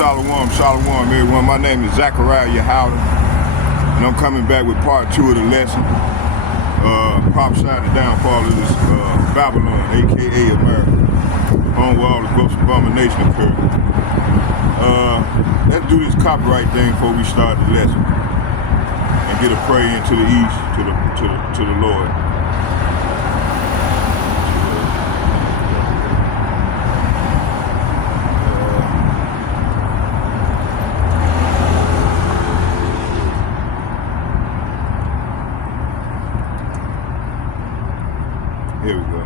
Shalom, everyone. My name is Zachariah Yahowda, and I'm coming back with part 2 of the lesson. Prophesied the downfall of this Babylon, aka America, home where all the gross abomination occurred. Let's do this copyright thing before we start the lesson, and get a prayer into the east to the Lord. Here we go.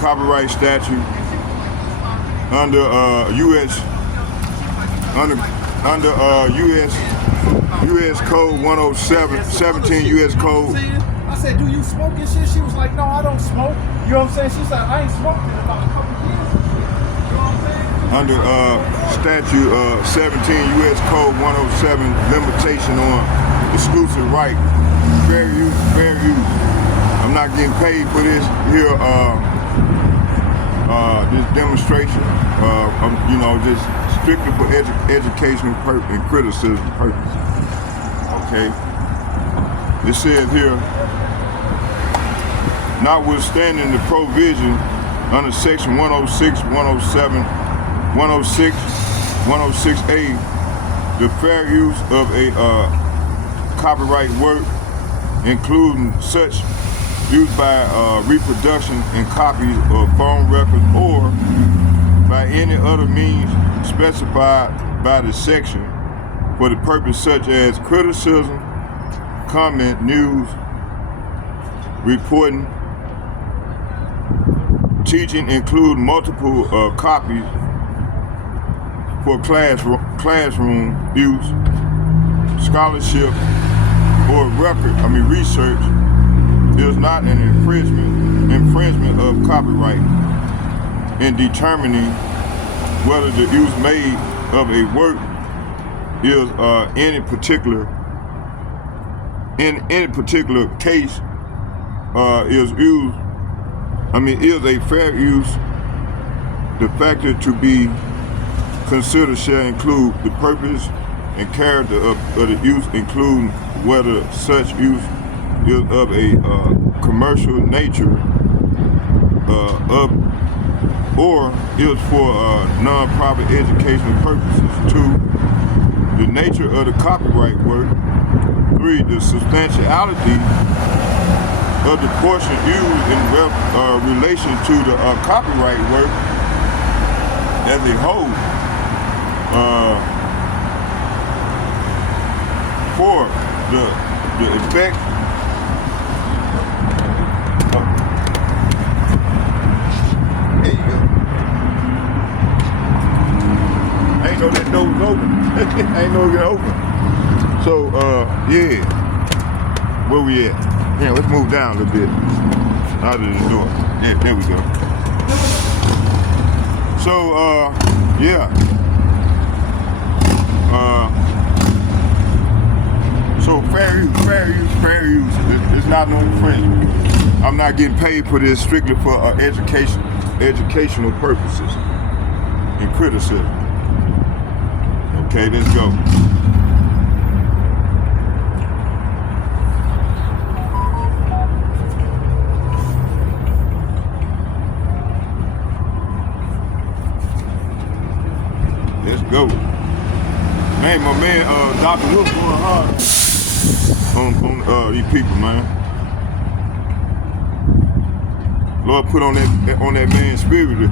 Copyright statute under U.S. Code 107, 17 U.S. Code. I said, do you smoke and shit? She was like, no, I don't smoke. You know what I'm saying? She said, I ain't smoked in about a couple years. You know what I'm saying? Under statute 17 U.S. Code 107, limitation on exclusive right, fair use. I'm not getting paid for this here, this demonstration. I'm, just strictly for educational and criticism purpose. Okay. This says here, notwithstanding the provision under section 106, 107, 106, 106A, the fair use of a copyright work, including such used by reproduction and copies of phone records or by any other means specified by the section for the purpose such as criticism, comment, news, reporting, teaching, include multiple copies for classroom use, scholarship, or research is not an infringement of copyright in determining whether the use made of a work is in any particular case is a fair use. The factor to be considered shall include the purpose and character of the use, including whether such use is of a commercial nature or is for non-profit educational purposes. 2, the nature of the copyright work. 3, the substantiality of the portion used in relation to the copyright work as a whole. 4, the effect. There you go. I ain't know that door was open. I ain't know it was open. So, yeah. Where we at? Yeah, let's move down a little bit. Out of the door. Yeah, there we go. So, yeah. So fair use. It's not no infringement. I'm not getting paid for this, strictly for educational purposes and criticism. Okay, let's go. Let's go. Man, my man, Dr. Wolf going hard on these people, man. Lord put on that man's spirit.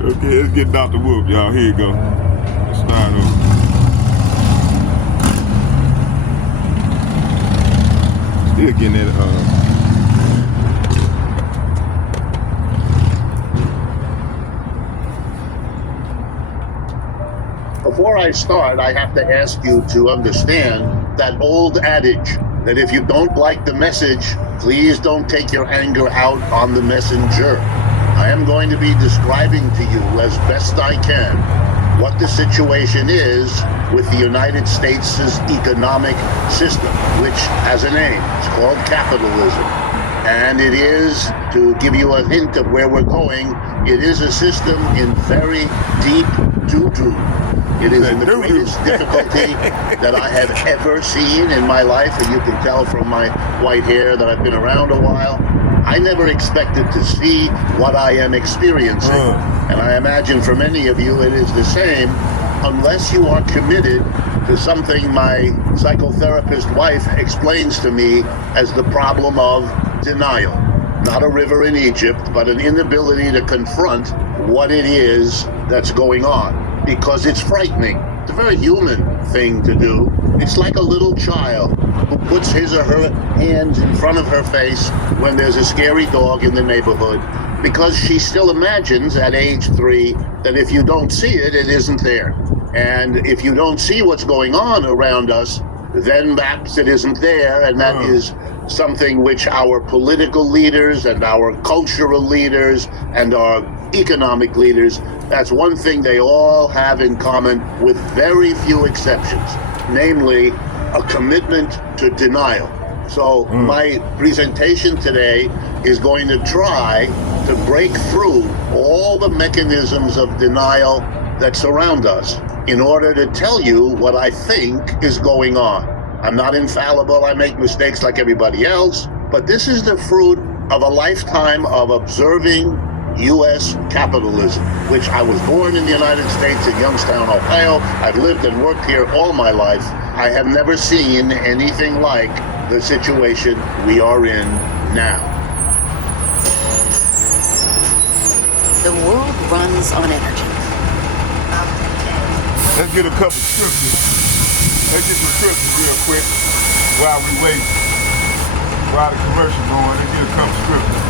Okay, let's get Dr. Wolf, y'all. Here you go. Let's start over. Still getting that Before I start, I have to ask you to understand that old adage that if you don't like the message, please don't take your anger out on the messenger. I am going to be describing to you as best I can what the situation is with the United States' economic system, which has a name. It's called capitalism. And it is, to give you a hint of where we're going, it is a system in very deep doo-doo. It is in the greatest difficulty that I have ever seen in my life, and you can tell from my white hair that I've been around a while. I never expected to see what I am experiencing. And I imagine for many of you it is the same, unless you are committed to something my psychotherapist wife explains to me as the problem of denial. Not a river in Egypt, but an inability to confront what it is that's going on. Because it's frightening. It's a very human thing to do. It's like a little child who puts his or her hands in front of her face when there's a scary dog in the neighborhood, because she still imagines at age 3 that if you don't see it, it isn't there. And if you don't see what's going on around us, then perhaps it isn't there, and that is something which our political leaders and our cultural leaders and our economic leaders, that's one thing they all have in common with very few exceptions, namely a commitment to denial. So my presentation today is going to try to break through all the mechanisms of denial that surround us in order to tell you what I think is going on. I'm not infallible. I make mistakes like everybody else, but this is the fruit of a lifetime of observing U.S. capitalism, which I was born in the United States in Youngstown, Ohio. I've lived and worked here all my life. I have never seen anything like the situation we are in now. The world runs on energy. let's get a couple scriptures. Let's get some scriptures real quick while we wait. While the commercial going, let's get a couple scriptures.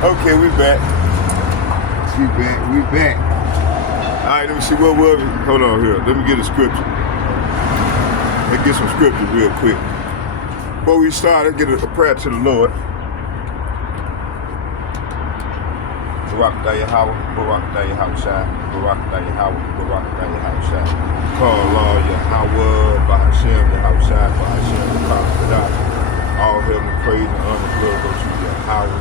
Okay, we back. We back. All right, let me see what was it. Hold on here. Let me get a scripture. Let's get some scripture real quick. Before we start, let's get a prayer to the Lord. Barakatah Yahweh, Barakatah Yahushua, Barakatah Yahweh, Barakatah Yahushua. Call Allah Yahweh, Bahashem Yahushua, Bahashem Barakatah. All heaven praise and honor and glory go to Yahweh.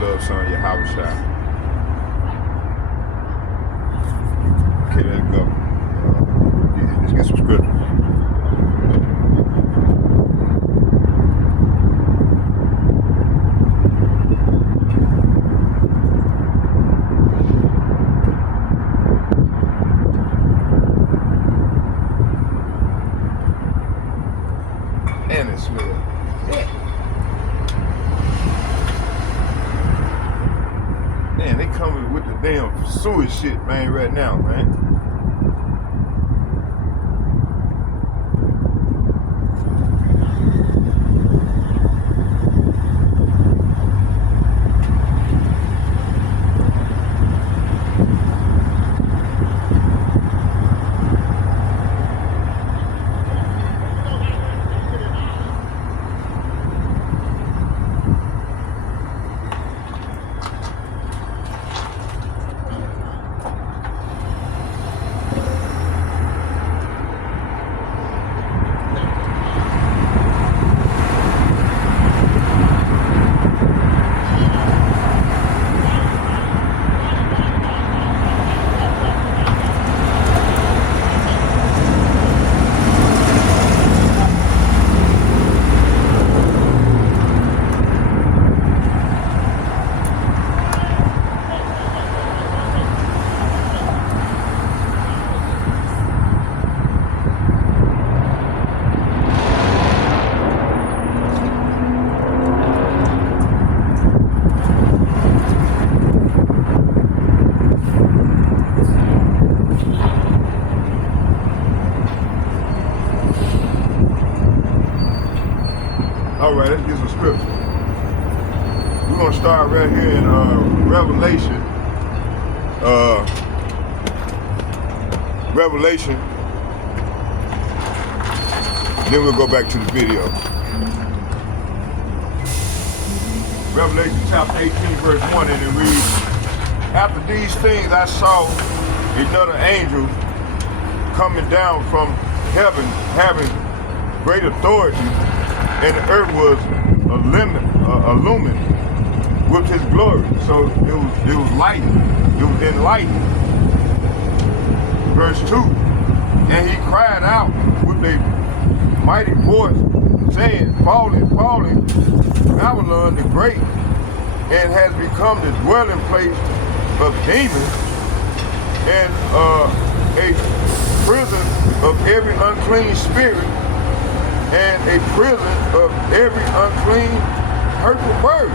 Love son Yahushua. Okay, let's go. damn sewage shit, man, right now, man. All right, let's get some scripture. We're gonna start right here in Revelation. Revelation. Then we'll go back to the video. Revelation chapter 18, verse 1, and it reads, "After these things I saw another angel coming down from heaven, having great authority, and the earth was illumined with his glory." So it was light. It was enlightened. Verse 2, "And he cried out with a mighty voice, saying, Falling, falling, Babylon the Great, and has become the dwelling place of demons, and a prison of every unclean spirit, and a prison of every unclean, hurtful bird."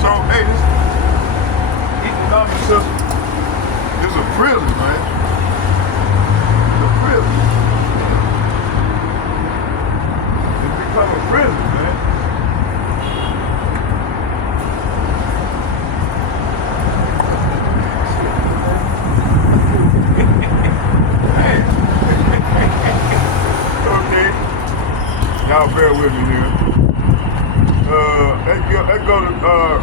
So, hey, this economic system is a prison, man. It's a prison. It's become a prison, man. Okay. Y'all bear with me here. Let's go to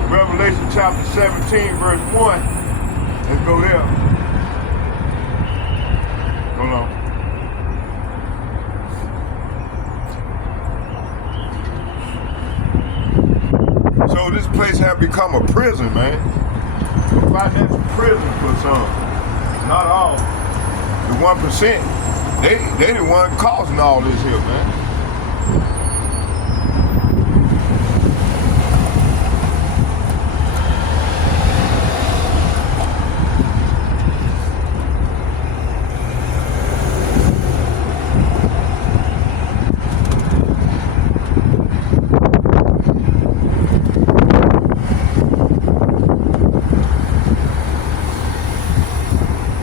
Revelation chapter 17, verse 1. Let's go there. Hold on. So this place has become a prison, man. A financial prison for some. Not all. The 1%. They the one causing all this here, man.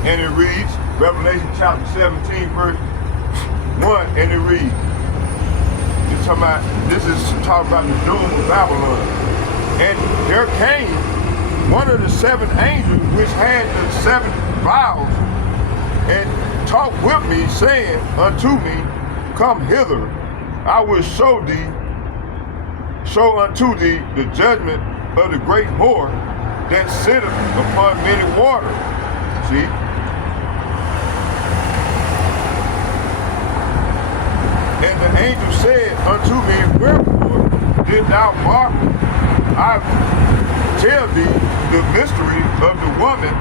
And it reads, Revelation chapter 17, verse 1, and it reads, this is talking about the doom of Babylon. And there came one of the seven angels which had the seven vials, and talked with me, saying unto me, Come hither, I will show unto thee the judgment of the great whore that sitteth upon many waters. See? And the angel said unto me, Wherefore did thou marvel? I tell thee the mystery of the woman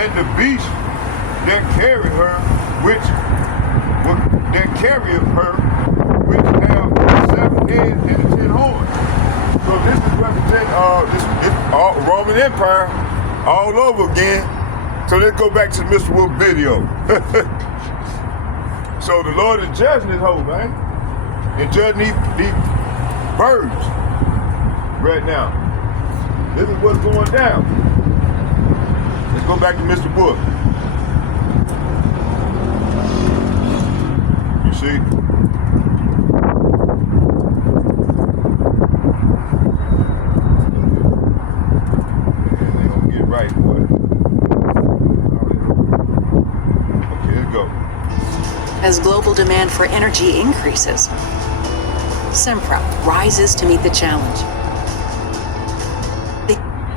and the beast that carried her, which have 7 heads and 10 horns. So this is represent this all Roman Empire all over again. So let's go back to the Mr. Wolf video. So the Lord is judging this whole, man. And judging these birds right now. This is what's going down. go back to Mr. Book. You see? Yeah, they gonna get right, boy. Okay, let's go. As global demand for energy increases, Sempra rises to meet the challenge.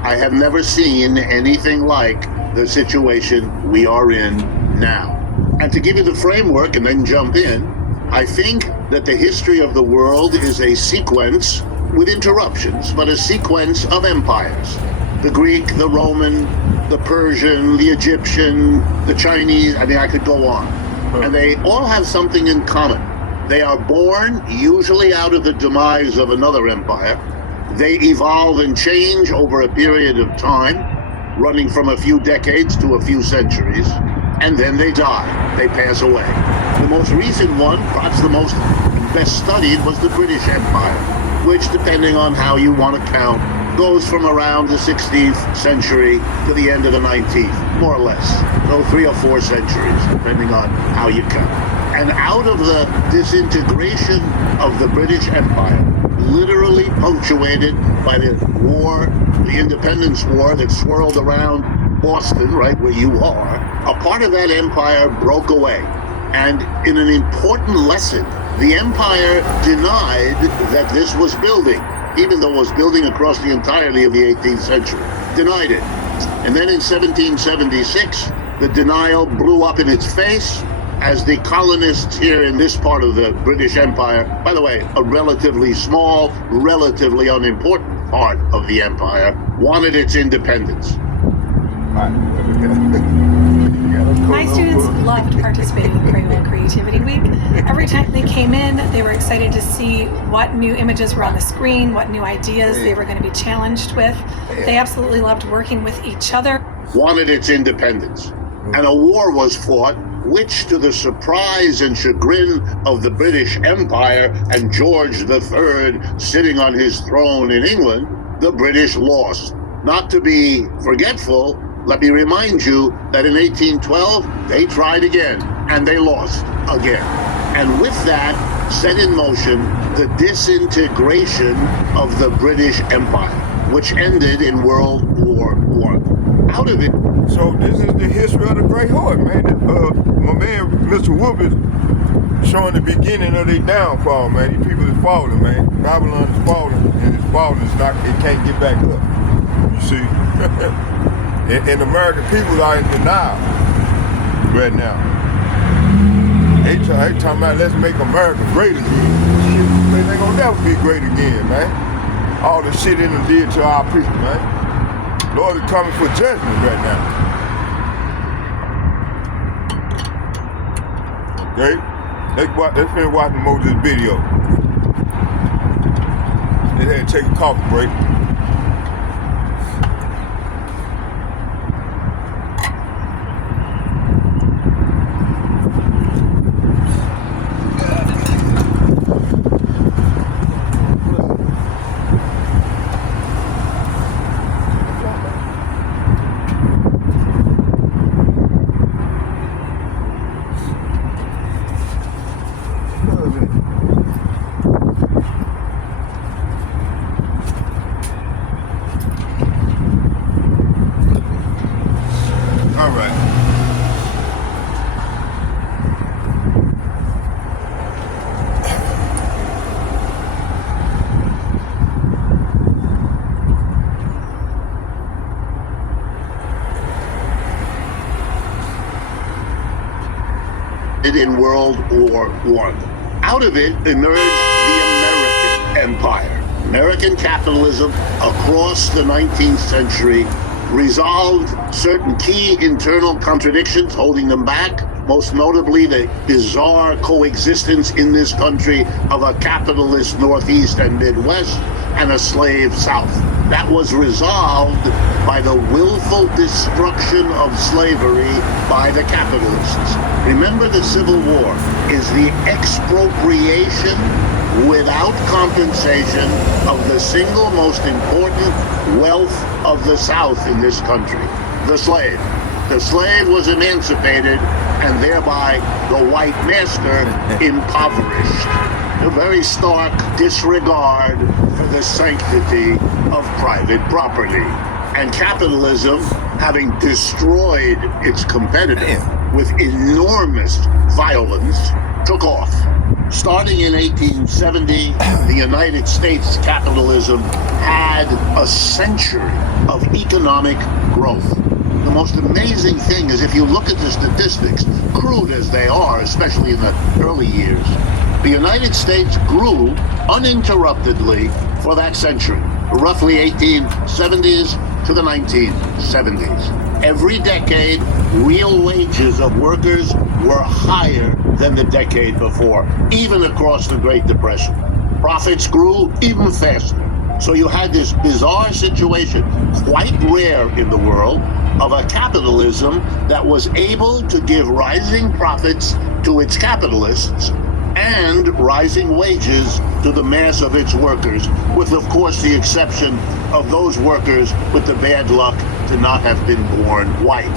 I have never seen anything like the situation we are in now. And to give you the framework and then jump in, I think that the history of the world is a sequence with interruptions, but a sequence of empires. The Greek, the Roman, the Persian, the Egyptian, the Chinese, I mean, I could go on. And they all have something in common. They are born usually out of the demise of another empire. They evolve and change over a period of time, running from a few decades to a few centuries, and then they die. They pass away. The most recent one, perhaps the most best studied, was the British Empire, which, depending on how you want to count, goes from around the 16th century to the end of the 19th, more or less. So 3 or 4 centuries, depending on how you count. And out of the disintegration of the British Empire, literally punctuated by the war, the independence war that swirled around Boston, right where you are, a part of that empire broke away. And in an important lesson, the empire denied that this was building, even though it was building across the entirety of the 18th century. Denied it. And then in 1776, the denial blew up in its face as the colonists here in this part of the British Empire, by the way, a relatively small, relatively unimportant part of the empire, wanted its independence. My students loved participating in Crayola Creativity Week. Every time they came in, they were excited to see what new images were on the screen, what new ideas they were going to be challenged with. They absolutely loved working with each other. Wanted its independence. And a war was fought, which, to the surprise and chagrin of the British Empire and George III sitting on his throne in England, the British lost. Not to be forgetful, let me remind you that in 1812, they tried again, and they lost again. And with that, set in motion the disintegration of the British Empire, which ended in World War I. Out of it. So this is the history of the Great Horde, man. My man, Mr. Whoop, is showing the beginning of their downfall, man. These people is falling, man. Babylon is falling, and it's falling. It can't get back up. You see? and American people are in denial right now. They talking about let's make America great again. Shit, they gonna never be great again, man. All the shit in them did to our people, man. Lord is coming for judgment right now. Okay? Let's finish watching more of this video. They had to take a coffee break. All right. In World War I. Out of it emerged the American Empire. American capitalism across the 19th century resolved certain key internal contradictions holding them back, most notably the bizarre coexistence in this country of a capitalist Northeast and Midwest and a slave South. That was resolved by the willful destruction of slavery by the capitalists. Remember, the Civil War is the expropriation without compensation of the single most important wealth of the South in this country. the slave. The slave was emancipated, and thereby the white master impoverished. A very stark disregard for the sanctity of private property. And capitalism, having destroyed its competitor with enormous violence, took off. Starting in 1870, the United States capitalism had a century of economic growth. The most amazing thing is if you look at the statistics, crude as they are, especially in the early years, the United States grew uninterruptedly for that century, roughly 1870s to the 1970s. Every decade, real wages of workers were higher than the decade before, even across the Great Depression. Profits grew even faster. So you had this bizarre situation, quite rare in the world, of a capitalism that was able to give rising profits to its capitalists and rising wages to the mass of its workers, with, of course, the exception of those workers with the bad luck to not have been born white.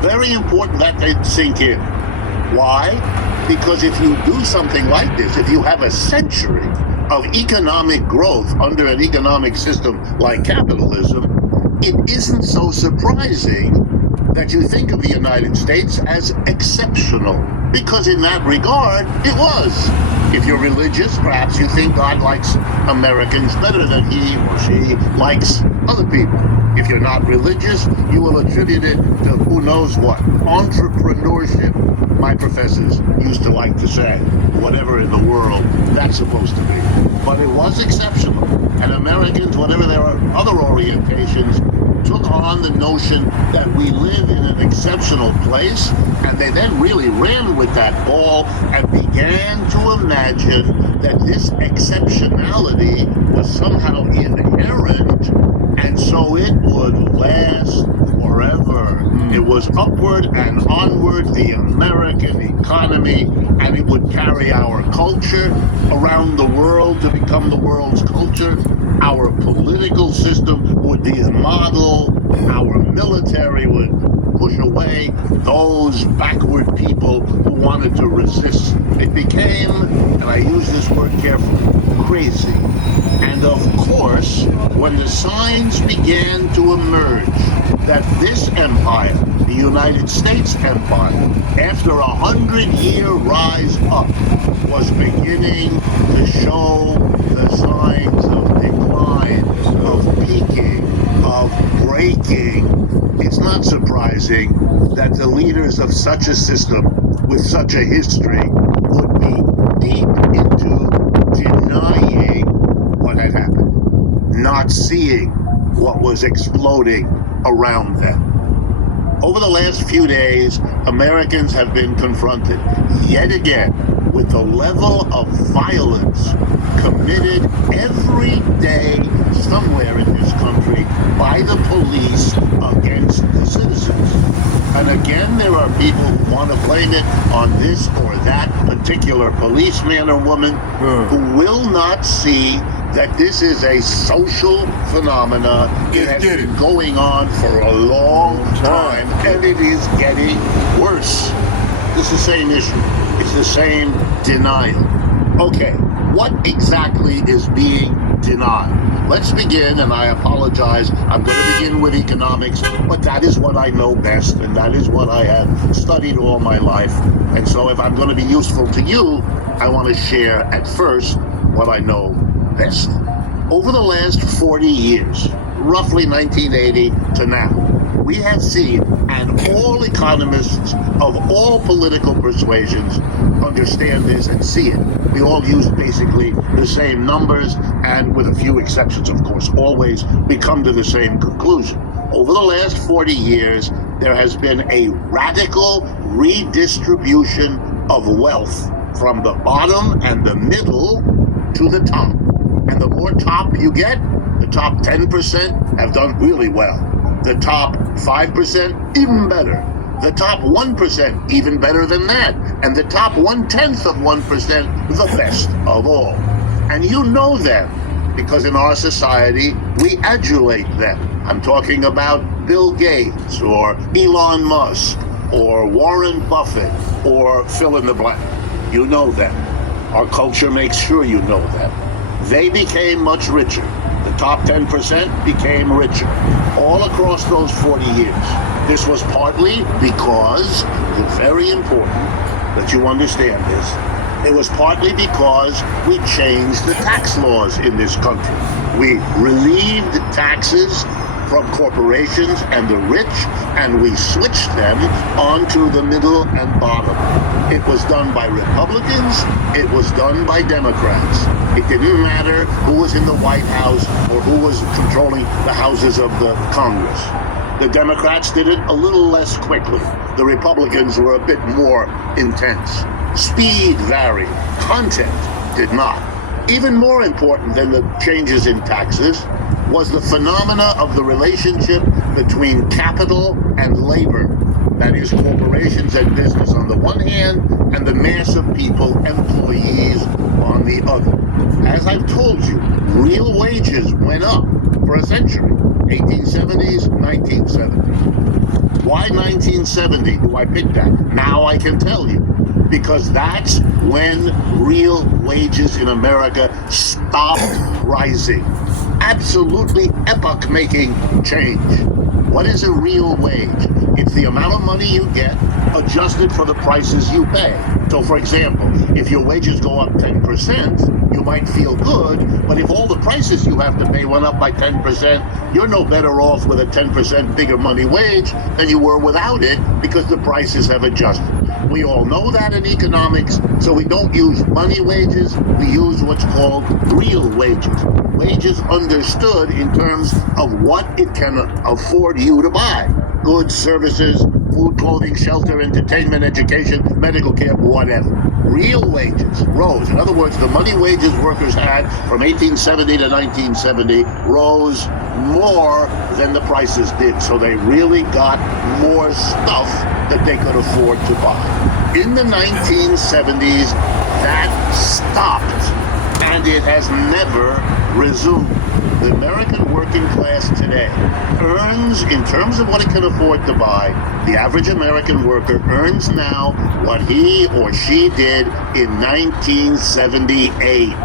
Very important that they sink in. Why? Because if you do something like this, if you have a century of economic growth under an economic system like capitalism, it isn't so surprising that you think of the United States as exceptional, because in that regard, it was. If you're religious, perhaps you think God likes Americans better than he or she likes other people. If you're not religious, you will attribute it to who knows what. Entrepreneurship, my professors used to like to say, whatever in the world that's supposed to be. But it was exceptional. And Americans, whatever their other orientations, took on the notion that we live in an exceptional place, and they then really ran with that ball and began to imagine that this exceptionality was somehow inherent, and so it would last forever. It was upward and onward, the American economy, and it would carry our culture around the world to become the world's culture. Our political system would be the model. Our military would push away those backward people who wanted to resist. It became, and I use this word carefully, crazy. And of course, when the signs began to emerge that this empire, the United States empire, after 100-year rise up, was beginning to show the signs of decline, of peaking, of breaking, it's not surprising that the leaders of such a system with such a history would be deep into denying what had happened, not seeing what was exploding around them. Over the last few days, Americans have been confronted yet again with the level of violence committed every day somewhere in this country by the police against the citizens. And again, there are people who want to blame it on this or that particular policeman or woman who will not see that this is a social phenomena. It has been going on for a long time, and it is getting worse. It's the same issue. It's the same denial. Okay, what exactly is being denied? Let's begin, and I apologize, I'm going to begin with economics, but that is what I know best, and that is what I have studied all my life. And so if I'm going to be useful to you, I want to share at first what I know best. Over the last 40 years, roughly 1980 to now, we have seen, and all economists of all political persuasions understand this and see it. We all use basically the same numbers, and with a few exceptions, of course, always we come to the same conclusion. Over the last 40 years, there has been a radical redistribution of wealth from the bottom and the middle to the top. And the more top you get, the top 10% have done really well. The top 5%, even better. The top 1%, even better than that. And the top 1/10 of 1%, the best of all. And you know them because in our society, we adulate them. I'm talking about Bill Gates or Elon Musk or Warren Buffett or fill in the blank. You know them. Our culture makes sure you know them. They became much richer. The top 10% became richer all across those 40 years. This was partly because, it's very important that you understand this, it was partly because we changed the tax laws in this country. We relieved taxes from corporations and the rich, and we switched them onto the middle and bottom. It was done by Republicans, it was done by Democrats. It didn't matter who was in the White House or who was controlling the houses of the Congress. The Democrats did it a little less quickly. The Republicans were a bit more intense. Speed varied, content did not. Even more important than the changes in taxes was the phenomena of the relationship between capital and labor. That is, corporations and business on the one hand, and the mass of people, employees, on the other. As I've told you, real wages went up for a century. 1870s, 1970. Why 1970 do I pick that? Now I can tell you. Because that's when real wages in America stopped rising. Absolutely epoch-making change. What is a real wage? It's the amount of money you get adjusted for the prices you pay. So, for example, if your wages go up 10%, you might feel good, but if all the prices you have to pay went up by 10%, you're no better off with a 10% bigger money wage than you were without it because the prices have adjusted. We all know that in economics, so we don't use money wages, we use what's called real wages. Wages understood in terms of what it can afford you to buy. Goods, services, food, clothing, shelter, entertainment, education, medical care, whatever. Real wages rose. In other words, the money wages workers had from 1870 to 1970 rose more than the prices did. So they really got more stuff that they could afford to buy. In the 1970s, that stopped, and it has never resumed. The American working class today earns, in terms of what it can afford to buy, the average American worker earns now what he or she did in 1978.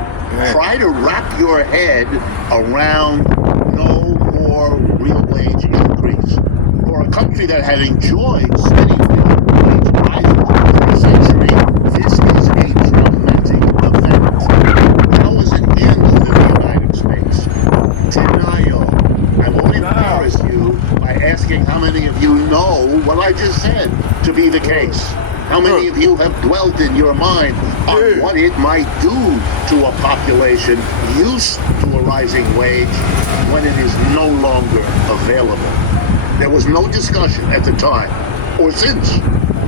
Try to wrap your head around no more real wage increase. For a country that had enjoyed steady real wage rises for a century, this is a dramatic event. How is it handled in the United States? Denial. I won't embarrass you by asking how many of you know what I just said to be the case. How many of you have dwelt in your mind on what it might do to a population used to a rising wage when it is no longer available? There was no discussion at the time, or since.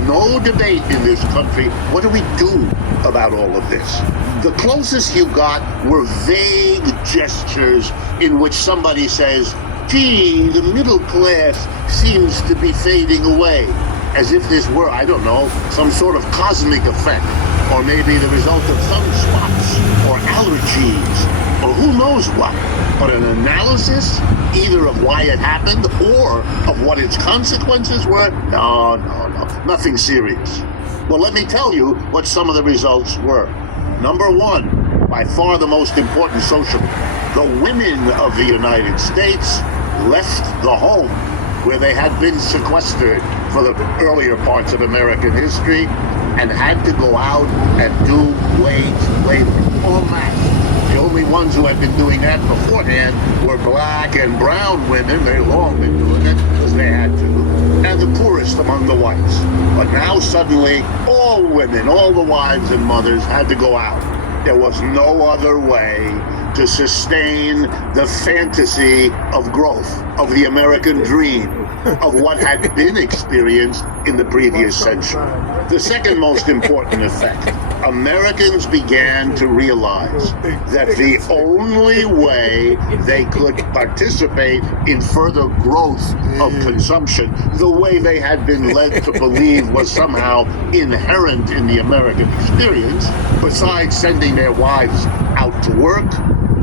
No debate in this country. What do we do about all of this? The closest you got were vague gestures in which somebody says, gee, the middle class seems to be fading away. As if this were, I don't know, some sort of cosmic effect, or maybe the result of sunspots, or allergies, or who knows what. But an analysis, either of why it happened, or of what its consequences were, no, nothing serious. Well, let me tell you what some of the results were. Number one, by far the most important socially, the women of the United States left the home where they had been sequestered for the earlier parts of American history and had to go out and do wage labor en masse. The only ones who had been doing that beforehand were black and brown women. They'd long been doing it because they had to. And the poorest among the whites. But now suddenly all women, all the wives and mothers had to go out. There was no other way to sustain the fantasy of growth, of the American dream, of what had been experienced in the previous century. The second most important effect, Americans began to realize that the only way they could participate in further growth of consumption, the way they had been led to believe was somehow inherent in the American experience, besides sending their wives out to work,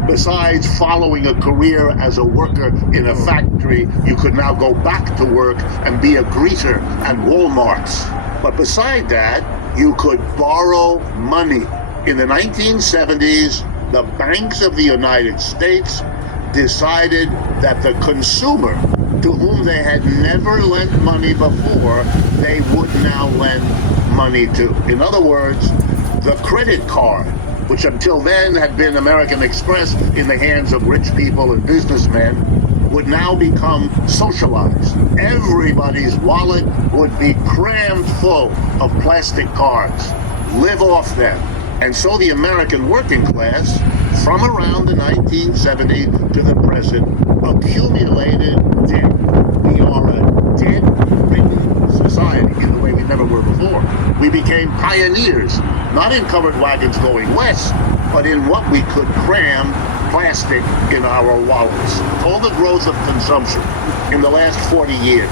Besides following a career as a worker in a factory, you could now go back to work and be a greeter at Walmart's. But beside that, you could borrow money. In the 1970s, the banks of the United States decided that the consumer, to whom they had never lent money before, they would now lend money to. In other words, the credit card, which until then had been American Express in the hands of rich people and businessmen, would now become socialized. Everybody's wallet would be crammed full of plastic cards. Live off them. And so the American working class, from around the 1970s to the present, accumulated debt. We are a debt-ridden society in the way we never were before. We became pioneers, not in covered wagons going west, but in what we could cram plastic in our wallets. All the growth of consumption in the last 40 years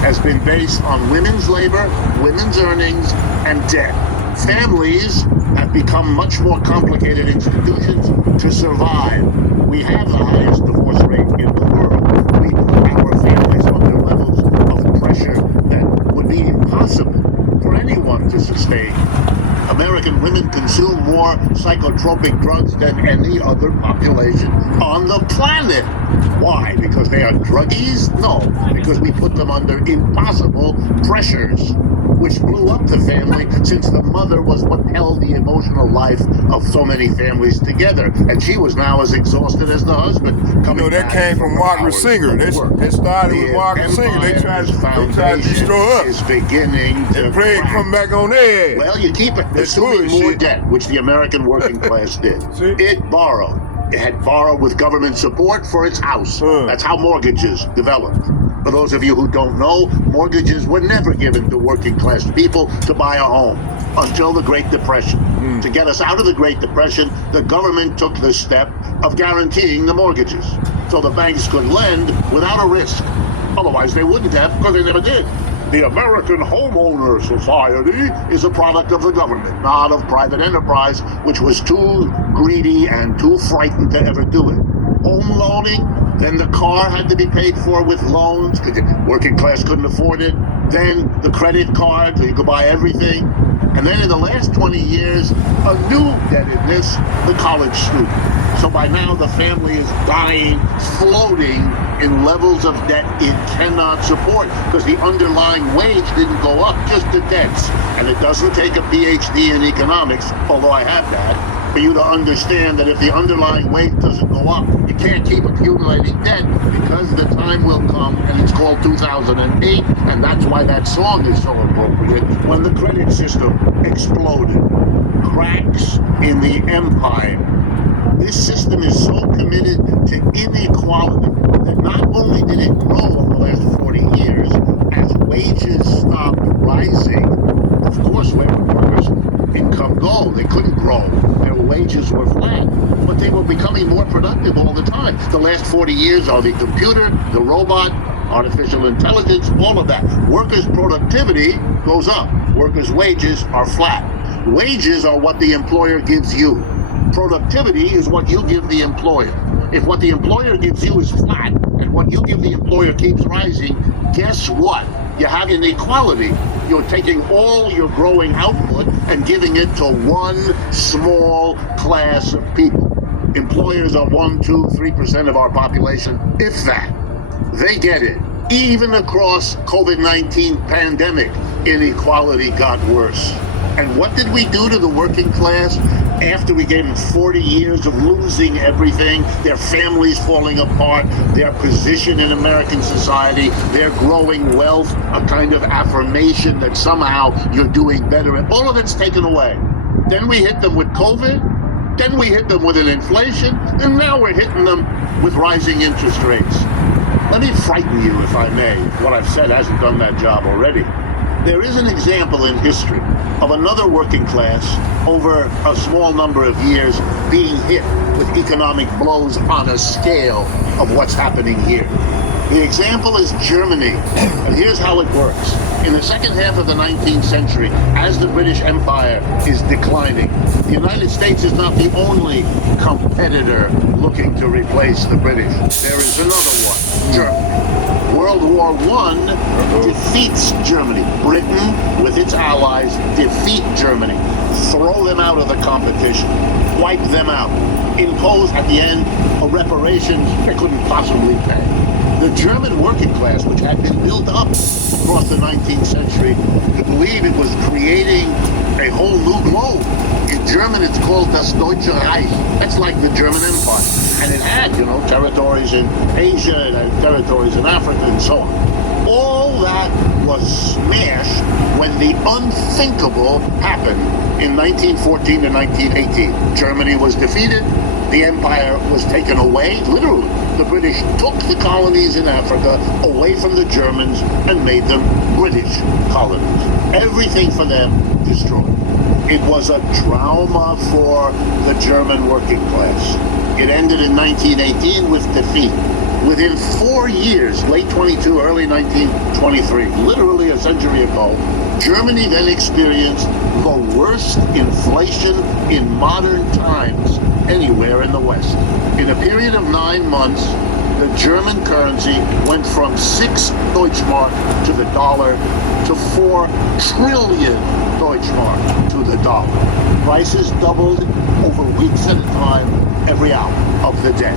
has been based on women's labor, women's earnings, and debt. Families have become much more complicated institutions to survive. We have the highest divorce rate in the world. We put our families under levels of pressure that would be impossible for anyone to sustain. American women consume more psychotropic drugs than any other population on the planet. Why? Because they are druggies? No, because we put them under impossible pressures, which blew up the family, since the mother was what held the emotional life of so many families together. And she was now as exhausted as the husband. That came from Margaret Sanger. They started with Margaret Sanger. They tried to destroy us. Is beginning to crack. Come back on their Well, you keep it. Assuming more debt, which the American working class did. It borrowed. It had borrowed with government support for its house. That's how mortgages developed. For those of you who don't know, mortgages were never given to working class people to buy a home until the Great Depression. To get us out of the Great Depression, the government took the step of guaranteeing the mortgages so the banks could lend without a risk. Otherwise, they wouldn't have, because they never did. The American Homeowner Society is a product of the government, not of private enterprise, which was too greedy and too frightened to ever do it. Home loaning, then the car had to be paid for with loans because the working class couldn't afford it. Then the credit card, so you could buy everything. And then in the last 20 years, a new debtedness, the college student. So by now the family is dying, floating in levels of debt it cannot support because the underlying wage didn't go up, just the debts. And it doesn't take a PhD in economics, although I have that, for you to understand that if the underlying wage doesn't go up, you can't keep accumulating debt because the time will come, and it's called 2008, and that's why that song is so appropriate, when the credit system exploded. Cracks in the empire. This system is so committed to inequality that not only did it grow over the last 40 years, as wages stopped rising, of course, where would workers' income go? They couldn't grow. Their wages were flat, but they were becoming more productive all the time. The last 40 years are the computer, the robot, artificial intelligence, all of that. Workers' productivity goes up. Workers' wages are flat. Wages are what the employer gives you. Productivity is what you give the employer. If what the employer gives you is flat and what you give the employer keeps rising, guess what? You have inequality. You're taking all your growing output and giving it to one small class of people. Employers are 1%, 2%, 3% of our population, if that. They get it. Even across COVID-19 pandemic, inequality got worse. And what did we do to the working class after we gave them 40 years of losing everything, their families falling apart, their position in American society, their growing wealth, a kind of affirmation that somehow you're doing better, and all of it's taken away. Then we hit them with COVID, then we hit them with an inflation, and now we're hitting them with rising interest rates. Let me frighten you, if I may. What I've said hasn't done that job already. There is an example in history of another working class over a small number of years being hit with economic blows on a scale of what's happening here. The example is Germany, and here's how it works. In the second half of the 19th century, as the British Empire is declining, the United States is not the only competitor looking to replace the British. There is another one, Germany. World War I defeats Germany. Britain, with its allies, defeat Germany. Throw them out of the competition. Wipe them out. Impose, at the end, a reparations they couldn't possibly pay. The German working class, which had been built up across the 19th century, could believe it was creating a whole new globe. In German, it's called das Deutsche Reich. That's like the German Empire. And it had, territories in Asia, it had territories in Africa, and so on. All that was smashed when the unthinkable happened in 1914 to 1918. Germany was defeated. The empire was taken away, literally. The British took the colonies in Africa away from the Germans and made them British colonies. Everything for them destroyed. It was a trauma for the German working class. It ended in 1918 with defeat. Within 4 years, late 22, early 1923, literally a century ago, Germany then experienced the worst inflation in modern times anywhere in the West. In a period of 9 months, the German currency went from 6 Deutschmark to the dollar to 4 trillion Deutschmark to the dollar. Prices doubled over weeks at a time, every hour of the day.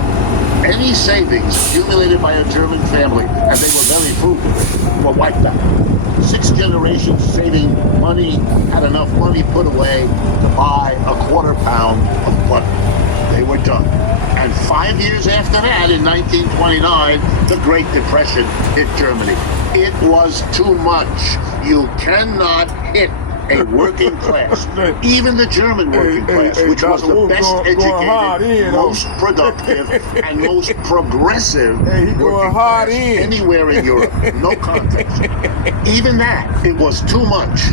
Any savings accumulated by a German family, and they were very frugal, were wiped out. 6 generations saving money, had enough money put away to buy a quarter pound of butter. They were done. And 5 years after that, in 1929, the Great Depression hit Germany. It was too much. You cannot hit a working class, even the German working class, which was the best educated, most productive, and most progressive working class anywhere in Europe. No contest. Even that, it was too much.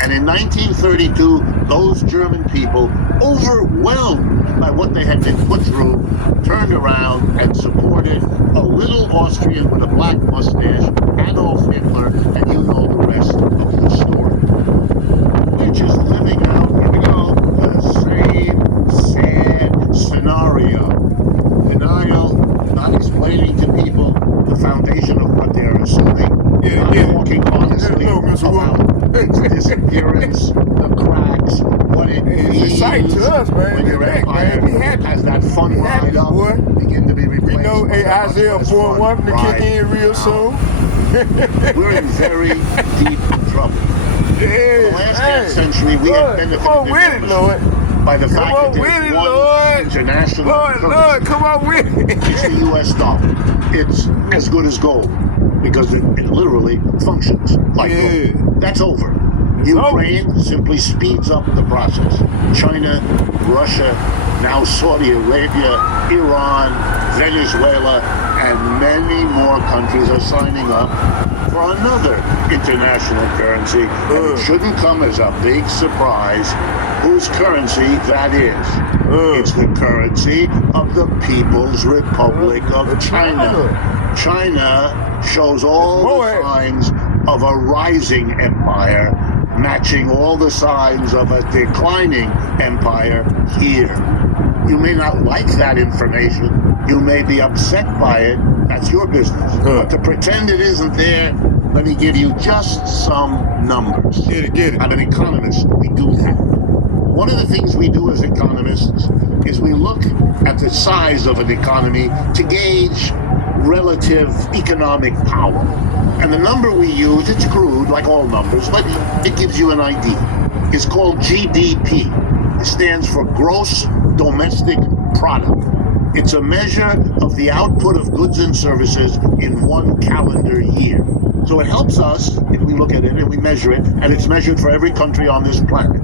And in 1932, those German people, overwhelmed by what they had been put through, turned around and supported a little Austrian with a black mustache, Adolf Hitler, and you know the rest of the story. We're just living out, here we go, the same sad scenario. Denial, not explaining to people the foundation of what they're assuming, not talking honestly about its disappearance, the cracks, what it means to us, man. when your empire has that fun ride up, begin to be replaced. We know Isaiah 4:1 to kick in real soon. We're in very deep trouble. Yeah, The last half century, we had benefited come on with it, Lord. by the fact that with there's it, one Lord. international currency. Lord, come on with it. It's the U.S. dollar. It's as good as gold because it literally functions like gold. That's over. Ukraine simply speeds up the process. China, Russia, now Saudi Arabia, Iran, Venezuela, and many more countries are signing up for another international currency. And it shouldn't come as a big surprise whose currency that is. It's the currency of the People's Republic of China. China shows all the signs of a rising empire, matching all the signs of a declining empire here. You may not like that information. You may be upset by it. That's your business. But to pretend it isn't there, let me give you just some numbers. Get it. I'm an economist. We do that. One of the things we do as economists is we look at the size of an economy to gauge relative economic power. And the number we use, it's crude, like all numbers, but it gives you an idea. It's called GDP. It stands for Gross Domestic Product. It's a measure of the output of goods and services in one calendar year. So it helps us, if we look at it and we measure it, and it's measured for every country on this planet.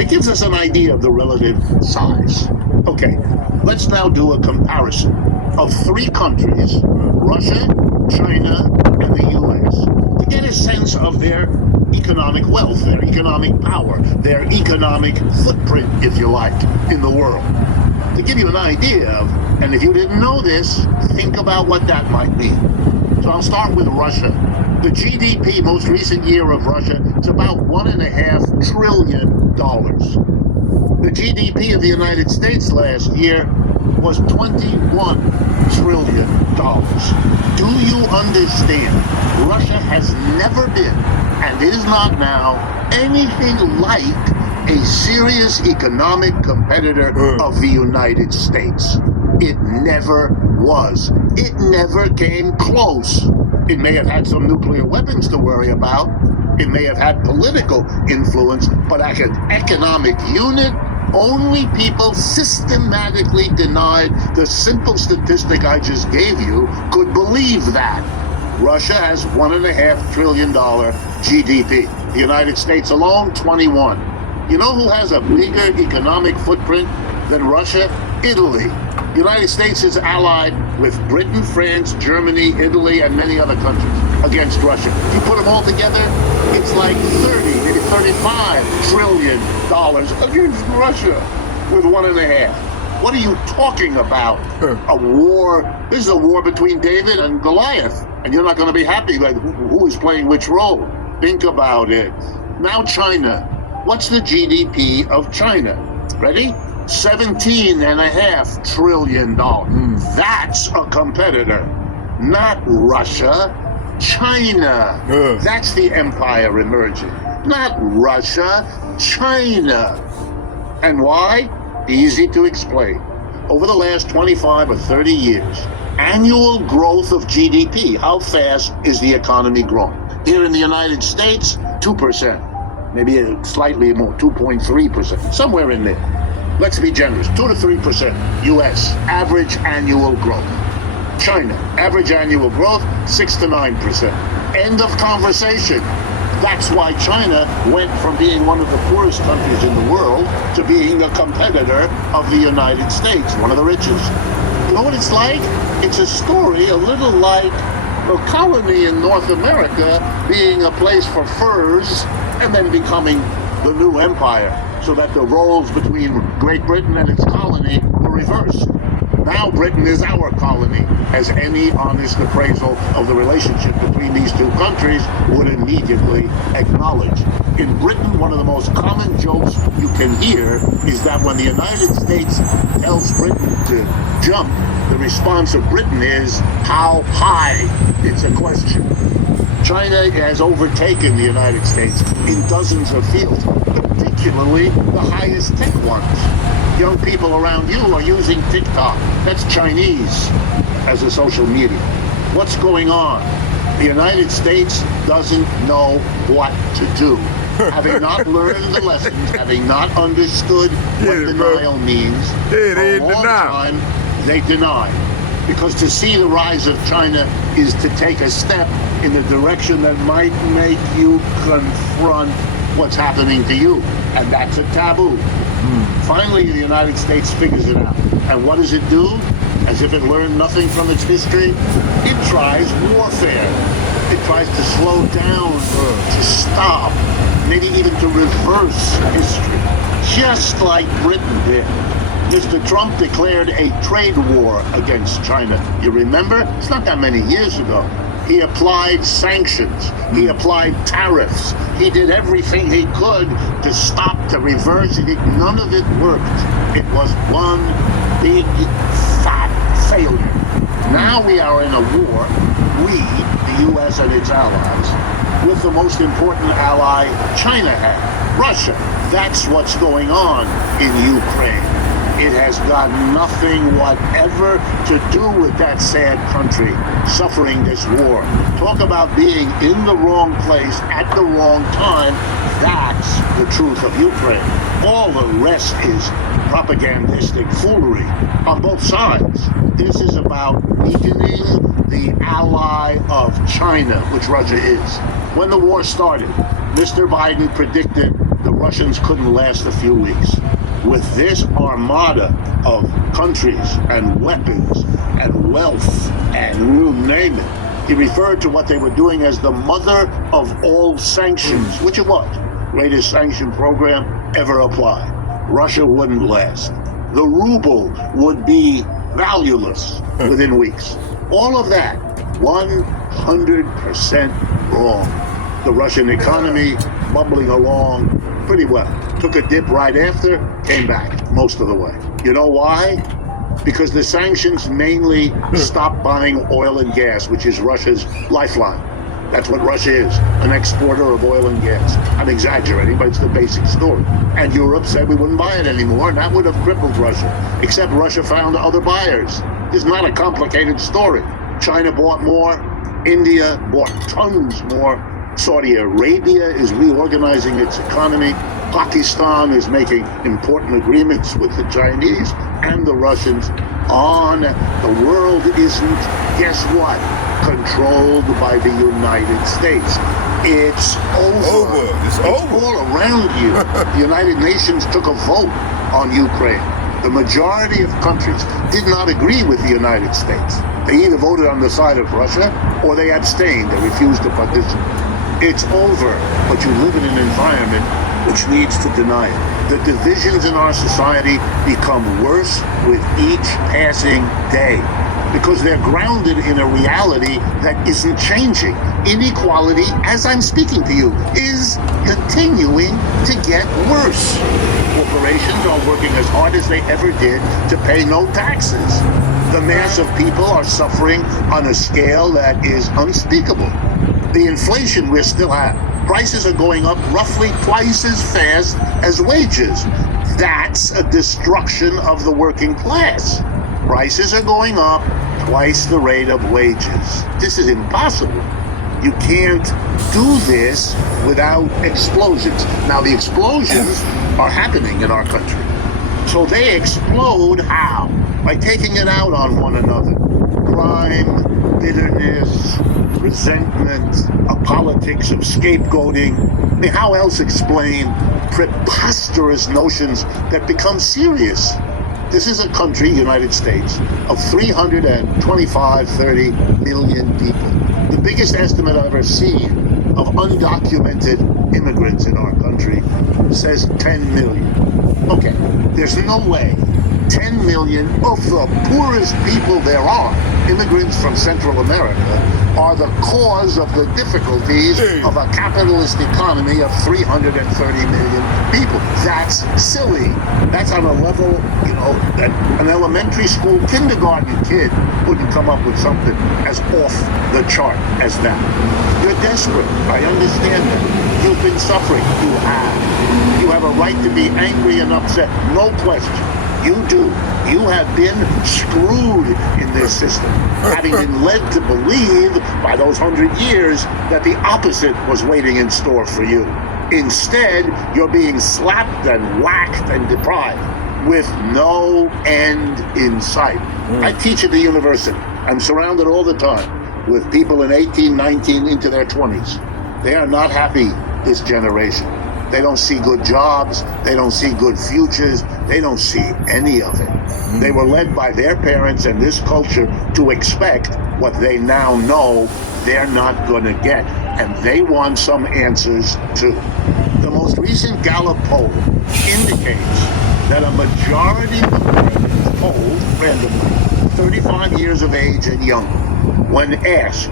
It gives us an idea of the relative size. Okay, let's now do a comparison of 3 countries, Russia, China, and the U.S., to get a sense of their economic wealth, their economic power, their economic footprint, if you like, in the world. To give you an idea of, and if you didn't know this, think about what that might be. So I'll start with Russia. The GDP, most recent year of Russia, is about $1.5 trillion. The GDP of the United States last year was $21 trillion. Do you understand? Russia has never been, and is not now, anything like a serious economic competitor of the United States. It never was. It never came close. It may have had some nuclear weapons to worry about. It may have had political influence, but as an economic unit, only people systematically denied the simple statistic I just gave you could believe that. Russia has $1.5 trillion GDP. The United States alone, 21. You know who has a bigger economic footprint than Russia? Italy. The United States is allied with Britain, France, Germany, Italy, and many other countries against Russia. If you put them all together, it's like 30, maybe $35 trillion against Russia with 1.5. What are you talking about? A war? This is a war between David and Goliath. And you're not going to be happy like who is playing which role. Think about it. Now China. What's the GDP of China? Ready? $17.5 trillion. That's a competitor. Not Russia. China. That's the empire emerging. Not Russia. China. And why? Easy to explain. Over the last 25 or 30 years, annual growth of GDP, how fast is the economy growing? Here in the United States, 2%. Maybe slightly more, 2.3%, somewhere in there. Let's be generous, 2 to 3% U.S. average annual growth. China, average annual growth, 6 to 9%. End of conversation. That's why China went from being one of the poorest countries in the world to being a competitor of the United States, one of the richest. You know what it's like? It's a story a little like a colony in North America being a place for furs and then becoming the new empire, so that the roles between Great Britain and its colony were reversed. Now Britain is our colony, as any honest appraisal of the relationship between these two countries would immediately acknowledge. In Britain, one of the most common jokes you can hear is that when the United States tells Britain to jump, the response of Britain is, how high? It's a question. China has overtaken the United States in dozens of fields, particularly the highest tech ones. Young people around you are using TikTok. That's Chinese as a social media. What's going on? The United States doesn't know what to do. Having not learned the lessons, having not understood what denial means, for a long time, they deny. Because to see the rise of China is to take a step in the direction that might make you confront what's happening to you. And that's a taboo. Finally, the United States figures it out. And what does it do? As if it learned nothing from its history, it tries warfare. It tries to slow down, to stop, maybe even to reverse history, just like Britain did. Mr. Trump declared a trade war against China. You remember? It's not that many years ago. He applied sanctions. He applied tariffs. He did everything he could to stop, to reverse it. None of it worked. It was one big, fat failure. Now we are in a war, we, the U.S. and its allies, with the most important ally China had, Russia. That's what's going on in Ukraine. It has got nothing whatever to do with that sad country suffering this war. Talk about being in the wrong place at the wrong time. That's the truth of Ukraine. All the rest is propagandistic foolery on both sides. This is about weakening the ally of China, which Russia is. When the war started, Mr. Biden predicted the Russians couldn't last a few weeks. With this armada of countries and weapons and wealth and you name it, he referred to what they were doing as the mother of all sanctions, which it was. Greatest sanction program ever applied. Russia wouldn't last. The ruble would be valueless within weeks. All of that, 100% Wrong. The Russian economy bubbling along pretty well. Took a dip right after, came back most of the way. You know why? Because the sanctions mainly stopped buying oil and gas, which is Russia's lifeline. That's what Russia is, an exporter of oil and gas. I'm exaggerating, but it's the basic story. And Europe said we wouldn't buy it anymore, and that would have crippled Russia, except Russia found other buyers. It's not a complicated story. China bought more, India bought tons more, Saudi Arabia is reorganizing its economy, Pakistan is making important agreements with the Chinese and the Russians. On the world isn't, guess what, controlled by the United States. It's over. It's over. All around you. The United Nations took a vote on Ukraine. The majority of countries did not agree with the United States. They either voted on the side of Russia or they abstained. They refused to participate. It's over, but you live in an environment which needs to deny it. The divisions in our society become worse with each passing day because they're grounded in a reality that isn't changing. Inequality, as I'm speaking to you, is continuing to get worse. Corporations are working as hard as they ever did to pay no taxes. The mass of people are suffering on a scale that is unspeakable. The inflation we still have. Prices are going up roughly twice as fast as wages. That's a destruction of the working class. Prices are going up twice the rate of wages. This is impossible. You can't do this without explosions. Now, the explosions are happening in our country. So they explode how? By taking it out on one another. Crime, bitterness, resentment, a politics of scapegoating. I mean, how else explain preposterous notions that become serious? This is a country, United States, of 30 million people. The biggest estimate I've ever seen of undocumented immigrants in our country says 10 million. Okay, there's no way 10 million of the poorest people there are, immigrants from Central America, are the cause of the difficulties of a capitalist economy of 330 million people. That's silly. That's on a level, you know, that an elementary school kindergarten kid wouldn't come up with something as off the chart as that. You're desperate. I understand that. You've been suffering. You have. You have a right to be angry and upset. No question. You do. You have been screwed in this system, having been led to believe by those 100 years that the opposite was waiting in store for you. Instead, you're being slapped and whacked and deprived with no end in sight. I teach at the university. I'm surrounded all the time with people in 18, 19, into their 20s. They are not happy, this generation. They don't see good jobs. They don't see good futures. They don't see any of it. They were led by their parents and this culture to expect what they now know they're not going to get. And they want some answers too. The most recent Gallup poll indicates that a majority of Americans polled randomly, 35 years of age and younger, when asked,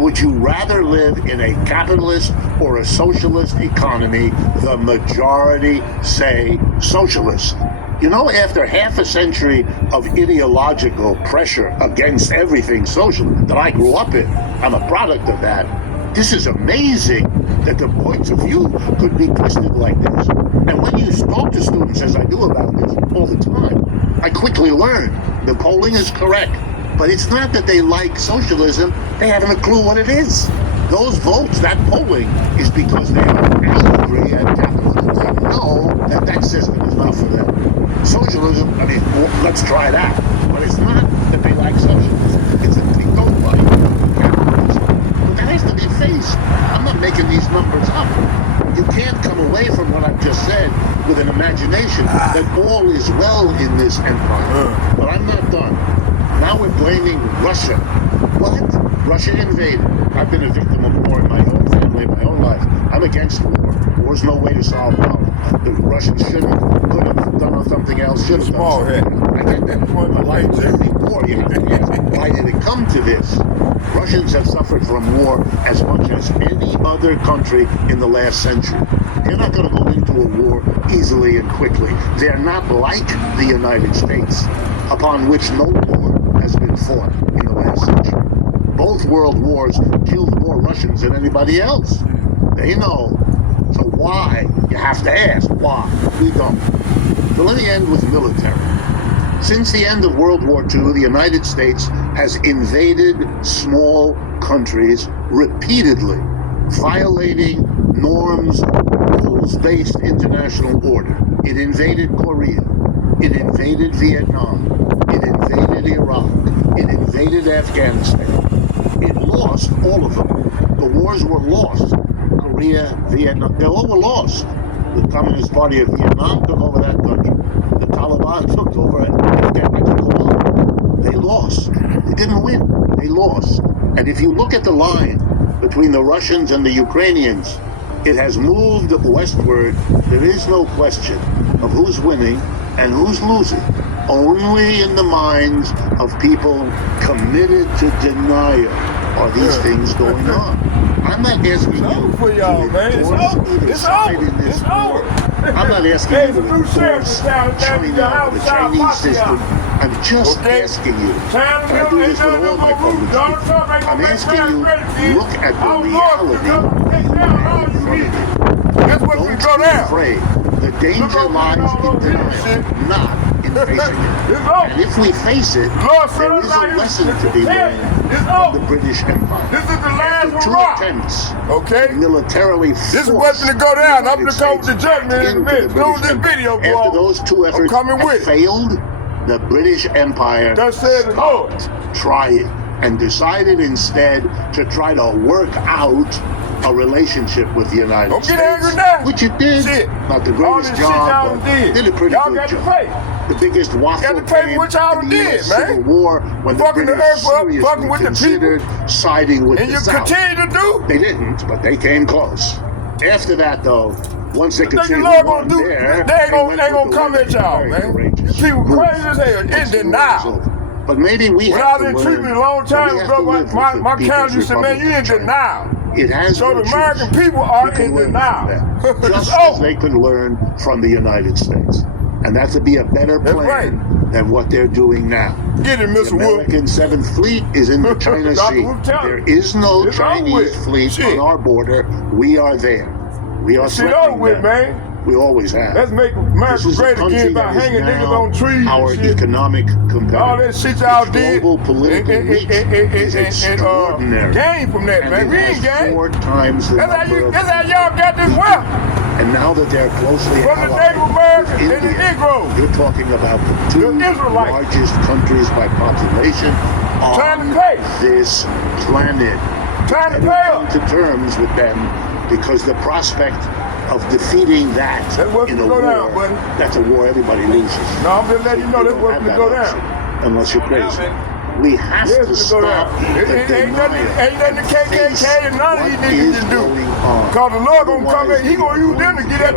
would you rather live in a capitalist or a socialist economy? The majority say socialist. You know, after half a century of ideological pressure against everything social that I grew up in, I'm a product of that. This is amazing that the points of view could be twisted like this. And when you talk to students, as I do about this all the time, I quickly learn the polling is correct. But it's not that they like socialism, they haven't a clue what it is. Those votes, that polling, is because they are angry at capitalism. They know that that system is not for them. Socialism, I mean, well, let's try that. But it's not that they like socialism, it's that they don't like capitalism. But that has to be faced. I'm not making these numbers up. You can't come away from what I've just said with an imagination that all is well in this empire. But I'm not done. Now we're blaming Russia. What? Russia invaded. I've been a victim of war in my own family, in my own life. I'm against war. War's no way to solve problems. The Russians should have, could have done something else, should have done something. I get that. My life journey. war, you have to ask, why did it come to this? Russians have suffered from war as much as any other country in the last century. They're not going to go into a war easily and quickly. They're not like the United States, upon which no war has been fought in the last century. Both world wars killed more Russians than anybody else. They know. So why? You have to ask why. We don't. So let me end with military. Since the end of World War II, the United States has invaded small countries repeatedly, violating norms, rules-based international order. It invaded Korea. It invaded Vietnam. It invaded Iraq. It invaded Afghanistan. It lost all of them. The wars were lost. Korea, Vietnam, they all were lost. The Communist Party of Vietnam took over that country. The Taliban took over Afghanistan. I could go on. They lost. They didn't win. They lost. And if you look at the line between the Russians and the Ukrainians, it has moved westward. There is no question of who's winning and who's losing. Only in the minds of people committed to denial are these things going on. I'm not asking you for y'all, to man. endorse either side in this war. I'm not asking you to endorse China or the Chinese system. I'm just asking you, and I do this with all my public speaking, I'm asking you, look at the reality in front of you. Don't be afraid. The danger lies in denial, not in facing it. And if we face it, there is a lesson to be learned from the British Empire. This is the last After two hurrah. attempts Okay? to militarily This is what's going to go down. I'm going to come with the judgment in a minute. Close this video, bro. After those two efforts coming had with it. failed, the British Empire Thus said the Lord. stopped trying and decided instead to try to work out a relationship with the United Don't States. get angry now. Which it did. Shit. Not the All greatest this shit y'all job, did. but did a pretty Y'all good got to job. pay. The biggest waffle Got to pay for came what y'all in the did, US man. Civil War when the Fucking the British earth up, seriously fucking with the considered siding with And the you South. continue to do. They didn't, but they came close. After that, though, once they could Think see the who Lord won gonna do? there, They ain't went gonna with the come winning. at y'all, Very man. courageous These people move. crazy as hell. Once In the war denial. was over. But maybe we When I have was to in treatment learn a long that time we have ago, to live my with the counsel People's said, man, you in Republic of China. denial. It has So the virtues. American people are We can in learn from denial. them, It's just as over. they could learn from the United States. And that would be a better That's plan right. than what they're doing now. Get it, The Mr. Wolf. American 7th Fleet is in the China Dr. Sea. Wolf, tell There me. is no It's over Chinese with. fleet Shit. on our border. We are there. We are Shit over threatening with, them. man. We always have. Let's make This America is a great country again by that is hanging niggas now on trees our and shit. economic competitor. All that shit y'all Its did. global political reach is extraordinary. Gain from that, And man. it We ain't has gain. 4 times the That's number of how y'all got this wealth. And now that they're closely From the allied Native Americans with and the India, Negroes. you're talking about the 2 The Israelites. largest countries by population Time on to pay. this planet. Time to And pay come up. to terms with them because the prospect of defeating that That's what's in a gonna go war, down, buddy. that's a war everybody loses. No, I'm just letting you know that's don't what's have going to that go down. option Unless you're crazy. We have Yes, to it's go stop down. the Ain't nothing denial the KKK and none of what these niggas is can do. going on. Because the Lord going to come Otherwise, in, he going to use them to get at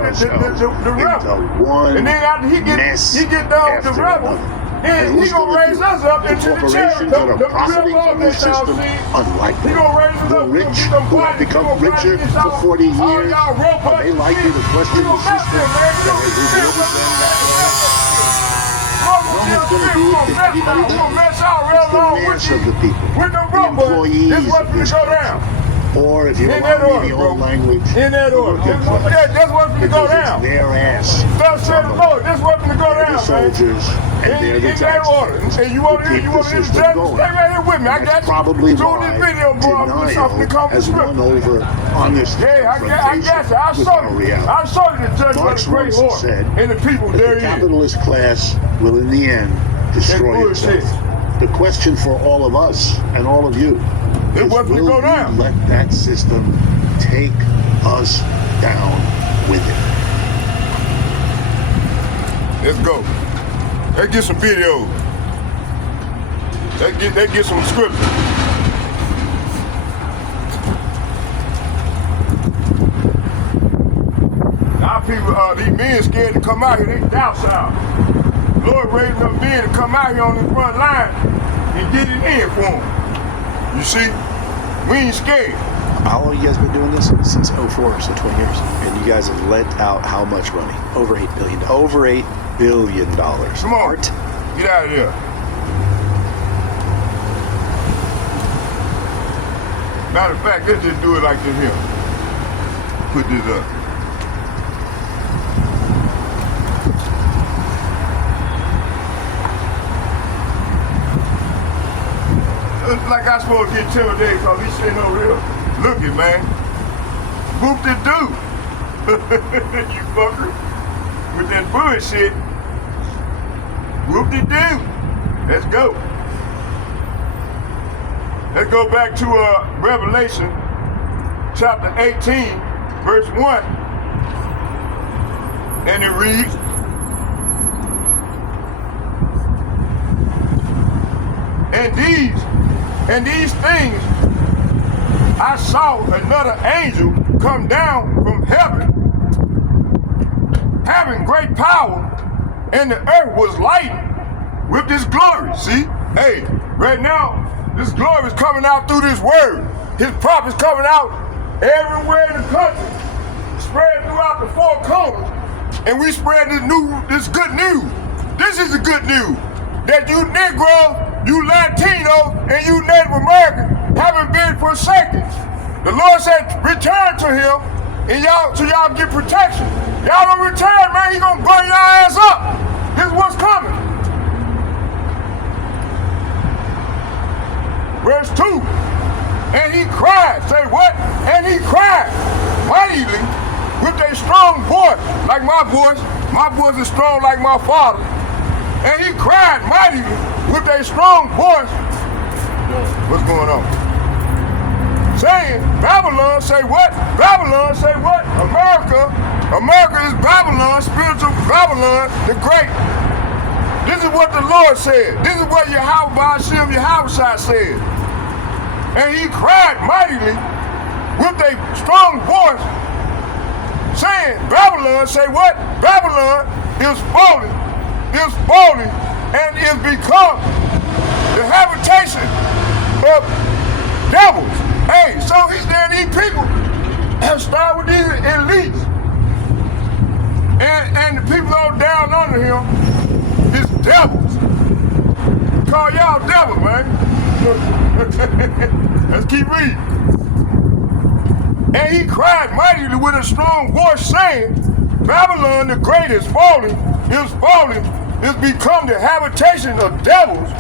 the rebel. into one And then after he get done with the after rebel, another. then And he who's going to gonna raise do it? us up The into the corporations chariot. that are The profiting rebel from this that y'all system, see. unlikely. He gonna raise us The up. We gonna rich get them who have bodies. We become gonna richer bodies for 40 all years, y'all rope are they likely to question the system that has rewarded them that way? No one's going to do it if anybody We're gonna does. mess out real It's the long mass of the people, with the the rope, but employees this what's of gonna this go country. down. Or if you In that allow order, me the bro. old language, In that the order. working class. That's what's gonna go Because it's down. their ass. Thus said the Lord, this what's gonna go They're the down, man. soldiers and they're the In that order. taxpayers. And you want who keep to the hear the system judge? going. Stay right here with me. I And got that's you. probably Doing why this video, bro. I'm something to denial come has from won over honest Hey, I got you. I'll with show our you. reality. I'll show you the judge Marx of the great once order. said And the people that there the is. capitalist class will in the end destroy bullshit. itself. The question for all of us and all of you It is, wasn't to will go we down. let that system take us down with it? Let's go. Let's get some videos. Let's get some scripture. Our people, these men scared to come out here. They docile. Lord raising up men to come out here on the front line and get it in for them. You see? We ain't scared. How long you guys been doing this? Since 04, so 20 years. And you guys have lent out how much money? Over $8 billion. Over $8 billion. Come on. Art? Get out of here. Matter of fact, let's just do it like this here. Put this up. Like I supposed to get intimidated because he's sitting over here looking, man. Whoop the do. You fucker. With that bullshit. Whoop the do. Let's go. Let's go back to Revelation chapter 18, verse 1. And it reads, And these things I saw another angel come down from heaven, having great power, and the earth was lightened with this glory. See? Hey, right now, this glory is coming out through this word. His prophet's coming out everywhere in the country, spread throughout the four corners, and we spread this good news. This is the good news, that you Negroes, you Latinos, and you Native Americans haven't been forsaken. The Lord said, return to him, and y'all get protection. Y'all don't return, man, he gonna burn your ass up. This is what's coming. Verse 2, and he cried, say what? And he cried mightily with a strong voice, like my voice. My voice is strong like my father. And he cried mightily with a strong voice. What's going on? Saying, Babylon, say what? Babylon, say what? America is Babylon, spiritual Babylon, the great. This is what the Lord said. This is what Yahweh said. And he cried mightily with a strong voice, saying, Babylon, say what? Babylon is falling, and is become the habitation of devils. Hey, so he's there, these people start with these elites. And the people all down under him is devils. Call y'all devils, man. Let's keep reading. And he cried mightily with a strong voice, saying, Babylon the great is become the habitation of devils,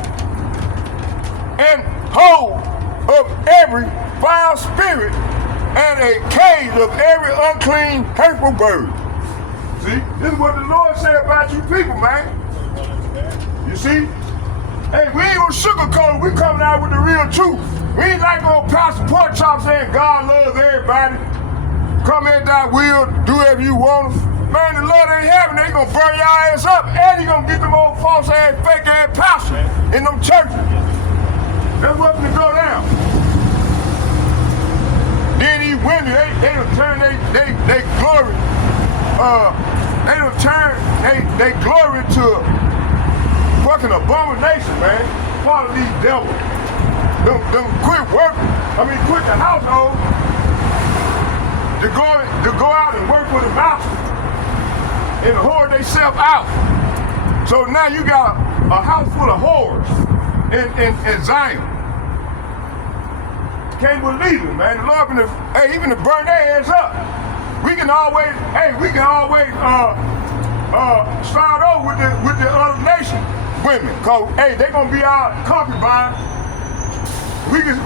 and hold of every foul spirit, and a cage of every unclean, hateful bird. See, this is what the Lord said about you people, man. You see? Hey, we ain't gonna sugarcoat it. We coming out with the real truth. We ain't like old Pastor Pork Chop saying God loves everybody. Come at thy will, do whatever you want. Man, the Lord ain't having it. He gonna burn your ass up, and he gonna get them old false ass, fake ass pastors in them churches. That's what's gonna go down. Then these women, they don't turn they glory. They don't turn they glory to fucking abomination, man. Part of these devils. Them quit working. Quit the household to go out and work for the master and whore themselves out. So now you got a house full of whores in Zion. Can't believe it, man. The Lord even to burn their ass up. We can always start over with the other nation women, cause they gonna be our concubines. We can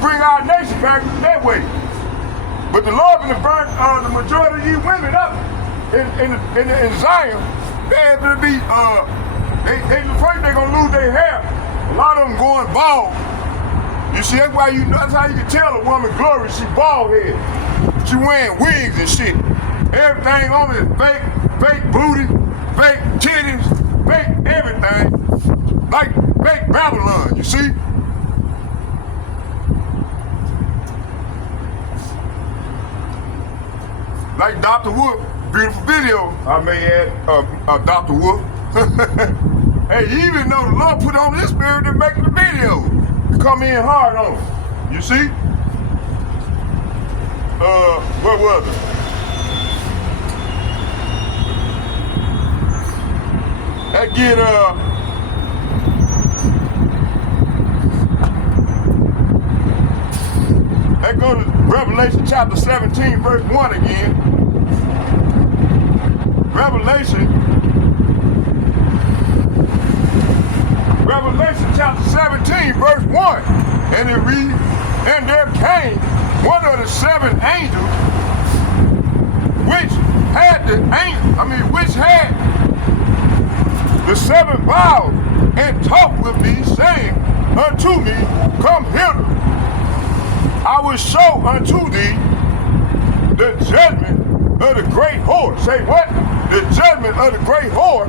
bring our nation back that way. But the Lord gonna burn the majority of these women up in Zion. They're gonna be first they're gonna lose their hair. A lot of them going bald. You see, that's how you can tell a woman glory, she bald head. She wearing wigs and shit. Everything on it is fake booty, fake titties, fake everything. Like fake Babylon, you see? Like Dr. Wolf, beautiful video I may add, Dr. Wolf. Hey, even though the Lord put on His spirit to make the video, come in hard on it. You see? Where was it? That get that go to Revelation chapter 17, verse 1 again. Revelation chapter 17, verse 1. And it reads, and there came one of the seven angels, which had the seven vials, and talked with me, saying unto me, come hither. I will show unto thee the judgment of the great whore. Say what? The judgment of the great whore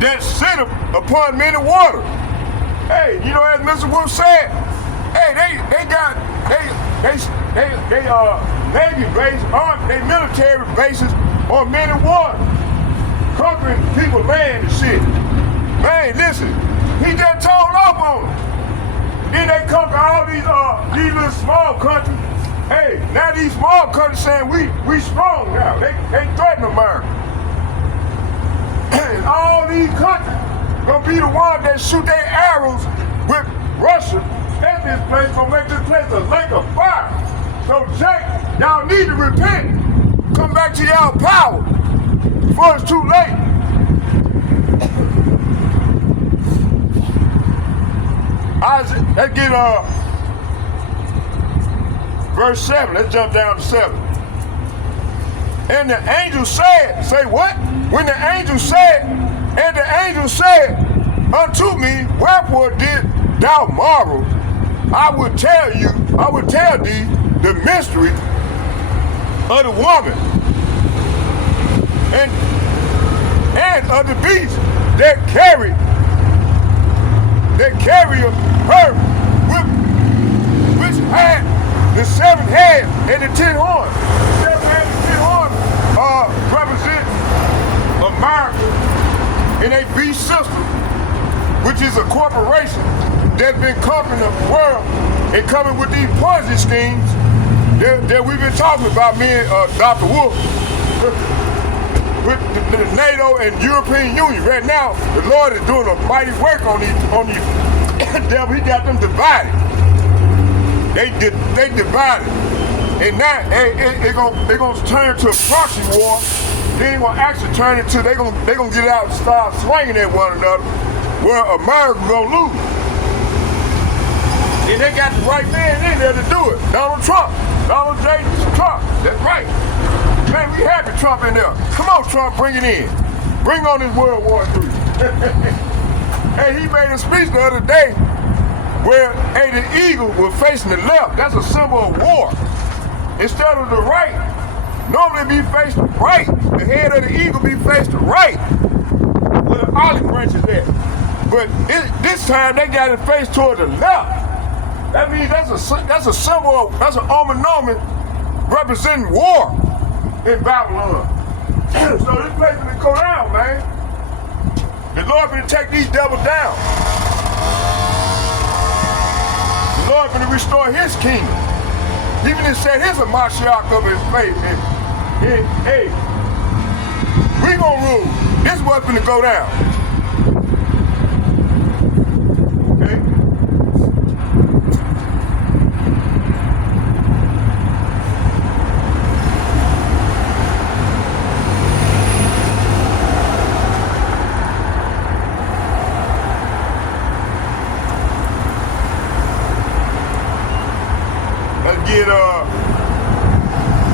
that sitteth upon many waters. Hey, you know, as Mr. Wolf said, hey, they got Navy base, they military bases on many waters, conquering people land and shit. Man, listen, he just told off on them. Then they conquer all these little small countries. Hey, now these small countries saying we strong now. They threaten America. And all these countries gonna be the ones that shoot their arrows with Russia at this place, gonna make this place a lake of fire. So Jake, y'all need to repent. Come back to y'all power before it's too late. Let's get verse 7. Let's jump down to 7. And the angel said, say what? When the angel said, and the angel said unto me, wherefore did thou marvel? I will tell thee the mystery of the woman and of the beast that carry her, which had the 7 heads and the 10 horns. The 7 heads and 10 horns represent America and a beast system, which is a corporation that's been conquering the world and coming with these Ponzi schemes that we've been talking about, me and Dr. Wolf, with the NATO and European Union. Right now, the Lord is doing a mighty work on these devil. He got them divided. They divided. And now they're gonna turn to a proxy war. They ain't gonna actually turn it to, they're gonna get out and start swinging at one another, where America gonna lose. And they got the right man in there to do it. Donald Trump. Donald J. Trump. That's right. Man, we happy Trump in there. Come on, Trump, bring it in. Bring on this World War III. Hey, he made a speech the other day where, hey, the eagle was facing the left. That's a symbol of war. Instead of the right, normally be faced right. The head of the eagle be faced right, where the olive branch is at. But this time they got it faced toward the left. That means that's a symbol, that's an omen representing war in Babylon. So this place is gonna go down, man. The Lord gonna take these devils down. The Lord gonna restore His kingdom. Even it said here's a Mashiach of His faith. And hey, we gonna rule. This is what's gonna go down. Okay? Let's get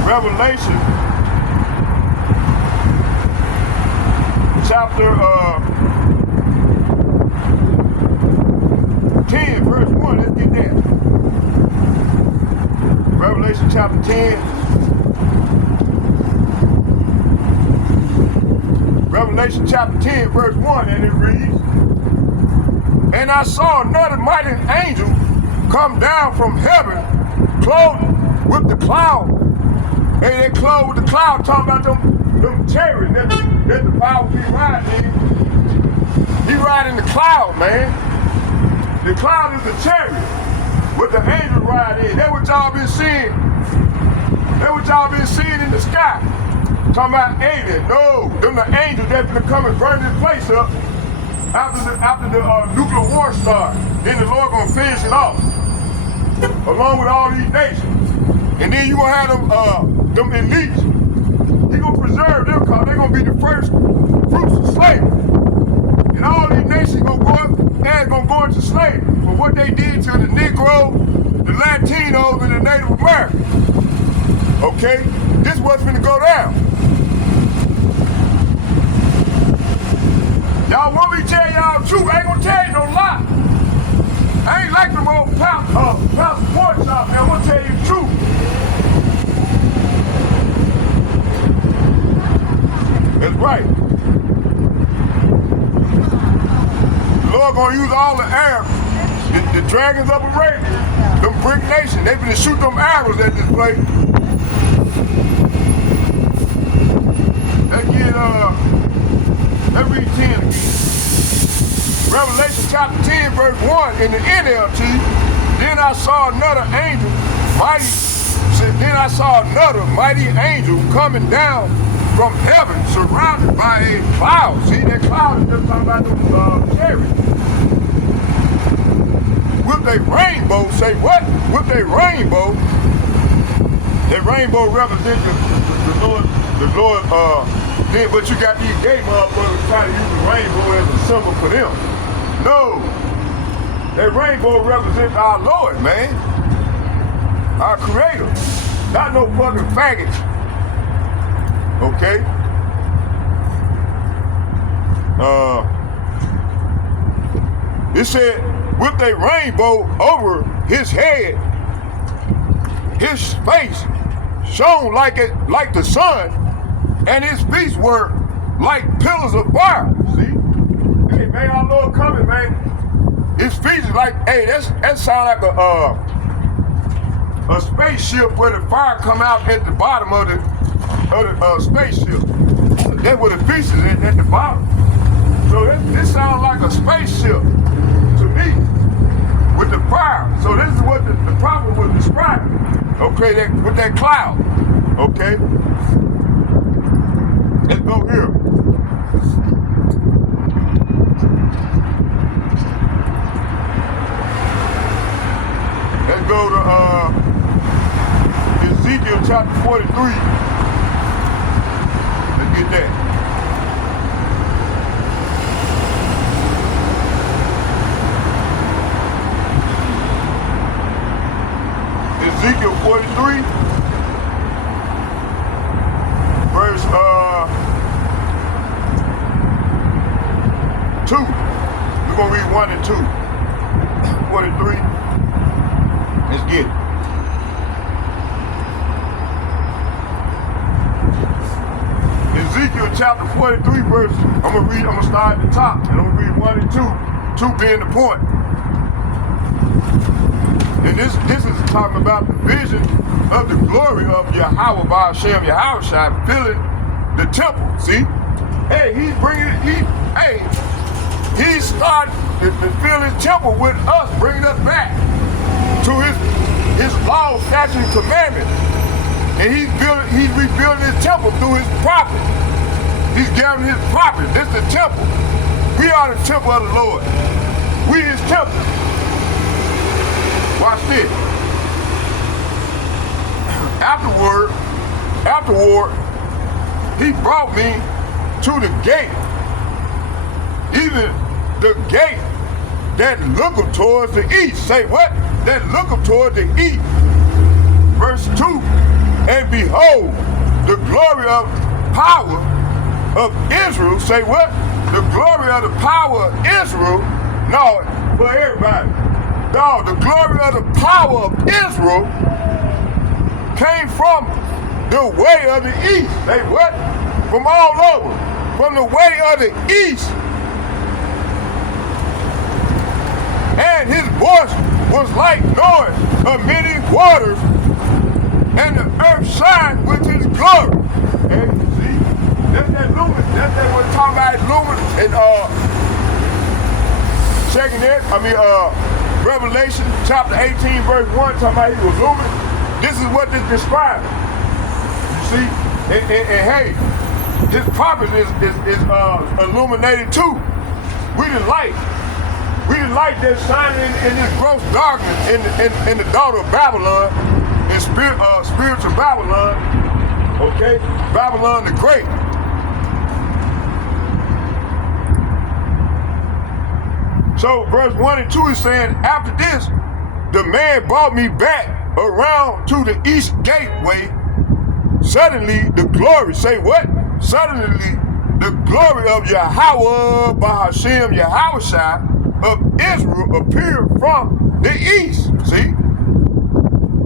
Revelation chapter 10, verse 1. Let's get that. Revelation chapter 10. Revelation chapter 10, verse 1, and it reads, and I saw another mighty angel come down from heaven, clothed with the cloud. And they clothed with the cloud, talking about them chariots that the power be riding in. He riding the cloud, man. The cloud is the chariot. With the angels ride in. That's what y'all been seeing. That's what y'all been seeing in the sky. Talking about alien. No, them the angels that's gonna come and burn this place up after the nuclear war starts. Then the Lord gonna finish it off, along with all these nations. And then you gonna have them elites. He gonna preserve them because they gonna be the first fruits of slavery. And all these nations gonna go into slavery for what they did to the Negro, the Latinos, and the Native Americans. Okay? This what's gonna go down. Y'all want me to tell y'all the truth? I ain't gonna tell you no lie. I ain't like them old Pastor Pork Chop, man. I'm gonna tell you the truth. That's right. The Lord gonna use all the Arabs, the dragons of Arabia, them brick nation. They finna shoot them arrows at this place. Let's read 10 again. Revelation chapter 10, verse 1 in the NLT. Then I saw another mighty angel coming down from heaven, surrounded by a cloud. See, that cloud is just talking about the chariot. With a rainbow, say what? With a rainbow. That rainbow represents the Lord, but you got these gay motherfuckers trying to use the rainbow as a symbol for them. No. That rainbow represents our Lord, man. Our Creator. Not no fucking faggot. Okay? It said, with a rainbow over his head, his face shone like the sun, and his feet were like pillars of fire. See? Hey, man, our Lord coming, man. His feet is like, hey, that sound like a spaceship where the fire come out at the bottom of the spaceship. That's where the feet is at the bottom. So this sounds like a spaceship to me with the fire. So this is what the prophet was describing. Okay, with that cloud. Okay. Let's go here. Let's go to Ezekiel chapter 43. Let's get that. Ezekiel 43, verse 2. We're going to read 1 and 2. 43. Let's get it. Ezekiel chapter 43, verse, I'm going to start at the top, and I'm going to read 1 and 2. 2 being the point. And this is talking about the vision of the glory of Yahweh Ba'ashem Yahushua filling the temple. See? Hey, he's starting to fill his temple with us, bringing us back to his law, statutes, and commandments. And he's rebuilding his temple through his prophets. He's gathering his prophets. This is the temple. We are the temple of the Lord. We his temple. Watch this. Afterward, he brought me to the gate, even the gate that looketh towards the east. Say what? That looketh toward the east. Verse 2, and behold, the glory of power of Israel. Say what? The glory of the power of Israel. No, for everybody. No, the glory of the power of Israel came from the way of the east. Say what? From all over. From the way of the east. And his voice was like noise of many waters, and the earth shined with his glory. And see, that's that lumen. That's that we're talking about lumen. And Revelation chapter 18, verse 1, talking about he was illuminated. This is what this describes. You see? And hey, his prophet is illuminated too. We didn't like that shining in this gross darkness in the daughter of Babylon, in spiritual Babylon, okay? Babylon the Great. So verse 1 and 2 is saying, after this, the man brought me back around to the east gateway. Suddenly the glory, say what? Suddenly the glory of Yahweh Bahashem Yahushua of Israel appeared from the east. See?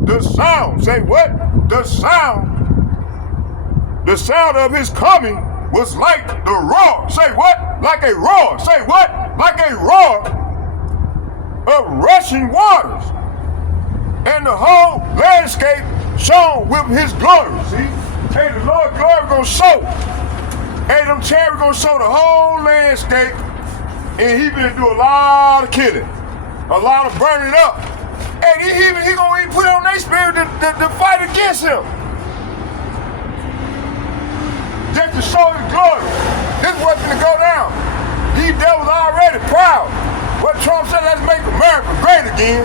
The sound, say what? The sound of his coming was like the roar. Say what? Like a roar. Say what? Like a roar of rushing waters. And the whole landscape shone with his glory. See? Hey, the Lord glory gonna show. Hey, them chariots gonna show the whole landscape. And he gonna do a lot of killing. A lot of burning up. And he gonna even put on their spirit to fight against him. Just to show his glory. This was gonna go down. These devils already proud. What Trump said, let's make America great again.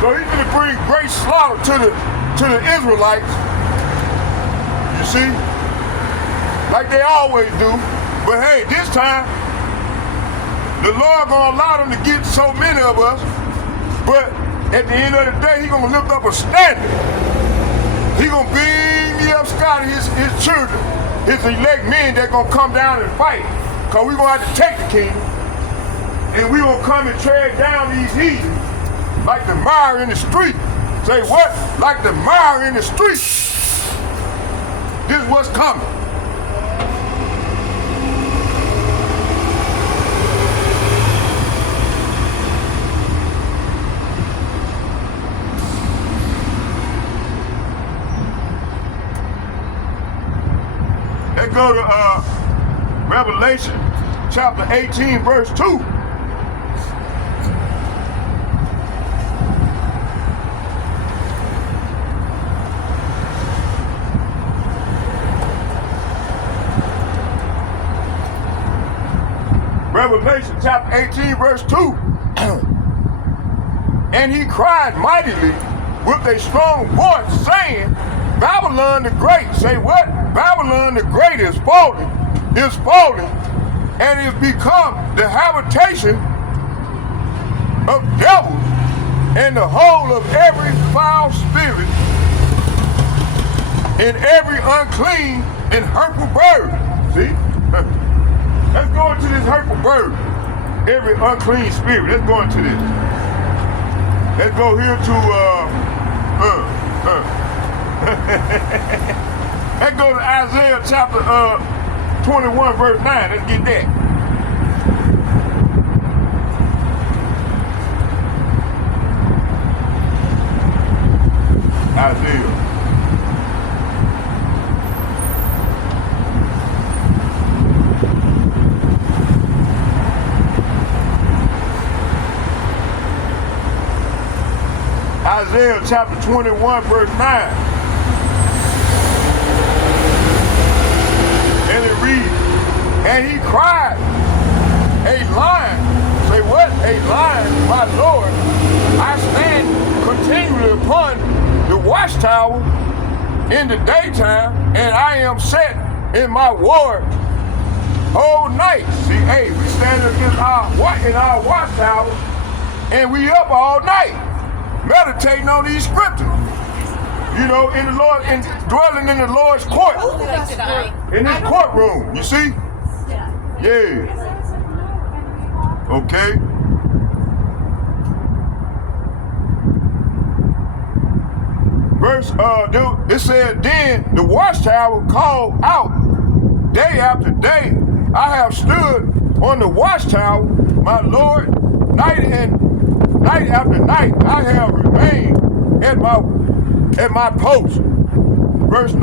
So he's gonna bring great slaughter to the Israelites. You see? Like they always do. But hey, this time, the Lord gonna allow them to get so many of us, but at the end of the day, he gonna lift up a standard. He gonna beam me up, Scott, his children, his elect men that gonna come down and fight. Cause we gonna have to take the kingdom, and we gonna come and tread down these heathen like the mire in the street. Say what? Like the mire in the street. This is what's coming. Let's go to Revelation chapter 18, verse 2. Revelation chapter 18, verse 2. And he cried mightily with a strong voice, saying, Babylon the Great, say what? Babylon the Great is falling, and is become the habitation of devils and the whole of every foul spirit and every unclean and hurtful bird. See? Let's go into this hurtful bird. Every unclean spirit. Let's go into this. Let's go here to let's go to Isaiah chapter 21, verse 9. Let's get that. Isaiah. Isaiah chapter 21, verse 9. And it reads, and he cried, a lion, say what? A lion, my Lord, I stand continually upon the watchtower in the daytime, and I am set in my ward whole night. See, hey, we stand in our watchtower, and we up all night, meditating on these scriptures. You know, in the Lord, and dwelling in the Lord's court. In his courtroom, you see? Yeah. Okay. Verse, it said, then the watchtower called out day after day. I have stood on the watchtower, my Lord, night after night. I have remained at my post. Verse 9,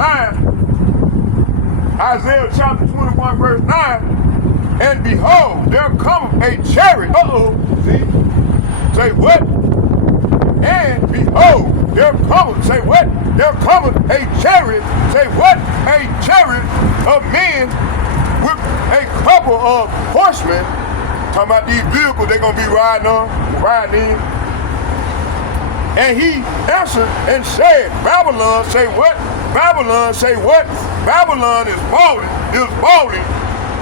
Isaiah chapter 21, verse 9, And behold, there cometh a chariot. See? Say what? And behold, there cometh, say what? There cometh a chariot, say what? A chariot of men with a couple of horsemen. Talking about these vehicles they're gonna be riding in. And he answered and said, Babylon, say what? Babylon, say what? Babylon is falling,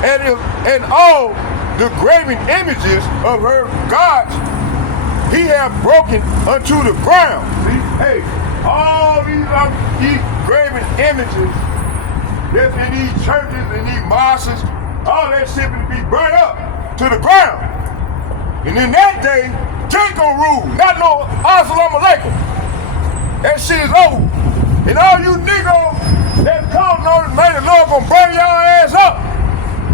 and all the graven images of her gods he have broken unto the ground. See? Hey, all these graven images that's in these churches and these mosques, all that shit will be burnt up to the ground. And in that day, king gonna rule, not no assalamu alaikum. That shit is over. And all you niggas that calling on it, man, the Lord gonna burn y'all ass up.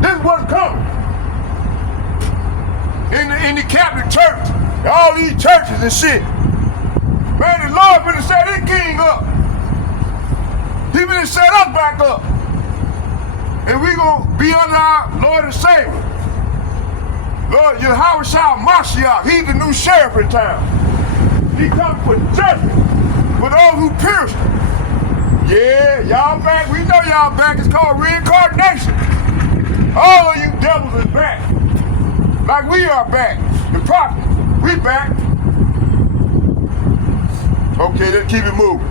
This is what's coming. In the Catholic Church, all these churches and shit. Man, the Lord finna set his king up. He finna set us back up. And we gonna be under our Lord and Savior. Lord Yahweh Mashiach, he's the new sheriff in town. He comes for judgment for those who pierced him. Yeah, y'all back. We know y'all back. It's called reincarnation. All of you devils is back. Like we are back. The prophets, we back. Okay, let's keep it moving.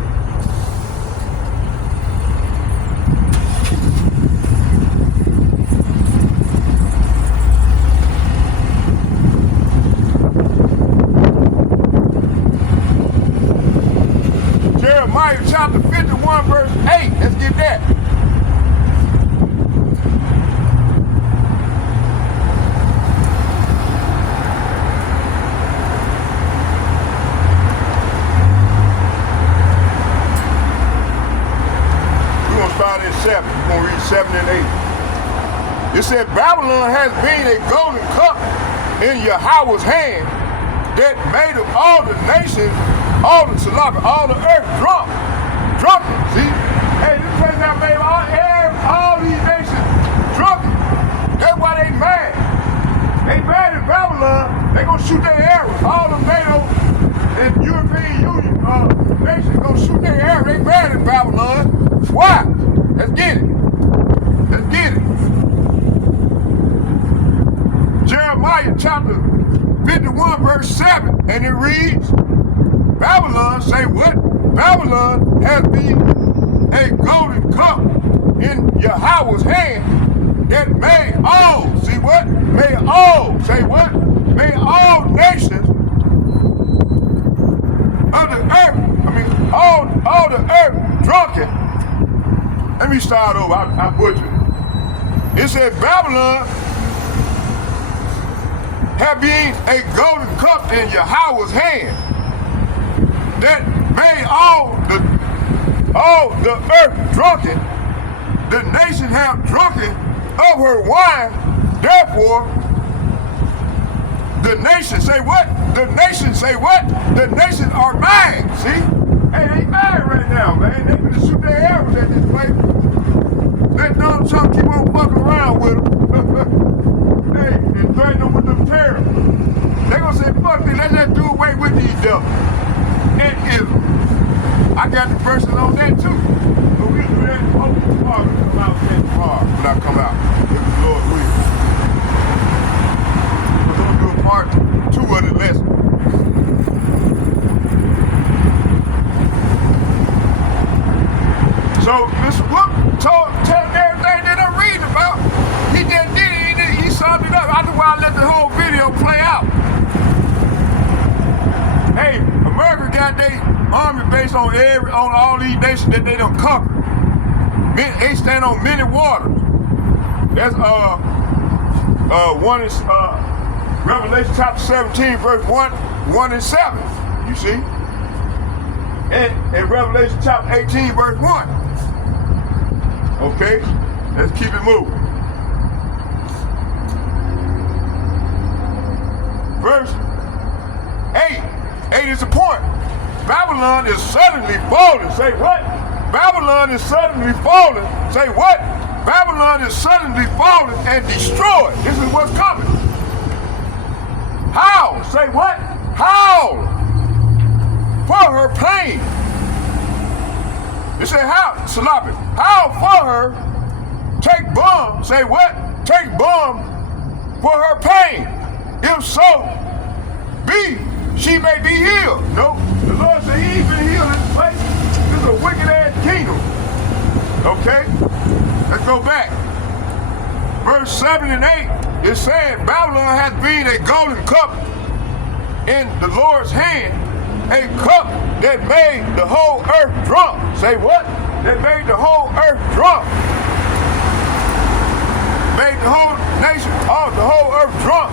Jeremiah chapter 51 verse 8. Let's get that. We're going to start at 7. We're going to read 7 and 8. It said, Babylon has been a golden cup in Yahweh's hand that made of all the nations, all the Salaka, all the earth drunken. See? Hey, this place that made all these nations drunken. That's why they mad. They mad at Babylon. They gonna shoot their arrows. All the NATO and European Union nations gonna shoot their arrows. They mad at Babylon. Why? Let's get it. Let's get it. Jeremiah chapter 51 verse 7, and it reads, Babylon, say what? Babylon has been a golden cup in Yahweh's hand that made all, see what? Made all, say what? Made all nations of the earth, all the earth drunken. Let me start over, I butchered it. It said Babylon have been a golden cup in Yahweh's hand that made all the earth drunken. The nation have drunken of her wine. Therefore, the nation say what? The nation say what? The nations are mad. See? Hey, they mad right now, man. They gonna shoot their arrows at this place. Let Donald Trump keep on fucking around with them. Hey, and threaten them with them terrorists. They gonna say, fuck this, let's just do away with these devils. And Israel. I got the verses on that too. So we do that hopefully tomorrow. Come out tomorrow when I come out. If the Lord will. We're gonna do a part 2 of the lesson. So Mr. Whoop tell me everything that I'm reading about. He just did it, he summed it up. After a while, I let the whole video play out. Hey, America got their army based on all these nations that they done conquered. They stand on many waters. That's one is Revelation chapter 17, verse 1 and 7. You see? And Revelation chapter 18, verse 1. Okay, let's keep it moving. Verse 8. 8 is the point. Babylon is suddenly falling. Say what? Babylon is suddenly falling. Say what? Babylon is suddenly fallen and destroyed. This is what's coming. Howl. Say what? Howl for her pain. It said how? Salabi. Howl for her. Take balm. Say what? Take balm for her pain. If so, she may be healed. No, the Lord said he ain't been healed in this place. This is a wicked ass kingdom. Okay? Let's go back. Verse 7 and 8, it said, Babylon hath been a golden cup in the Lord's hand, a cup that made the whole earth drunk. Say what? That made the whole earth drunk. Made the whole nation, the whole earth drunk.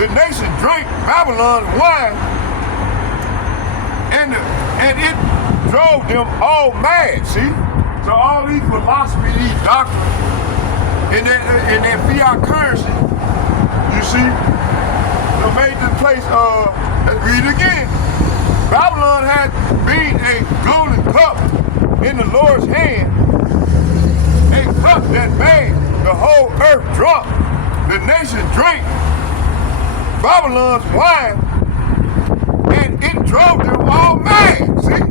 The nation drank Babylon's wine, and it drove them all mad. See? So all these philosophy, these doctrines, and that fiat currency, you see, they made this place, let's read it again. Babylon had been a golden cup in the Lord's hand, a cup that made the whole earth drunk. The nation drank Babylon's wine, and it drove them all mad. See?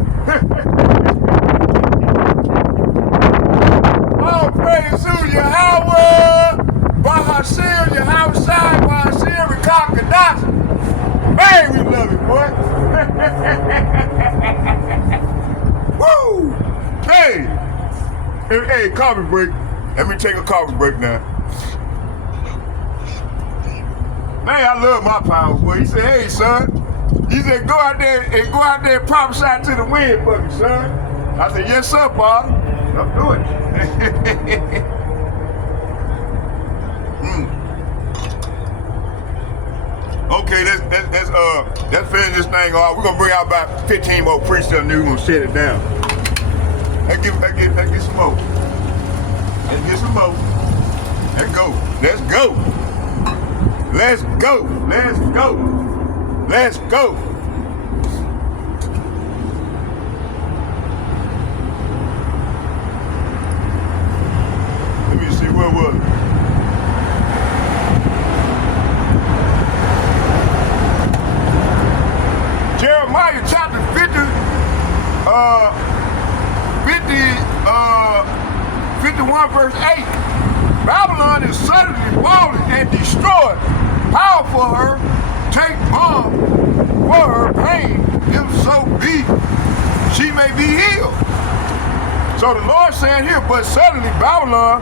Oh, praise to Yahweh, Bahashir, Yahweh Shai, Bahashir, Rekah Kadash. Man, we love it, boy. Woo! Hey, coffee break. Let me take a coffee break now. Man, I love my power, boy. He said, hey, son. He said, go out there and prophesy to the wind for me, son. I said, yes, sir, father. I'll do it. Okay, let's finish this thing off. We're gonna bring out about 15 more preachers and we're gonna shut it down. Let's get some more. Let's get some more. Let's go. Let's go. Let's go. Let's go. Let's go. Let me see, where was it? Jeremiah chapter 51 verse 8. Babylon is suddenly fallen and destroyed. Power for her, take balm for her pain, if so be she may be healed. So the Lord saying here, but suddenly Babylon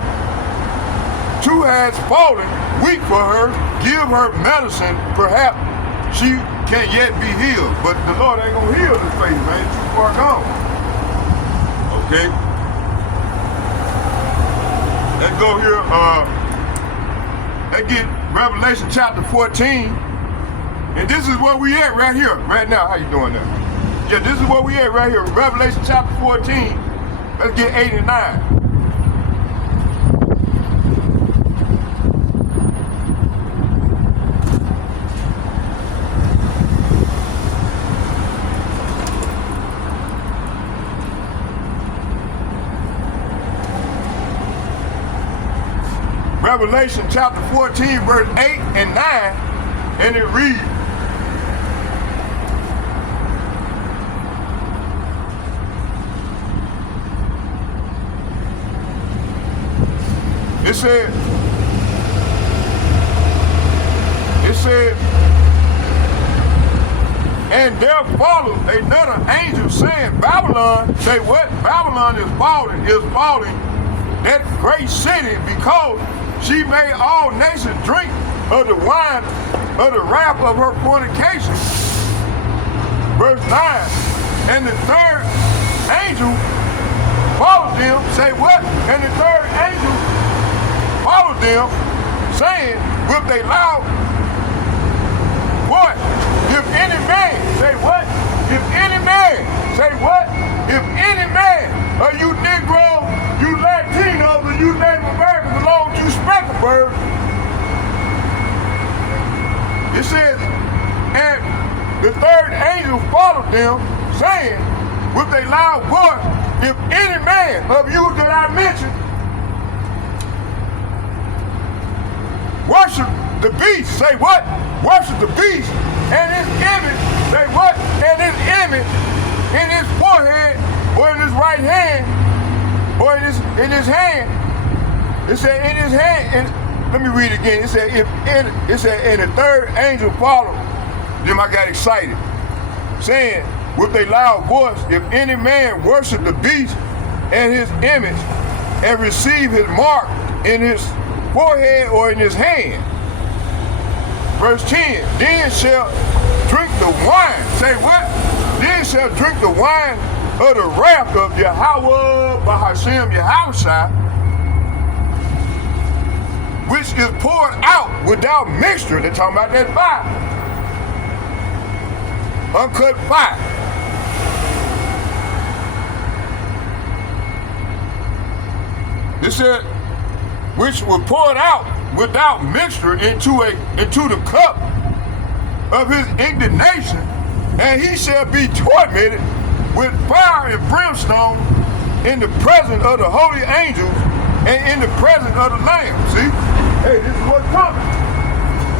too has fallen, weak for her, give her medicine, perhaps she can yet be healed. But the Lord ain't gonna heal this place, man. It's too far gone. Okay. Let's go here, let's get Revelation chapter 14. And this is where we at right here, right now. How you doing now? Yeah, this is where we at right here. Revelation chapter 14. Let's get 8 and 9. Revelation chapter 14, verse 8 and 9, and it reads, It said, and there followed another angel saying, Babylon, say what? Babylon is falling, that great city, because she made all nations drink of the wine of the wrath of her fornication. Verse 9, and the third angel followed them, say what? And the third angel followed them, saying with a loud voice, if any man, say what? If any man, say what? If any man, or you Negroes, you Latinos, or you Native Americans belong to Specklebird, it says, and the third angel followed them, saying with a loud voice, if any man of you that I mentioned worship the beast. Say what? Worship the beast and his image. Say what? And his image in his forehead or in his right hand or in his hand. It said in his hand. And let me read it again. It said and the third angel followed. Then I got excited, saying with a loud voice, if any man worship the beast and his image and receive his mark in his forehead or in his hand. Verse 10, then shall drink the wine. Say what? Then shall drink the wine of the wrath of Yahweh Bahashem Yahushua, which is poured out without mixture. They're talking about that fire. Uncut fire. It said, which was poured out without mixture into the cup of his indignation, and he shall be tormented with fire and brimstone in the presence of the holy angels and in the presence of the Lamb. See? Hey, this is what's coming.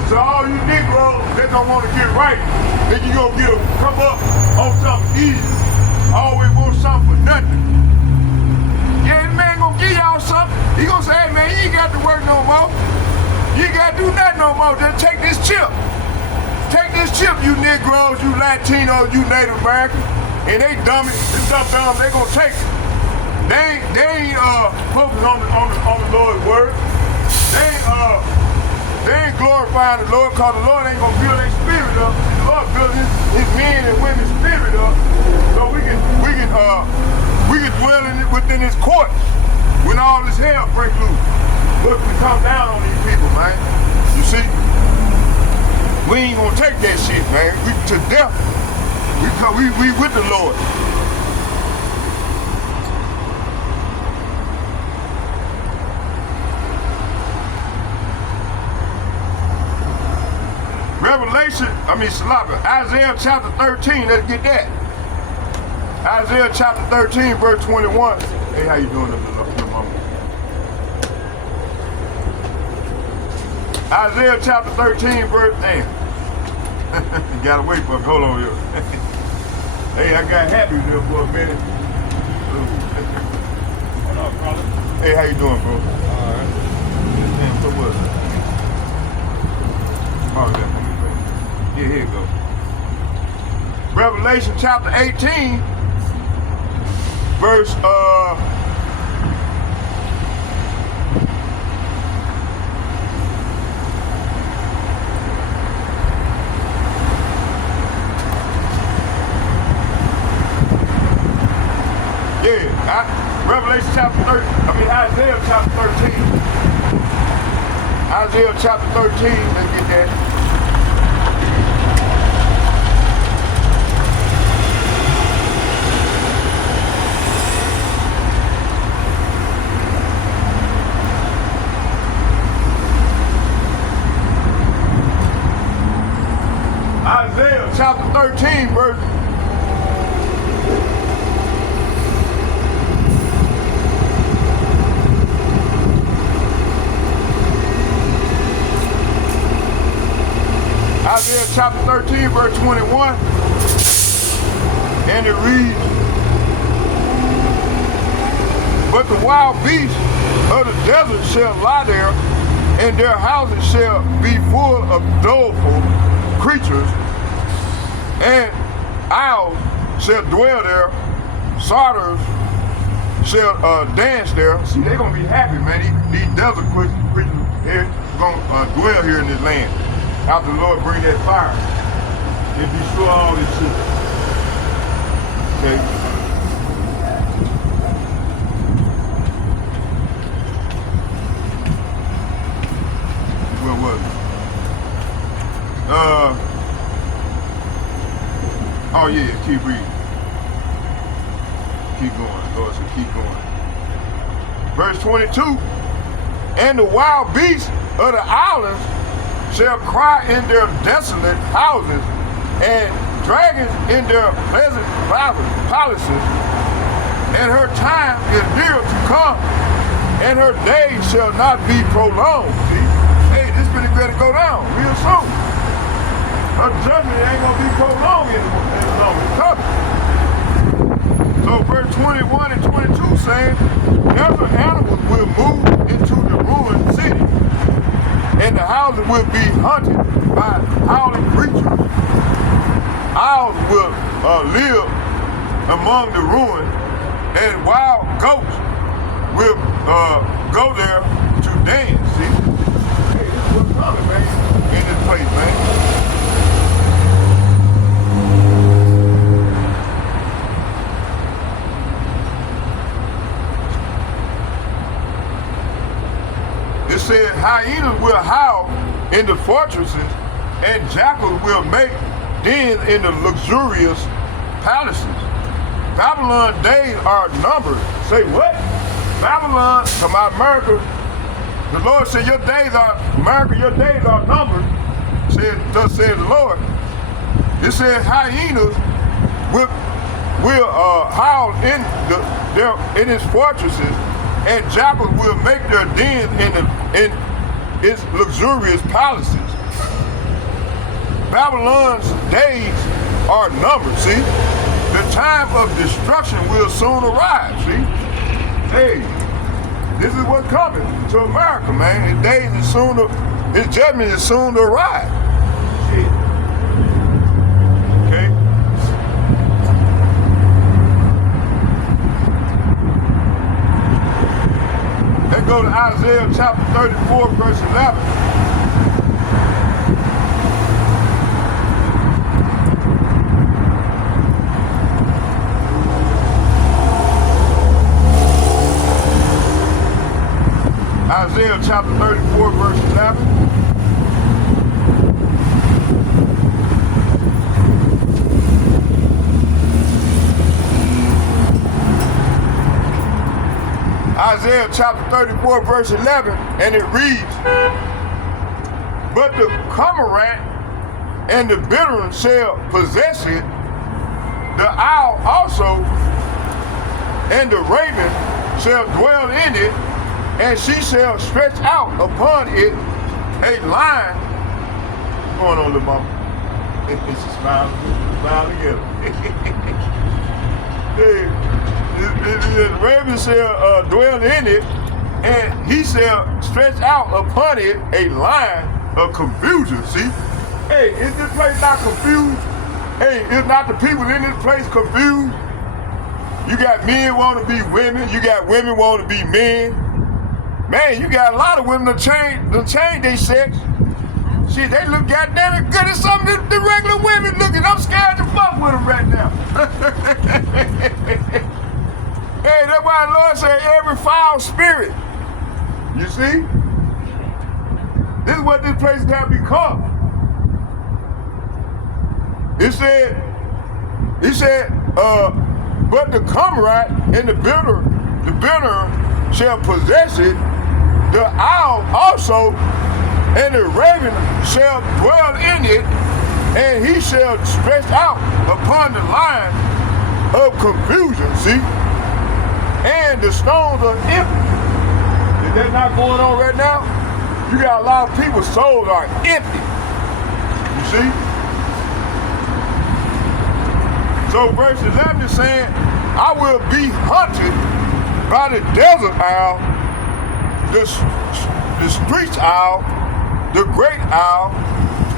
So all you Negroes that don't want to get right, then you gonna come up on something easy. Always want something for nothing. Yeah, this man gonna give y'all something. He gonna say, hey man, you ain't got to work no more. You ain't got to do nothing no more. Just take this chip. Take this chip, you Negroes, you Latinos, you Native Americans. And they dummies, they gonna take it. They ain't focused on the Lord's word. They ain't glorifying the Lord, because the Lord ain't gonna build their spirit up. The Lord building his men and women's spirit up, so we can dwell within his court when all this hell break loose. Look, we come down on these people, man. You see, we ain't gonna take that shit, man. We to death. We with the Lord. Isaiah chapter 13, let's get that. Isaiah chapter 13, verse 21. Hey, how you doing, little mama? Isaiah chapter 13, verse, damn. You gotta wait for me, hold on here. Hey, I got happy there for a minute. What up, brother? Hey, how you doing, bro? Alright. Damn, so what? Oh, yeah, here you go. Revelation chapter 18, verse Revelation chapter 13, Isaiah chapter 13. Isaiah chapter 13, let's get that. Isaiah chapter 13, verse. Isaiah chapter 13, verse 21. And it reads, but the wild beasts of the desert shall lie there, and their houses shall be full of doleful creatures, and owls shall dwell there, satyrs shall dance there. See, they're gonna be happy, man. These desert creatures here gonna dwell here in this land after the Lord bring that fire and destroy all this shit. Okay. Where was it? Oh yeah, keep reading. Keep going, Lord, so keep going. Verse 22, and the wild beasts of the islands shall cry in their desolate houses, and dragons in their pleasant palaces, and her time is near to come, and her days shall not be prolonged. See? Hey, this finna get to go down real soon. Her judgment ain't gonna be prolonged any longer. It's coming. So verse 21 and 22 saying, every animal will move into the ruined city, and the houses will be hunted by howling creatures. Owls will live among the ruins, and wild goats will go there to dance. See? Hey, this is what's coming, man, in this place, man. It said hyenas will howl in the fortresses, and jackals will make dens in the luxurious palaces. Babylon days are numbered. Say what? Babylon, to my America, the Lord said your days are, America, your days are numbered. Thus says the Lord. It says hyenas will howl in its fortresses, and jackals will make their dens in its luxurious palaces. Babylon's days are numbered, see? The time of destruction will soon arrive, see? Hey, this is what's coming to America, man. His days is soon to, his judgment is soon to arrive. Shit. Okay? Let's go to Isaiah chapter 34, verse 11. Isaiah chapter 34, verse 11. Isaiah chapter 34, verse 11, and it reads, but the cormorant and the bittern shall possess it, the owl also and the raven shall dwell in it, and she shall stretch out upon it a line. What's going on, little mama? It's a smile together. The raven shall dwell in it, and he shall stretch out upon it a line of confusion. See? Hey, is this place not confused? Hey, is not the people in this place confused? You got men want to be women. You got women want to be men. Man, you got a lot of women to change their sex. Shit, they look goddamn it good as some of the regular women looking. I'm scared to fuck with them right now. Hey, that's why the Lord said every foul spirit. You see? This is what this place got become. It said, but the cormorant and the bittern shall possess it, the owl also and the raven shall dwell in it, and he shall stretch out upon the line of confusion, see? And the stones are empty. Is that not going on right now? You got a lot of people's souls are empty. You see? So verse 11 is saying, I will be hunted by the desert owl, the street owl, the great owl,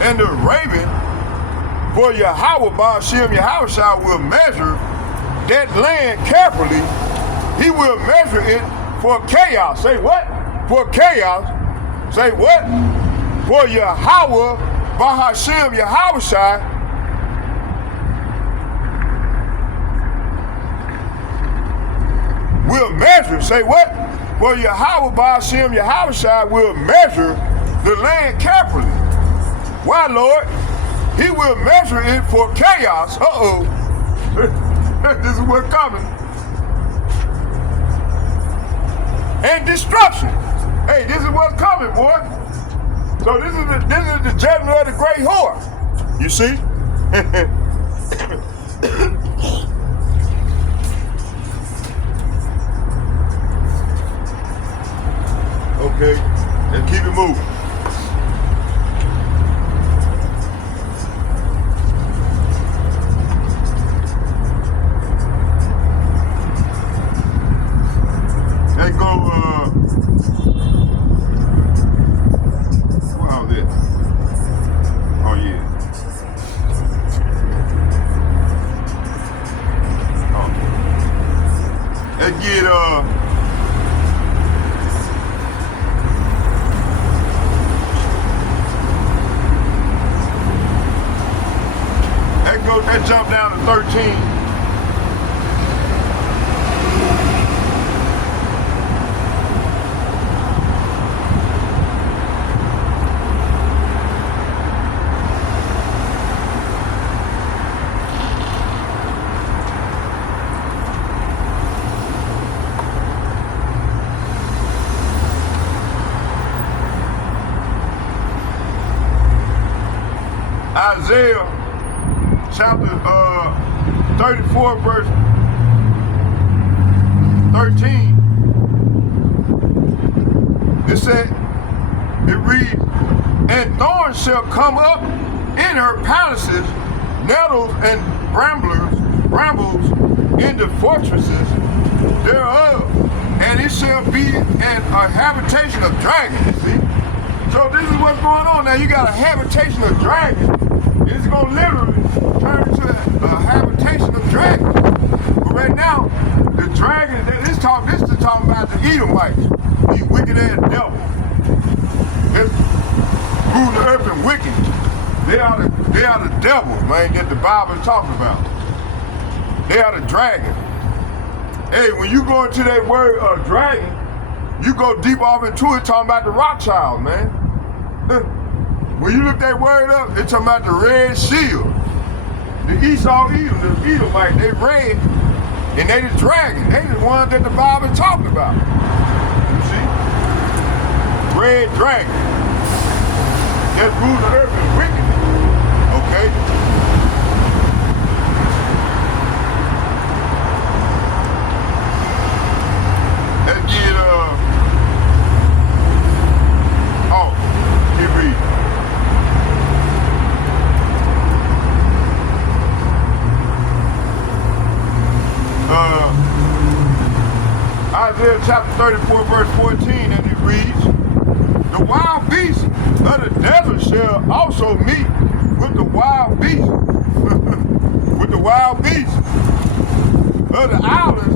and the raven, for Yahweh Ba'ashem Yahushua will measure that land carefully. He will measure it for chaos. Say what? For chaos. Say what? For Yahweh Ba'ashem Yahushua will measure. Say what? For Yahweh Ba'ashem Yahushua will measure the land carefully. Why, Lord? He will measure it for chaos. Uh-oh. This is what's coming. And destruction. Hey, this is what's coming, boy. So this is the judgment of the great whore. You see? Okay, let's keep it moving. Let's get that jump down to 13. Isaiah chapter 34 verse 13. It reads, and thorns shall come up in her palaces, nettles and brambles in the fortresses thereof, and it shall be a habitation of dragons. See? So this is what's going on now. You got a habitation of dragons. It's gonna literally turn into a habitation of dragons. But right now, the dragon, this is talking about the Edomites, these wicked ass devils. That's ruling the earth and wicked. They are the devils, man, that the Bible is talking about. They are the dragon. Hey, when you go into that word dragon, you go deep off into it, talking about the Rothschild, man. When you look that word up, it's talking about the red shield. The Esau Edom, the Edomite, they red, and they the dragon. They the ones that the Bible is talking about. You see? Red dragon. That rules the earth and wickedness. Okay? Let's get, keep reading. Isaiah chapter 34 verse 14, and it reads, the wild beasts of the desert shall also meet with the wild beasts, with the wild beasts of the islands,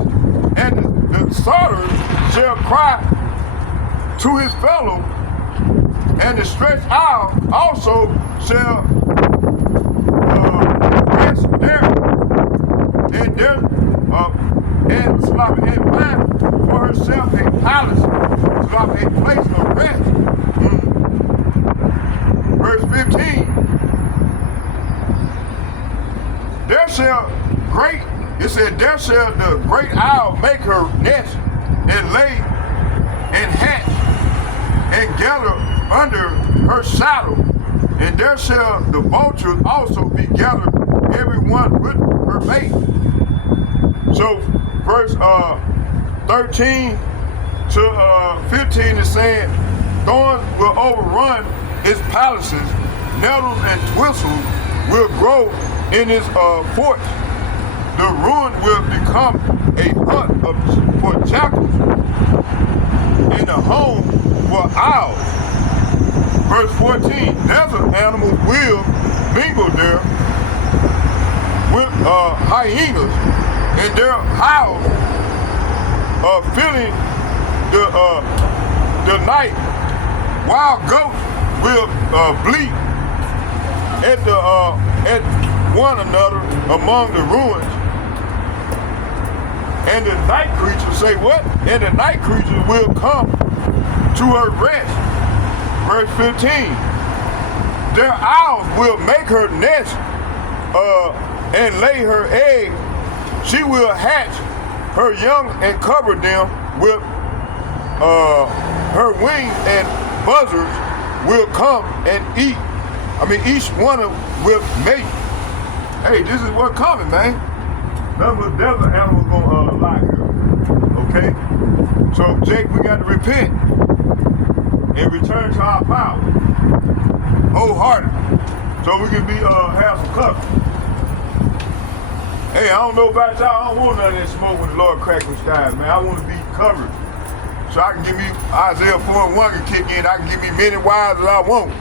and the sorter shall cry to his fellow, and the stretched owl also shall rest there, and there and find for herself a palace, a place of rest. Verse 15. There shall the great owl make her nest and lay and hatch and gather under her shadow, and there shall the vultures also be gathered, every one with her mate. So verse 13 to 15 is saying, thorns will overrun its palaces, nettles and thistles will grow in its forts. The ruin will become a hut for jackals and a home for owls. Verse 14, desert animals will mingle there with hyenas, and their howls filling the night. Wild goats will bleat at one another among the ruins. And the night creatures say what? And the night creatures will come to her rest. Verse 15. Their owls will make her nest and lay her egg. She will hatch her young and cover them with her wings, and buzzards will come and eat. Each one of them will mate. Hey, this is what's coming, man. None of the desert animals gonna lie here. Okay? So, Jake, we got to repent and return to our power. Wholehearted. So we can be have some cover. Hey, I don't know about y'all. I don't want none of that smoke when the Lord cracks the skies, man. I want to be covered. So I can give me Isaiah 4:1 can kick in. I can give me many wives that I want.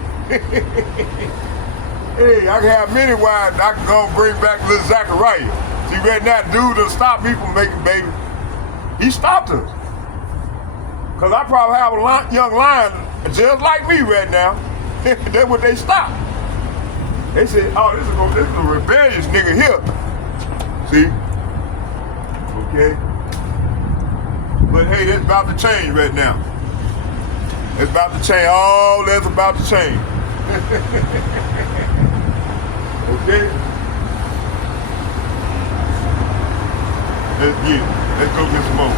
Hey, I can have many wives. I can go and bring back little Zachariah. See, right now, dude will stop me from making babies. He stopped us. Because I probably have a young lion just like me right now. That's what they stopped. They said, oh, this is a rebellious nigga here. See? Okay? But hey, that's about to change right now. It's about to change. All that's about to change. Okay? Let's get it. Let's go get some more.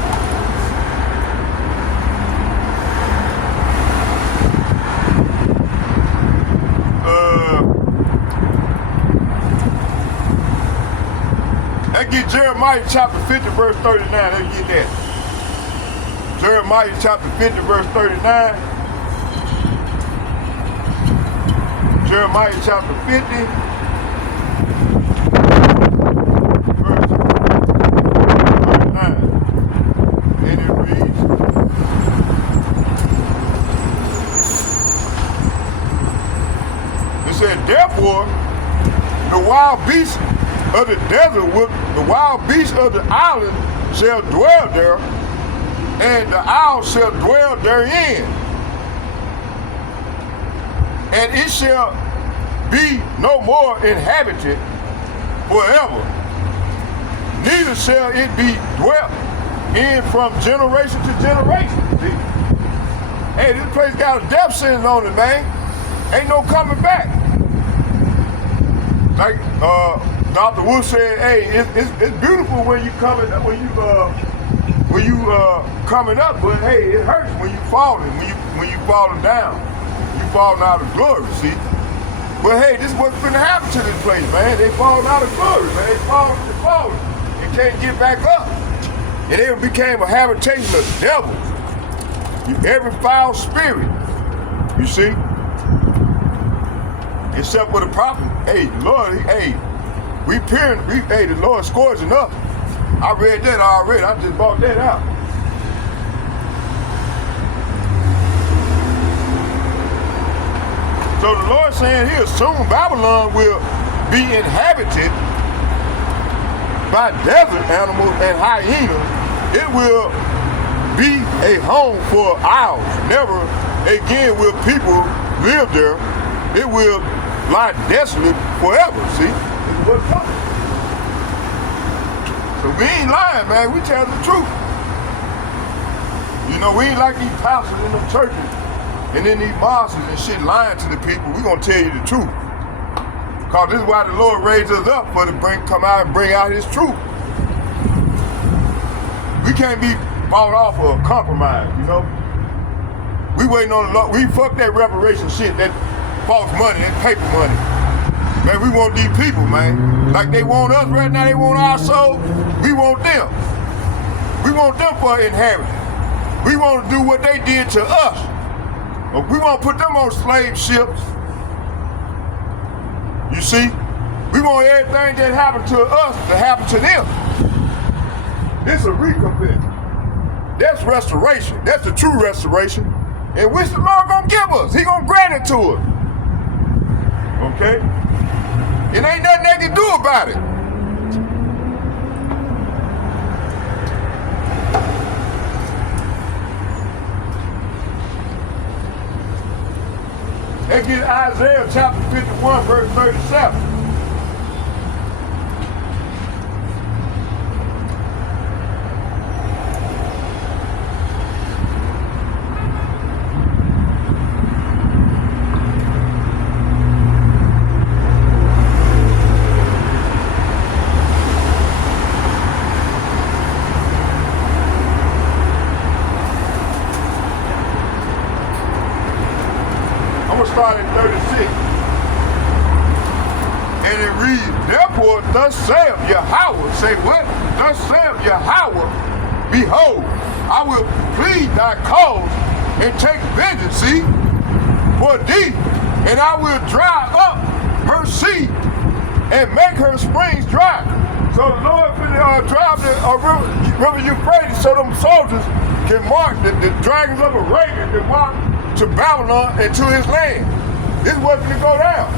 Let's get Jeremiah chapter 50, verse 39. Let's get that. Jeremiah chapter 50, verse 39. Jeremiah chapter 50, verse 39. And it reads, it said, therefore, the wild beasts of the desert, the wild beasts of the island shall dwell there, and the owl shall dwell therein. And it shall be no more inhabited forever, neither shall it be dwelt in from generation to generation. See? Hey, this place got a death sentence on it, man. Ain't no coming back. Like Dr. Wu said, hey, it's beautiful when you coming up, when you coming up, but hey, it hurts when you falling, when you falling down. You falling out of glory, see? But hey, this is what's gonna happen to this place, man. They falling out of glory, man. They falling and can't get back up. And it became a habitation of devils. Every foul spirit, you see? Except for the prophet. Hey, Lord, hey, hey, the Lord scourging up. I read that already. I just bought that out. So the Lord saying here, soon Babylon will be inhabited by desert animals and hyenas. It will be a home for owls. Never again will people live there. It will lie desolate forever, see? It's what's coming. So we ain't lying, man. We tell the truth. You know, we ain't like these pastors in them churches and in these mosques and shit lying to the people. We gonna tell you the truth. Cause this is why the Lord raised us up for to come out and bring out his truth. We can't be bought off of a compromise, you know? We waiting on the Lord. We fuck that reparation shit, that false money, that paper money. Man, we want these people, man. Like they want us right now, they want our soul. We want them. We want them for inheritance. We want to do what they did to us. We want to put them on slave ships. You see? We want everything that happened to us to happen to them. This is a recompense. That's restoration. That's the true restoration. And which the Lord gonna give us. He gonna grant it to us. Okay? It ain't nothing they can do about it. Let's get Isaiah chapter 51, verse 37. Start at 36. And it reads, therefore, thus saith Yahweh, say what? Thus saith Yahweh, behold, I will plead thy cause and take vengeance, see, for thee, and I will dry up her sea and make her springs dry. So the Lord finna drive the river Euphrates so them soldiers can march, the dragons of Arabia can march to Babylon and to his land. This is what's gonna go down.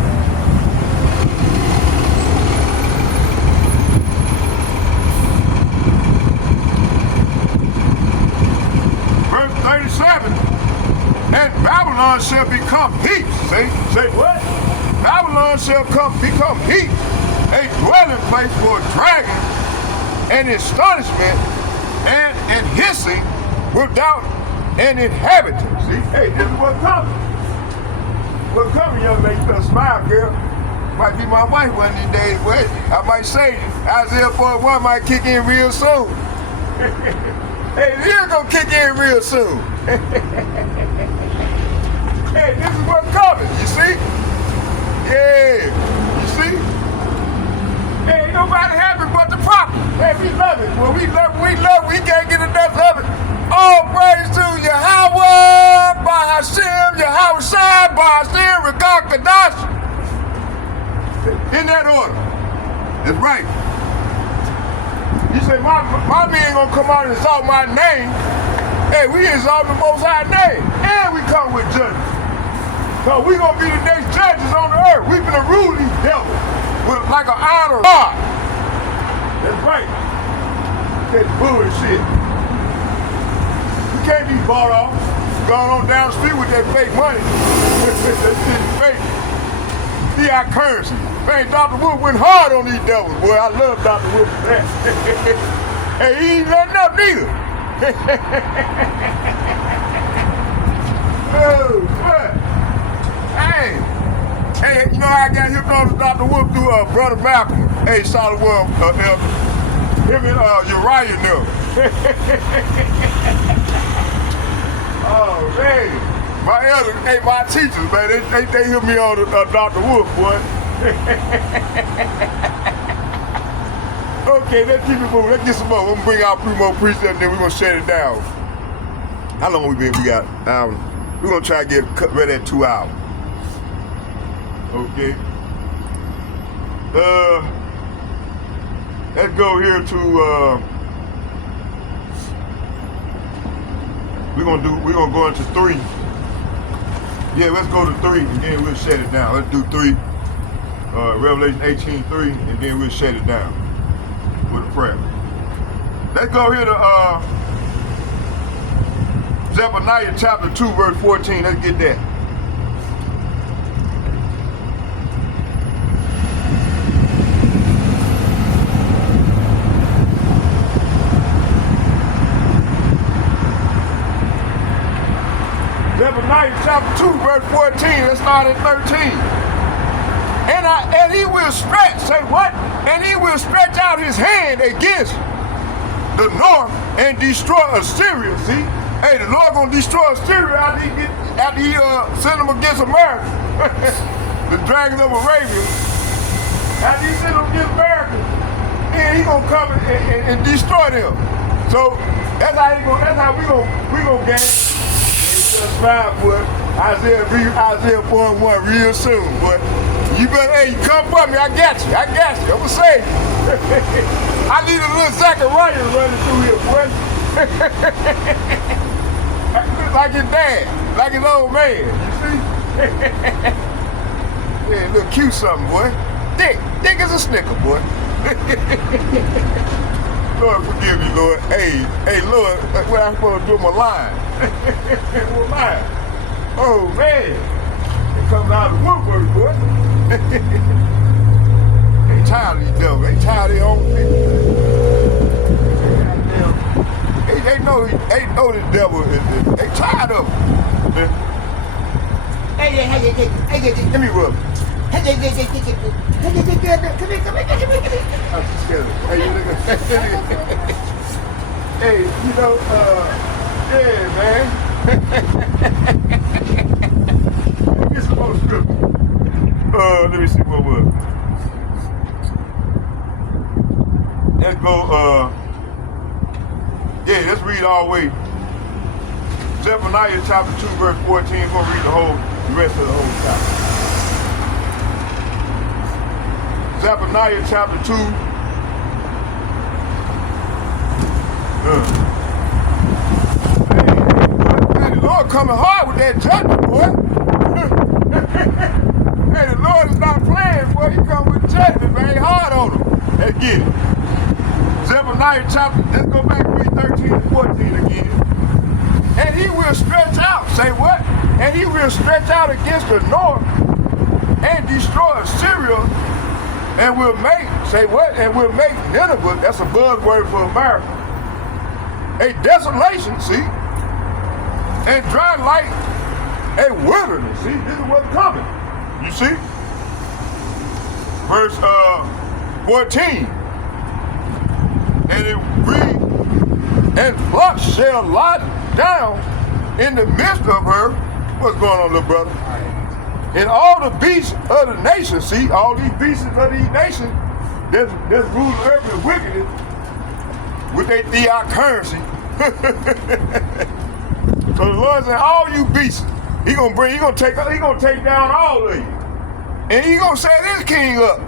And Babylon shall become heat. Say what? Babylon shall become heat, a dwelling place for a dragon, and astonishment, and hissing without an inhabitant. See, hey, this is what's coming. What's coming, young lady? You better smile, girl. Might be my wife one of these days, boy. I might say Isaiah 41 might kick in real soon. Hey, it's gonna kick in real soon. Hey, this is what's coming, you see? Yeah, you see? Hey, ain't nobody happy but the prophet. Hey, we love it. Well, we can't get enough of it. All praise to Yahweh, Bahashim, Yahweh Shai, Bahashim, Regard Kadash. In that order. That's right. You say, my man gonna come out and exalt my name. Hey, we exalt the Most High name. And we come with judgment. So we gonna be the next judges on the earth. We finna rule these devils with like an honor God. That's right. That's bullshit. You can't be bought off. Going on down the street with that fake money. That shit is fake. Fiat currency. Man, Dr. Wolf went hard on these devils, boy. I love Dr. Wolf for that. Hey, he ain't letting up neither. Oh, what? Hey, you know how I got hooked on to Dr. Wolf through Brother Malcolm? Hey, Solid World, Elder. Him and Uriah knew. Oh, man. My elders, hey, my teachers, man, they hit me on Dr. Wolf, boy. Okay, let's keep it moving. Let's get some more. We're gonna bring out 3 more preachers and then we're gonna shut it down. How long we got? We're gonna try to get ready at 2 hours. Okay. Let's go here to we're gonna go into 3. Yeah, let's go to 3 and then we'll shut it down. Let's do 3. Revelation 18:3, and then we'll shut it down with a prayer. Let's go here to Zephaniah chapter 2, verse 14. Let's get that. Zephaniah chapter 2, verse 14. Let's start at 13. And he will stretch, say what? And he will stretch out his hand against the north and destroy Assyria. See? Hey, the Lord gonna destroy Assyria after he send them against America. The dragons of Arabia. After he send them against America, then he gonna come and destroy them. So that's how we gonna get it. Smile, boy. Isaiah 41 real soon, boy. You better, hey, you come for me. I got you. I'm gonna say. I need a little Zachariah running through here, boy. Like his dad, like his old man. You see? Yeah, look cute something, boy. Thick as a snicker, boy. Lord, forgive me, Lord. Hey, Lord, what I'm supposed to do with my line? With mine. Oh, man. It comes out of the woodwork, boy. They tired of these devils. They tired of their own people. They know this devil is. They tired of him. Hey, let me rub. Hey, I'm scared. Hey, you look at hey, you know, yeah, man. Get some more script. Let me see what was. Let's go, yeah, let's read all the way. Zephaniah chapter 2, verse 14. We're going to read the rest of the whole chapter. Zephaniah chapter 2. Hey, the Lord coming hard with that judgment, boy. Hey, the Lord is not playing, boy. He come with judgment, man. Hard on him. Let's get it. Zephaniah chapter, let's go back to read 13 and 14 again. And he will stretch out, say what? and he will stretch out against the north and destroy Assyria, and will make, say what? And will make Nineveh, that's a buzzword for America, a desolation, see? And dry like a wilderness, see? This is what's coming, you see? Verse 14, and it reads, and flocks shall lie down in the midst of her. What's going on, little brother? And all the beasts of the nation, see, all these beasts of these nations, that's ruling earth with wickedness, with their theocurrency. So the Lord said, all you beasts, he gonna take down all of you. And he gonna set his king up.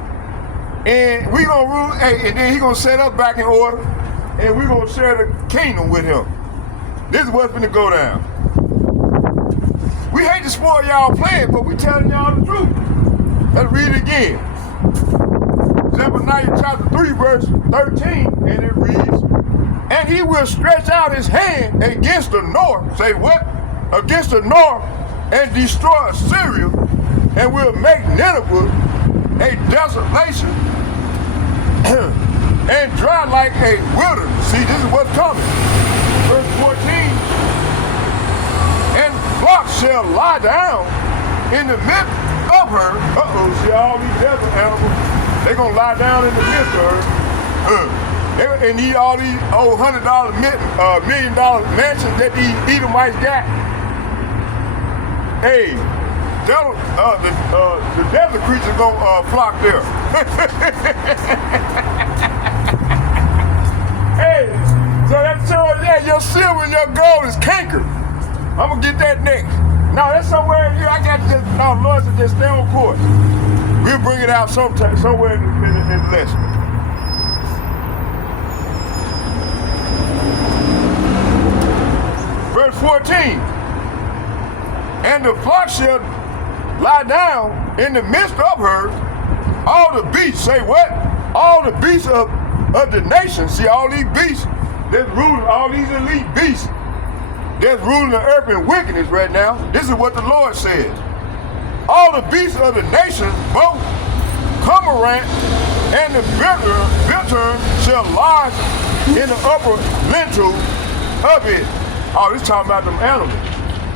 And we gonna rule, and then he gonna set us back in order, and we gonna share the kingdom with him. This is what's gonna go down. We hate to spoil y'all playing, but we telling y'all the truth. Let's read it again. Zephaniah chapter 3, verse 13, and it reads, and he will stretch out his hand against the north, say what? Against the north, and destroy Assyria, and will make Nineveh a desolation and dry like a wilderness. See, this is what's coming. Verse 14, and flocks shall lie down in the midst of her. See, all these desert animals, they gonna lie down in the midst of her. They need all these old $100 $1 million mansions that these Edomites got. Hey, the desert creatures gonna flock there. Hey, so that shows that your silver and your gold is cankered. I'm gonna get that next. No, that's somewhere in here. I got to just, no, Lord said just stay on course. We'll bring it out sometime, somewhere in the lesson. Verse 14, and the flock shall lie down in the midst of her, all the beasts, say what? All the beasts of the nation. See, all these beasts that's ruling, all these elite beasts that's ruling the earth in wickedness right now. This is what the Lord said. All the beasts of the nation, both cormorant and the bittern shall lodge in the upper lintel of it. Oh, this talking about them animals.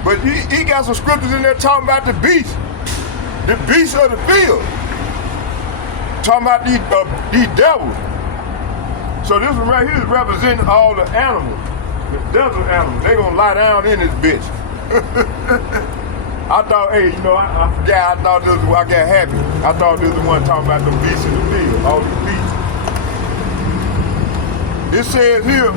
But he got some scriptures in there talking about the beasts of the field. Talking about these devils. So this one right here is representing all the animals, the desert animals. They gonna lie down in this bitch. I thought, hey, you know, I forgot. I thought this was, I got happy. I thought this was the one talking about the beasts in the field, all the beasts. It says here.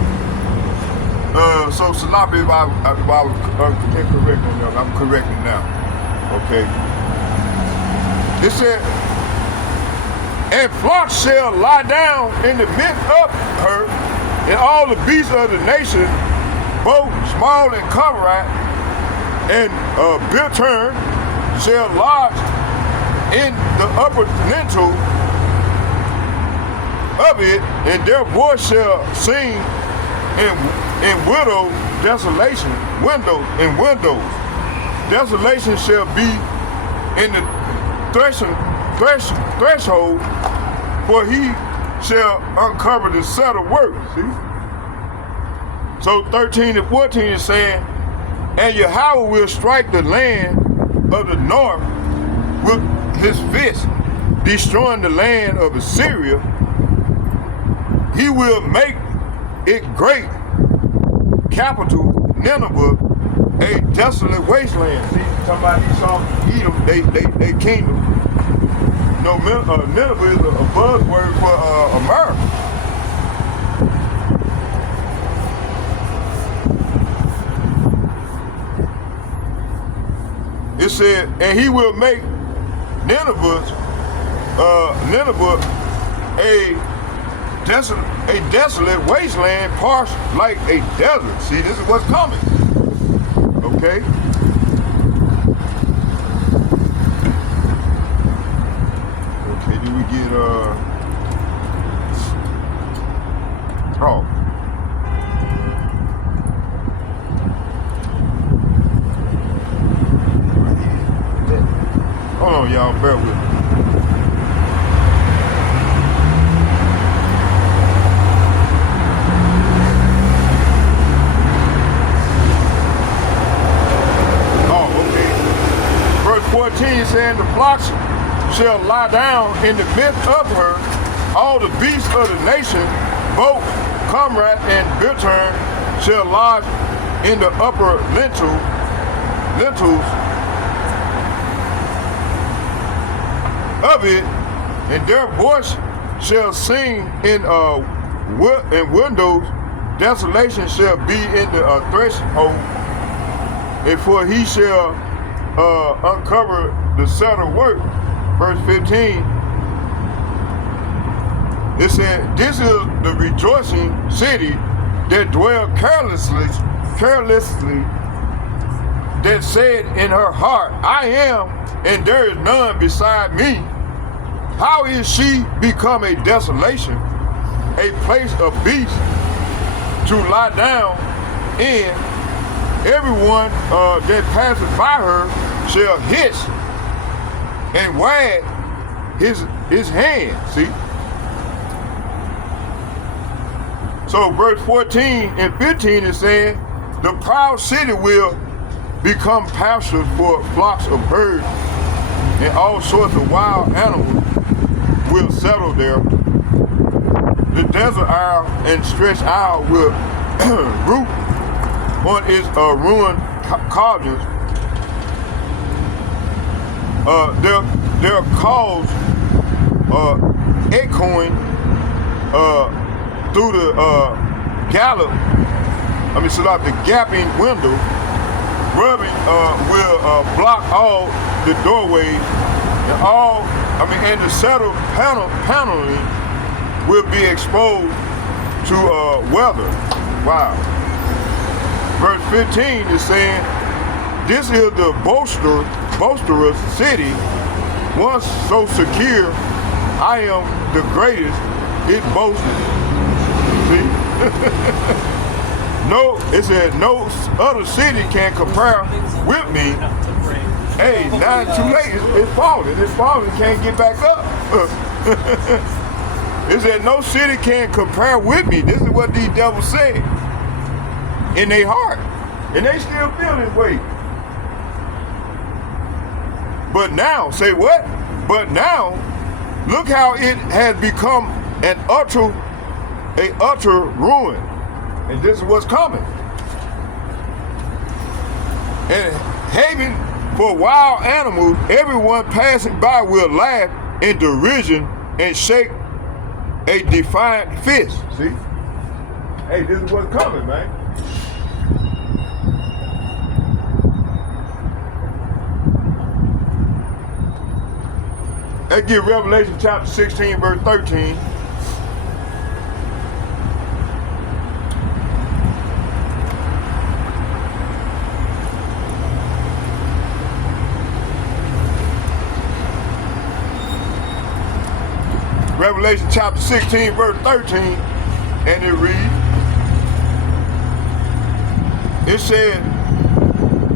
So Salafi, if I was incorrect on that, I'm correcting now. Okay. It said, and flocks shall lie down in the midst of her, and all the beasts of the nation, both small and cormorant, and bittern shall lodge in the upper lintel of it, and their voice shall sing in widow desolation, windows. Desolation shall be in the threshold, for he shall uncover the settled work. See? So 13 and 14 is saying, and Yahweh will strike the land of the north with his fist, destroying the land of Assyria. He will make it great, capital Nineveh, a desolate wasteland. See, talking about Esau Edom, they kingdom. You know, Nineveh is a buzzword for America. It said, and he will make Nineveh a desolate wasteland, parched like a desert. See, this is what's coming. Okay? Okay, do we get bear with me. Oh, okay. Verse 14 saying the flocks shall lie down in the midst of her, all the beasts of the nation, both comrade and bittern, shall lodge in the upper lintels of it, and their voice shall sing in windows. Desolation shall be in the threshold, and for he shall uncover the settled work. Verse 15. It said, "This is the rejoicing city that dwell carelessly, that said in her heart, I am, and there is none beside me. How is she become a desolation, a place of beasts to lie down in? Everyone that passes by her shall hiss and wag his hand." See? So verse 14 and 15 is saying, the proud city will become pastures for flocks of herds, and all sorts of wild animals will settle there. The desert owl and stretched owl will root on its ruined cauldrons. Their calls echoing through the the gaping window, rubbing will block all the doorways, and the settled paneling will be exposed to weather. Wow. Verse 15 is saying, this is the boisterous city, once so secure, I am the greatest, it boasted. See? No, it said no other city can compare with me. Hey, now it's too late. It's falling. It's falling. Can't get back up. It said no city can compare with me. This is what these devils said in their heart, and they still feel this way. But now, say what? But now, look how it has become an utter ruin. And this is what's coming. And haven for wild animals, everyone passing by will laugh in derision and shake a defiant fist. See? Hey, this is what's coming, man. Let's get Revelation chapter 16, verse 13. Revelation chapter 16, verse 13, and it reads, it said,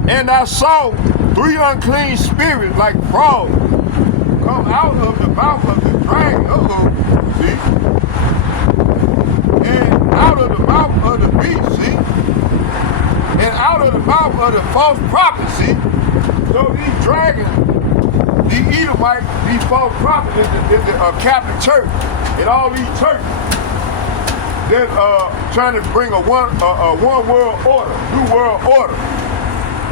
and I saw 3 unclean spirits like frogs come out of the mouth of the dragon, see? And out of the mouth of the beast, see? And out of the mouth of the false prophet, see? So these dragons, the Edomites, these false prophets, is the Catholic Church, and all these churches, they're trying to bring a one world order, new world order.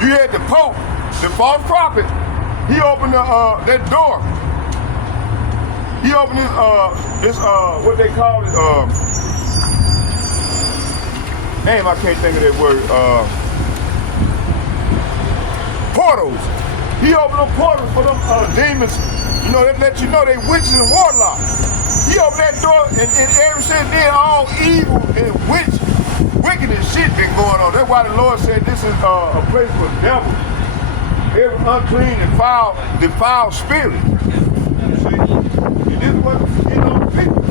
You had the Pope, the false prophet. He opened that door. He opened this what they call it, name I can't think of that word. Portals. He opened up portals for them demons. You know, they let you know they witches and warlocks. He opened that door, and ever since then, all evil and wicked and shit been going on. That's why the Lord said this is a place for devils. Every unclean and defiled spirit. See? And this is what people.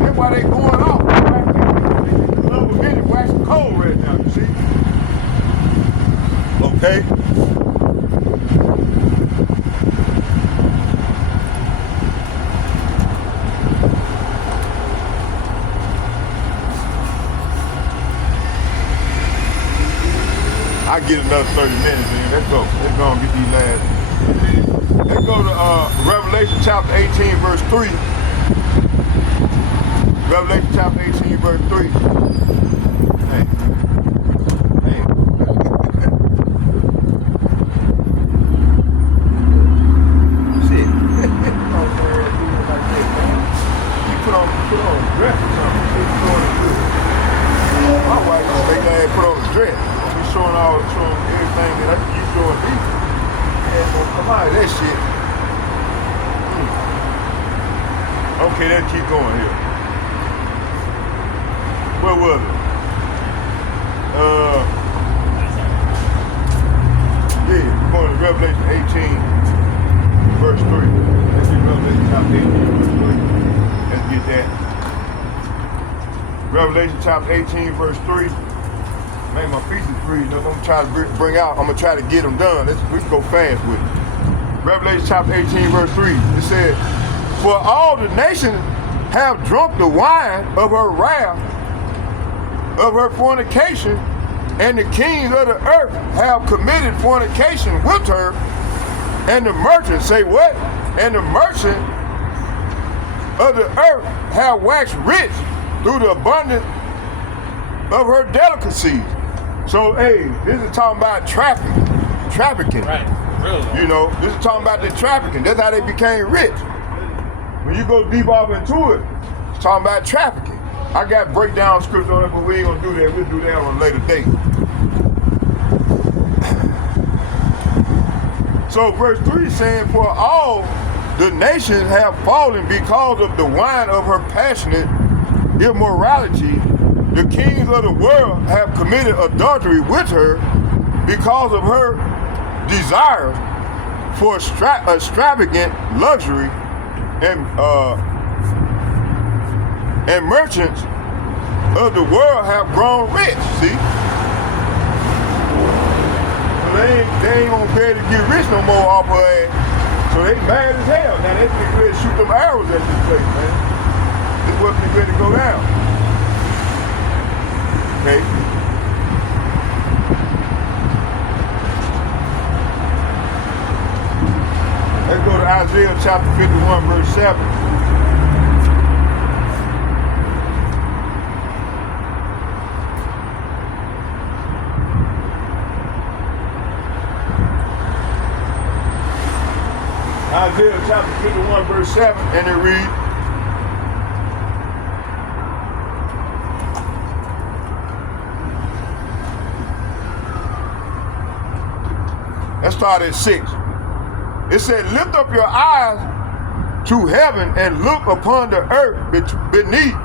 That's why they going off. The love of many waxing cold right now, you see? Okay? I get another 30 minutes, man. Let's go. Let's go and get these last. Let's go to Revelation chapter 18, verse 3. Revelation chapter 18, verse 3. Hey. Hey. Shit. You put on a dress or something. She's showing it good. My wife, they gotta put on a dress. She's showing everything that you showing me. Yeah, don't come out of that shit. Okay, let's keep going here. Where was it? Yeah, we're going to Revelation 18, verse 3. Let's get Revelation chapter 18, verse 3. Let's get that. Revelation chapter 18, verse 3. Man, my feet is freezing up. I'm gonna try to bring out. I'm gonna try to get them done. We can go fast with it. Revelation chapter 18, verse 3. It said, "For all the nations have drunk the wine of her wrath, of her fornication, and the kings of the earth have committed fornication with her, and the merchants," say what? "And the merchants of the earth have waxed rich through the abundance of her delicacies." So, hey, this is talking about trafficking. Right, really. You know, this is talking about the trafficking. That's how they became rich. When you go deep off into it, it's talking about trafficking. I got breakdown scripts on it, but we ain't gonna do that. We'll do that on a later date. So verse 3 is saying, "For all the nations have fallen because of the wine of her passionate immorality. The kings of the world have committed adultery with her because of her desire for extravagant luxury, and merchants of the world have grown rich." See? So they ain't gonna be able to get rich no more off her ass. So they mad as hell. Now they getting ready to shoot them arrows at this place, man. This wasn't ready to go down. Okay. Let's go to Isaiah chapter 51, verse 7. Isaiah chapter 51, verse 7, and it reads, let's start at 6. It said, "Lift up your eyes to heaven and look upon the earth beneath,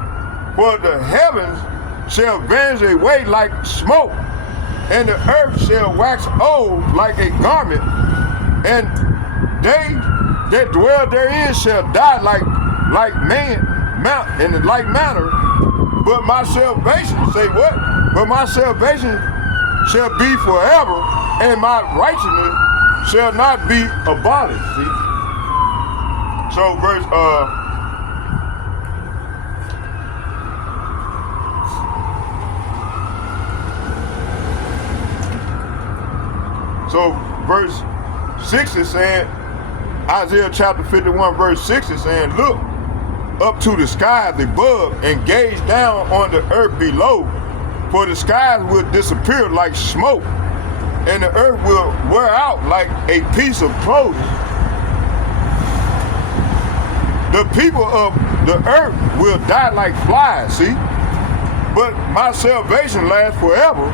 for the heavens shall vanish away like smoke, and the earth shall wax old like a garment, and they that dwell therein shall die like man in the like manner. But my salvation," say what? "But my salvation shall be forever, and my righteousness shall not be abolished." See? So verse verse 6 is saying, Isaiah chapter 51, verse 6 is saying, "Look up to the skies above and gaze down on the earth below, for the skies will disappear like smoke, and the earth will wear out like a piece of clothing. The people of the earth will die like flies," see? "But my salvation lasts forever.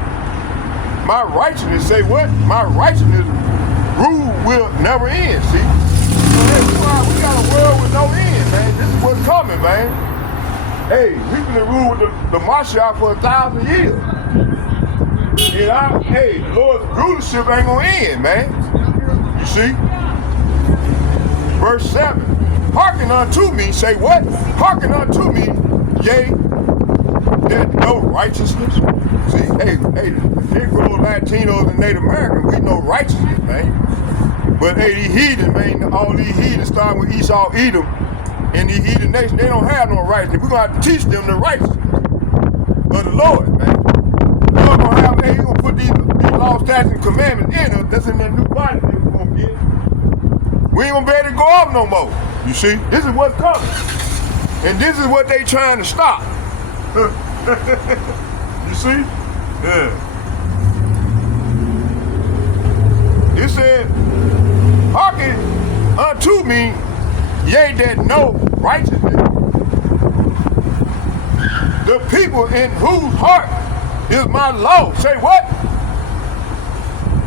My righteousness," say what? "My righteousness rule will never end," see? So that's why we got a world with no end, man. This is what's coming, man. Hey, we gonna rule with the Mashiach for 1,000 years. And the Lord's rulership ain't gonna end, man. You see? Verse 7. "Hearken unto me," say what? "Hearken unto me, yea, that know righteousness." See, hey, Negroes, Latinos, and Native Americans, we know righteousness, man. But hey, these heathen, man, all these heathens starting with Esau Edom and these heathen nations, they don't have no righteousness. We're gonna have to teach them the righteousness of the Lord, man. The Lord gonna have man, he gonna put these laws, statutes, and commandments in us. That's in that new body that we're gonna get. We ain't gonna be able to go off no more. You see, this is what's coming. And this is what they trying to stop. You see? Yeah. It said, hearken unto me, yea, that know righteousness. The people in whose heart is my law. Say what?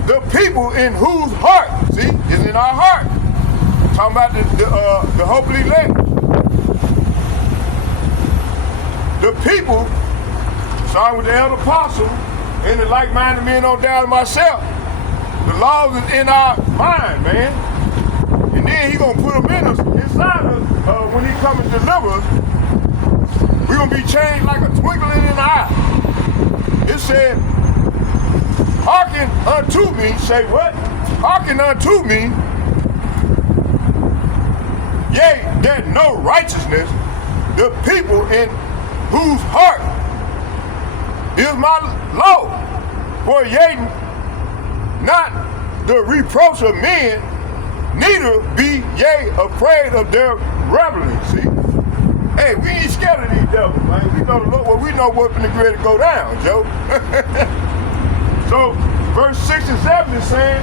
The people in whose heart, see, is in our heart. Talking about the hopefully elect. The people, starting with the elder apostle and the like-minded men on down to myself, the laws is in our mind, man. And then he gonna put them in us, inside us, when he come and deliver us. We gonna be changed like a twinkling in the eye. It said, hearken unto me, say what? Hearken unto me, yea, that know righteousness, the people in whose heart is my law. For yea, not the reproach of men, neither be ye afraid of their revelry. See? Hey, we ain't scared of these devils, man. We know the Lord, well, we know what's going to get ready to go down, Joe. So, verse 6 and 7 is saying,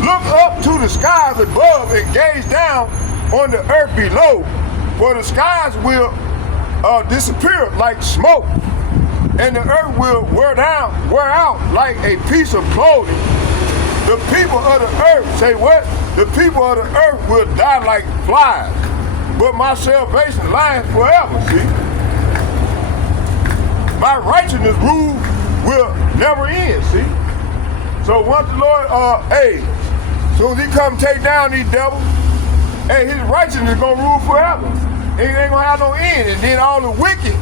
look up to the skies above and gaze down on the earth below, for the skies will disappear like smoke, and the earth will wear out like a piece of clothing. The people of the earth, say what? The people of the earth will die like flies, but my salvation lies forever, see? My righteousness rule will never end, see? So once the Lord, soon as he come take down these devils, hey, his righteousness is gonna rule forever. It ain't gonna have no end, and then all the wicked,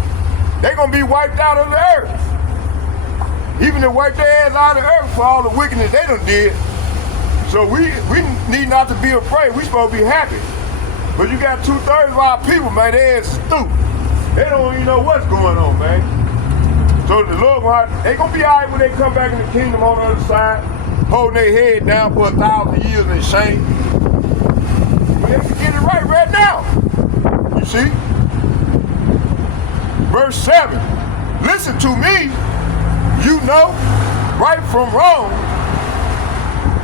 they gonna be wiped out of the earth. Even to wipe their ass out of the earth for all the wickedness they done did. So we need not to be afraid. We supposed to be happy. But you got 2/3 of our people, man, they ass stupid. They don't even know what's going on, man. So the Lord, they gonna be all right when they come back in the kingdom on the other side, holding their head down for 1,000 years in shame. But they can get it right now. You see? Verse 7, listen to me, you know right from wrong,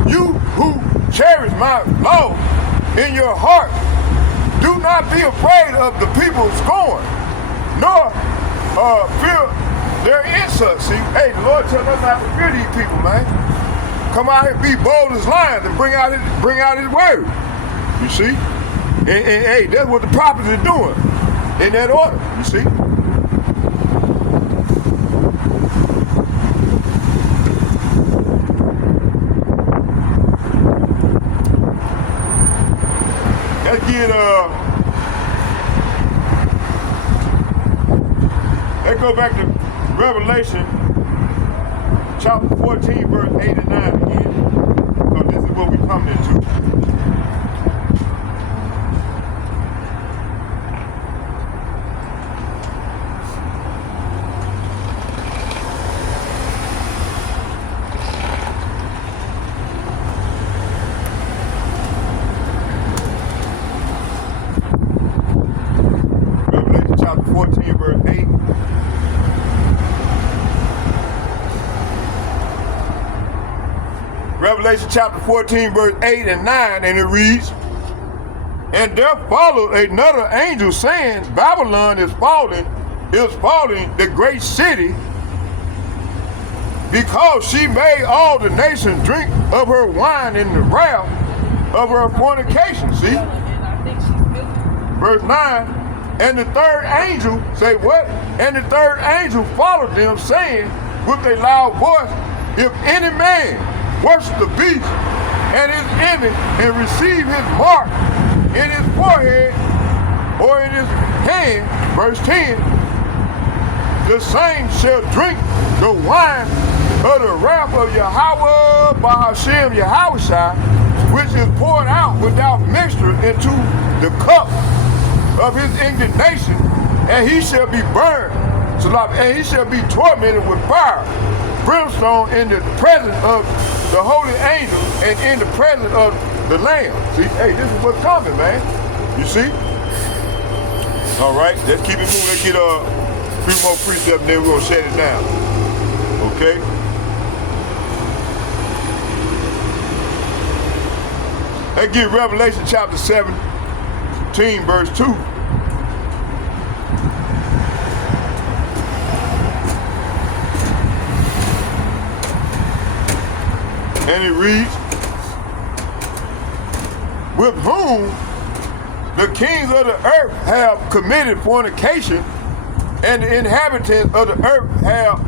you who cherish my law in your heart. Do not be afraid of the people's scorn, nor fear their insults. See, hey, the Lord tells us not to fear these people, man. Come out here, be bold as lions, and bring out his word. You see? And hey, that's what the prophets are doing in that order, you see? Let's go back to Revelation chapter 14, verse 8 and 9 again. So this is what we come into. Revelation chapter 14, verse 8. Revelation chapter 14, verse 8 and 9, and it reads, and there followed another angel saying, Babylon is falling, the great city, because she made all the nations drink of her wine in the wrath of her fornication. See? Verse 9, and the third angel, say what? And the third angel followed them, saying with a loud voice, if any man worship the beast and his image and receive his mark in his forehead or in his hand, verse 10, the same shall drink the wine of the wrath of Yahweh by Hashem Yahushua, which is poured out without mixture into the cup of his indignation, and he shall be burned, and he shall be tormented with fire brimstone in the presence of the holy angel and in the presence of the Lamb. See, hey, this is what's coming, man. You see? All right, let's keep it moving. Let's get a few more precepts and then we're gonna shut it down. Okay? Let's get Revelation chapter 17, verse 2. And it reads, with whom the kings of the earth have committed fornication, and the inhabitants of the earth have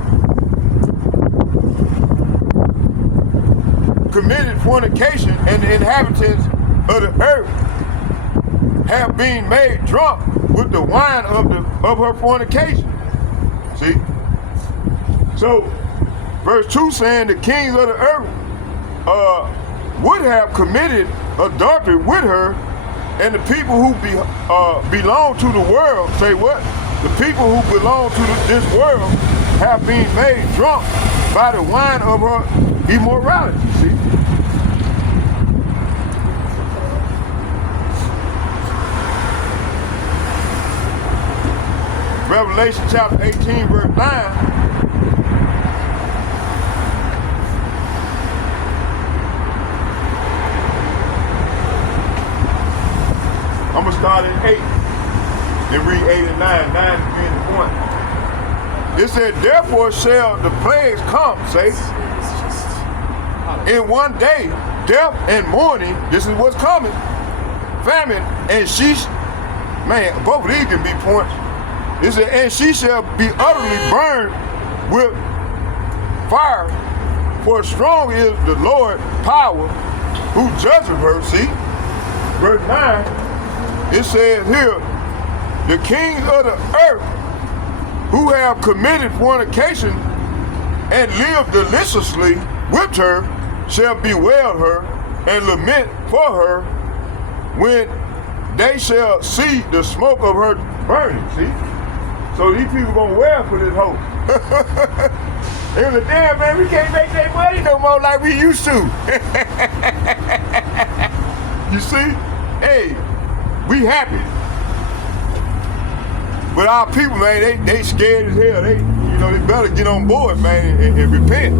committed fornication, and the inhabitants of the earth have been made drunk with the wine of her fornication. See? So, verse 2 saying the kings of the earth would have committed adultery with her, and the people who belong to the world, say what? The people who belong to this world have been made drunk by the wine of her immorality, see? Revelation chapter 18, verse 9. I'm going to start at 8 and read 8 and 9, 9 being the point. It said, therefore shall the plagues come, say, in one day, death and mourning, this is what's coming, famine, and she, man, both of these can be points. It said, and she shall be utterly burned with fire, for strong is the Lord power who judges her, see? Verse 9, it says here, the kings of the earth who have committed fornication and lived deliciously with her shall bewail her and lament for her when they shall see the smoke of her burning, see? So these people gonna wail for this hoe. They was like, damn, man, we can't make that money no more like we used to. You see? Hey, we happy. But our people, man, they scared as hell. They better get on board, man, and repent.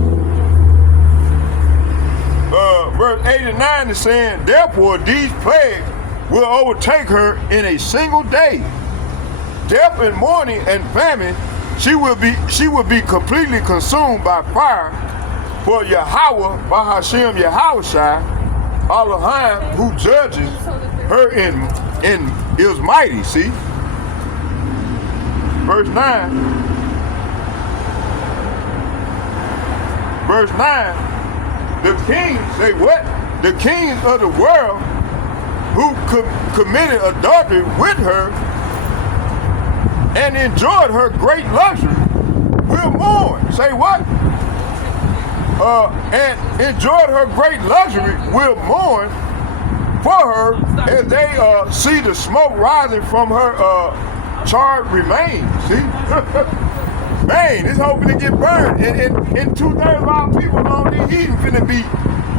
Verse 8 and 9 is saying, therefore these plagues will overtake her in a single day. Death and mourning and famine, she will be completely consumed by fire. For Yahweh, by Hashem Yahushai, Elohim, who judges her in is mighty, see? Verse 9. Verse 9, the kings, say what? The kings of the world who committed adultery with her and enjoyed her great luxury will mourn. Say what? And enjoyed her great luxury will mourn for her as they see the smoke rising from her charred remains. See? Man, it's hoping to get burned. And 2/3 of our people on the heathen finna be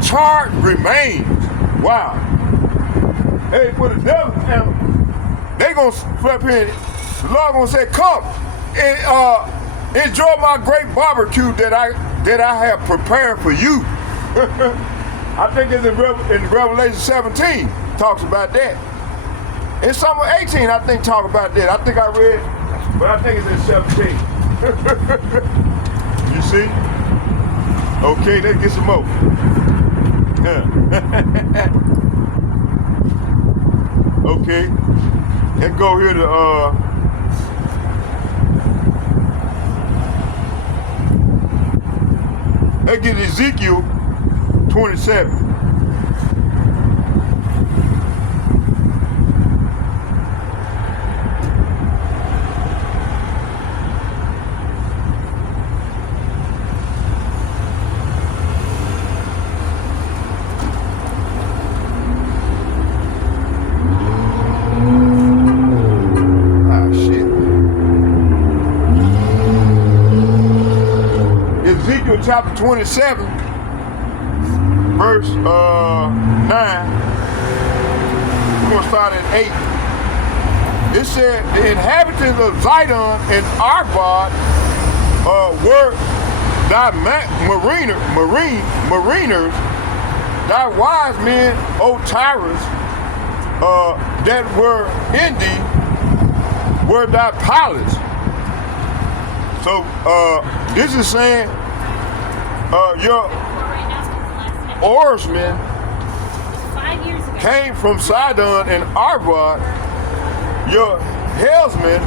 charred remains. Wow. Hey, for the devil, they gonna flip here. The Lord gonna say, come and enjoy my great barbecue that I have prepared for you. I think it's in Revelation 17 talks about that. In Psalm 18, I think talk about that. I think I read, but I think it's in 17. You see? Okay, let's get some more. Okay, let's go here to let's get Ezekiel 27. chapter 27, verse 9. We're going to start at 8. It said, the inhabitants of Zidon and Arvad were thy mariners, thy wise men, O Tyrus, that were in thee, were thy pilots. So this is saying your oarsmen came from Sidon and Arvad. Your helmsmen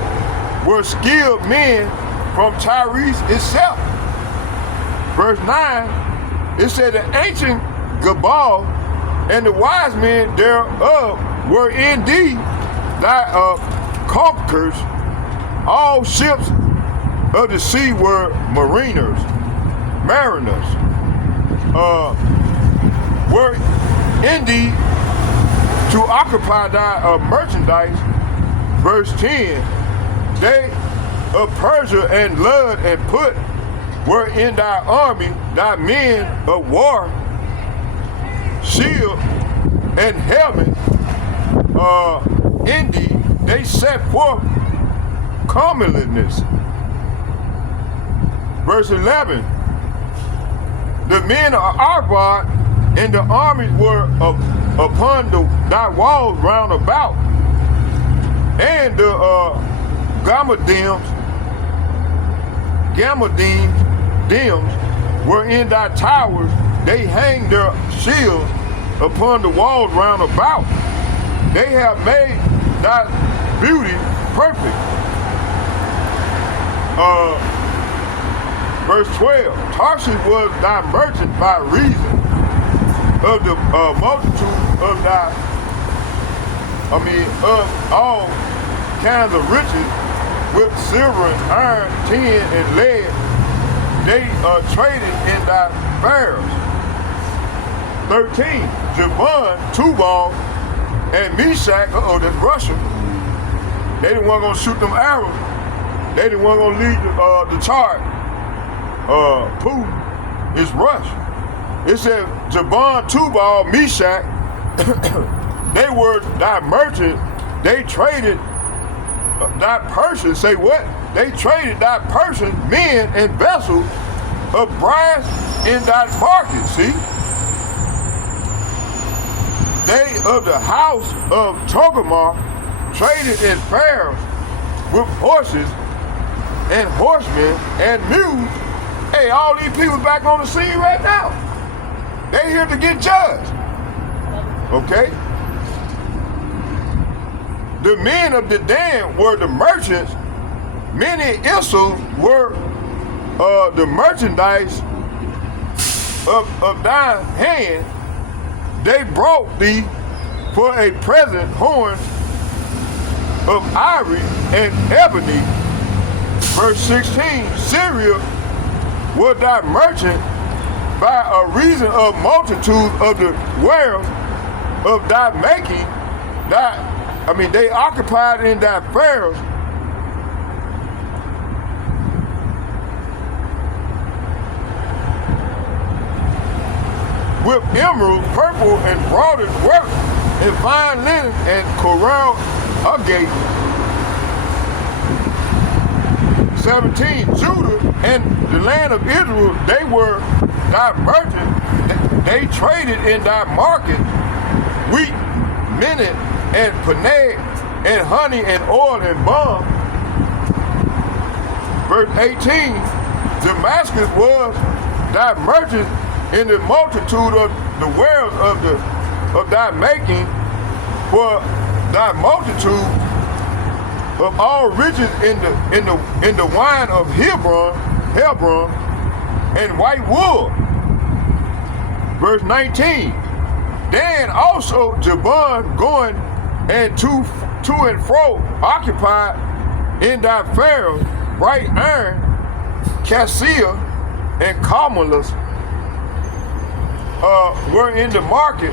were skilled men from Tyrus itself. Verse 9, it said the ancient Gabal and the wise men thereof were indeed thy conquerors. All ships of the sea were mariners, were indeed to occupy thy merchandise. Verse 10, they of Persia and Lud and Put were in thy army, thy men of war, shield and helmet, indeed, they set forth comeliness. Verse 11, the men of Arvad and the armies were upon thy walls round about, and the Gammadims were in thy towers. They hang their shields upon the walls round about. They have made thy beauty perfect. Verse 12, Tarshish was thy merchant by reason of the multitude of of all kinds of riches, with silver and iron, tin and lead. They traded in thy fairs. 13, Javan, Tubal, and Meshach, that's Russia. They didn't want to shoot them arrows. They didn't want to lead the charge. Putin is Russia. It said Javan, Tubal, Meshach, they were thy merchants. They traded thy Persians. Say what? They traded thy Persian men and vessels of brass in thy market. See? They of the house of Togarmah traded in fairs with horses and horsemen and mules. Hey, all these people back on the scene right now. They here to get judged. Okay? The men of Dedan were the merchants. Many Isles were the merchandise of thy hand. They brought thee for a present horns of ivory and ebony. Verse 16, Syria was thy merchant by a reason of multitude of the wares of thy making. They occupied in thy fairs. With emerald, purple, and broidered work, and fine linen, and coral agate. 17, Judah and the land of Israel, they were thy merchants. They traded in thy market wheat, minute, and panay, and honey, and oil, and balm. Verse 18, Damascus was thy merchant in the multitude of the wares of thy making, for thy multitude of all riches in the wine of Hebron, and white wool. Verse 19, then also Javan going and to and fro occupied in thy fairs bright iron, cassia, and carmelis were in the market,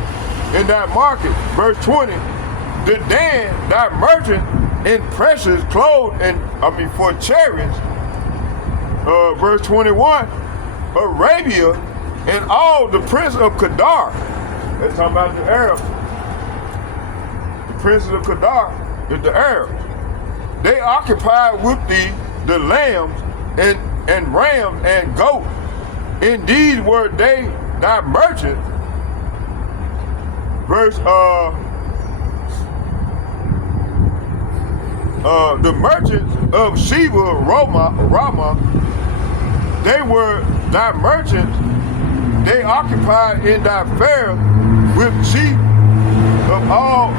in that market. Verse 20, the Dan, thy merchant in precious clothes, and for chariots. Verse 21, Arabia, and all the prince of Kedar. That's talking about the Arabs. The princes of Kedar is the Arabs. They occupied with the lambs and rams and goats. Indeed were they thy merchants. Verse the merchants of Sheba, Ramah, they were thy merchants. They occupied in thy fair with sheep of all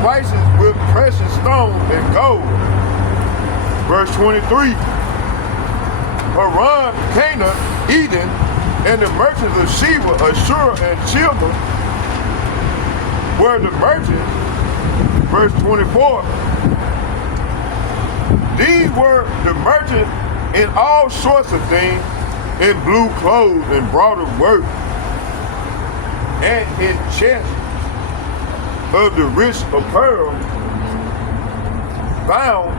spices with precious stones and gold. Verse 23. Haran, Canaan, Eden, and the merchants of Sheba, Ashur, and Shilma were the merchants. Verse 24. These were the merchants in all sorts of things, in blue clothes and broader work, and in chests of the rich apparel, bound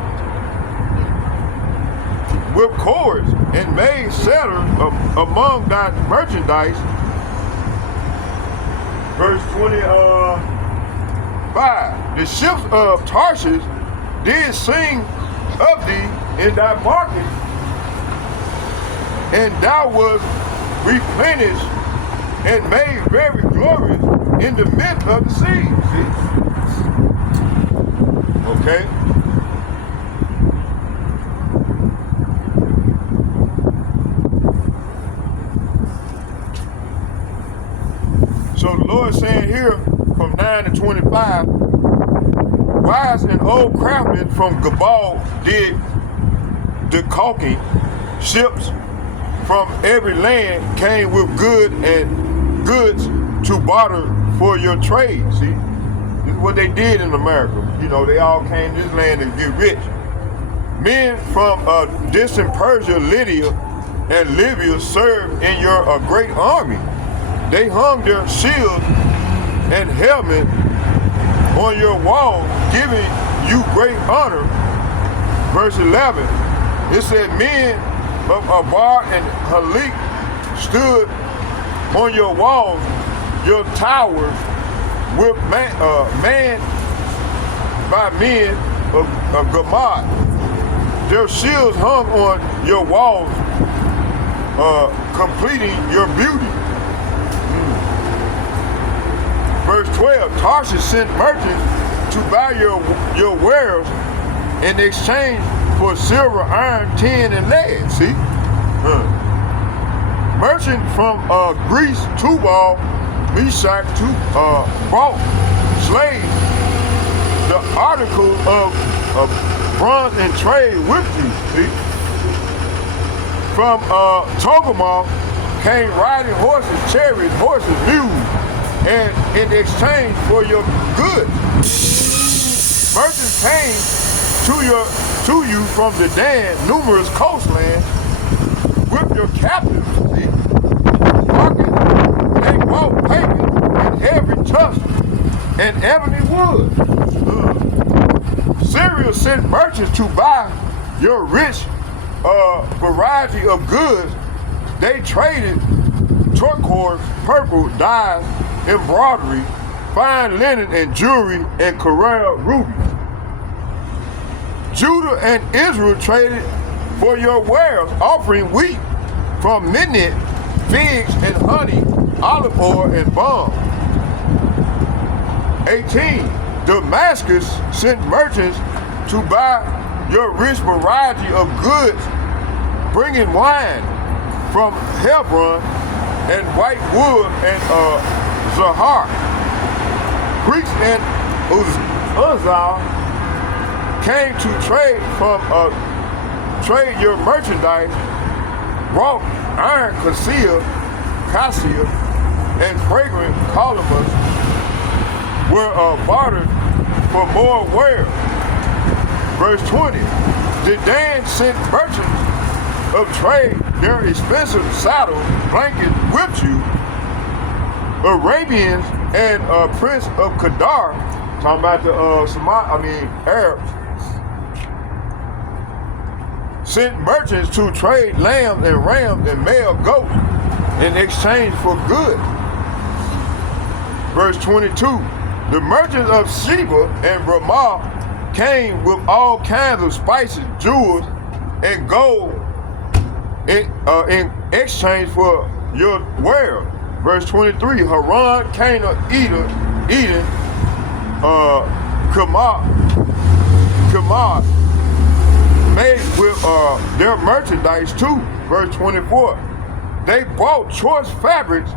with cords and made setters among thy merchandise. Verse 25. The ships of Tarshish did sing of thee in thy market, and thou wast replenished and made very glorious in the midst of the sea. See? Okay? So the Lord is saying here from 9 to 25, wise and old craftsmen from Gabal did the caulking. Ships from every land came with goods to barter for your trade. See, this is what they did in America. You know, they all came to this land to get rich. Men from distant Persia, Lydia, and Libya served in your great army. They hung their shields and helmets on your wall, giving you great honor. Verse 11, it said, men of Abar and Halik stood on your walls, your towers, with manned by men of Gamad. Their shields hung on your walls, completing your beauty. Verse 12, Tarshish sent merchants to buy your wares in exchange for silver, iron, tin, and lead. See? Merchant from Greece, Tubal, Meshach, bought slaves, the article of bronze and trade with you. See? From Togarmah came riding horses, chariots, horses, mules, and in exchange for your goods. Merchants came to you from the Dan, numerous coastlands, with your captives. See? They bought paper and heavy tusk and ebony wood. Syria sent merchants to buy your rich variety of goods. They traded turquoise, purple dyes, embroidery, fine linen and jewelry, and coral rubies. Judah and Israel traded for your wares, offering wheat from Minnit, figs and honey, olive oil and balm. 18. Damascus sent merchants to buy your rich variety of goods, bringing wine from Hebron and white wood and Zahar. Greeks and Uzal came to trade your merchandise, wrought iron cassia, and fragrant calamus were bartered for more wares. Verse 20, the Dan sent merchants of trade their expensive saddles, blankets, with you. Arabians and Prince of Kedar, talking about the Arabs, sent merchants to trade lambs and rams and male goats in exchange for goods. Verse 22, the merchants of Sheba and Ramah came with all kinds of spices, jewels, and gold in exchange for your wares. Verse 23, Haran, Canaan, Eden, Kamar made with their merchandise too. Verse 24, they bought choice fabrics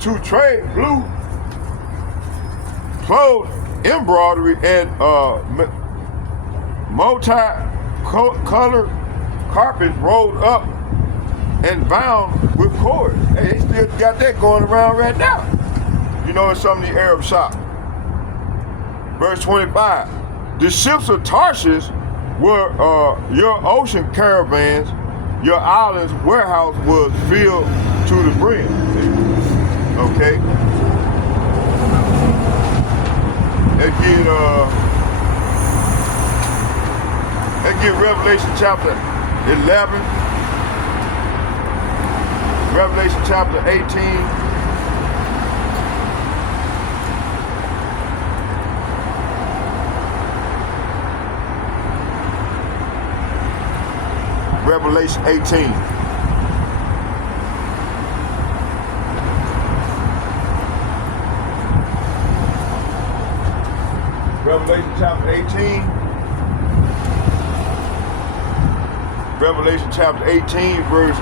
to trade blue clothes, embroidery, and multi-colored carpets rolled up and bound with cords. Hey, they still got that going around right now. You know, in some of the Arab shops. Verse 25, the ships of Tarshish were your ocean caravans, your island's warehouse was filled to the brim. See? Okay? Let's get Revelation chapter 11, Revelation chapter 18. Revelation 18. Revelation chapter 18. Revelation chapter 18, verse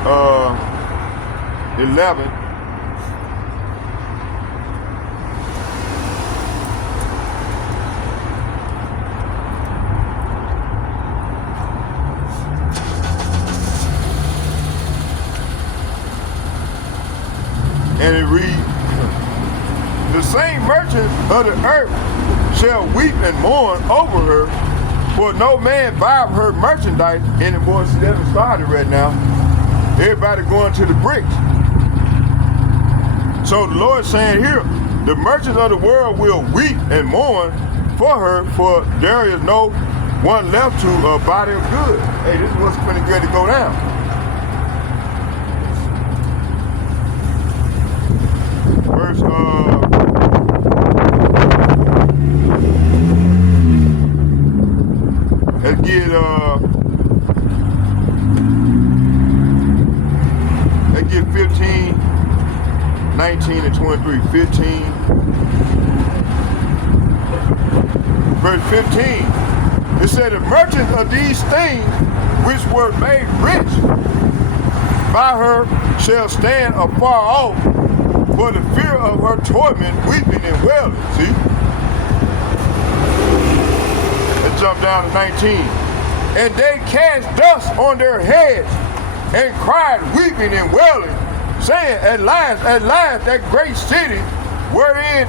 11. And it reads, the same merchants of the earth shall weep and mourn over her, for no man buy her merchandise anymore. See, that started right now. Everybody going to the bricks. So the Lord is saying here, the merchants of the world will weep and mourn for her, for there is no one left to buy their goods. Hey, this is what's going to get to go down. Verse let's get 15, 19, and 23. 15. Verse 15. It said, the merchants of these things which were made rich by her shall stand afar off for the fear of her torment, weeping and wailing. See? Let's jump down to 19. And they cast dust on their heads and cried, weeping and wailing, saying, at last, that great city wherein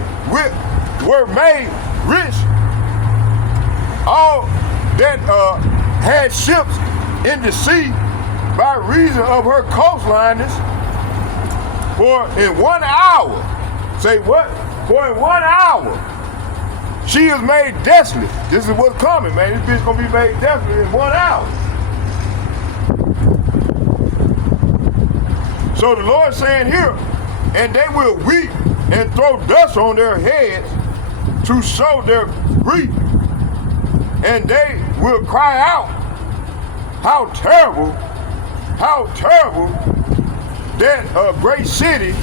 were made rich all that had ships in the sea by reason of her coastliness. For in 1 hour, say what? For in 1 hour, she is made desolate. This is what's coming, man. This bitch gonna be made desolate in 1 hour. So the Lord saying here, and they will weep and throw dust on their heads to show their grief. And they will cry out, how terrible that great city,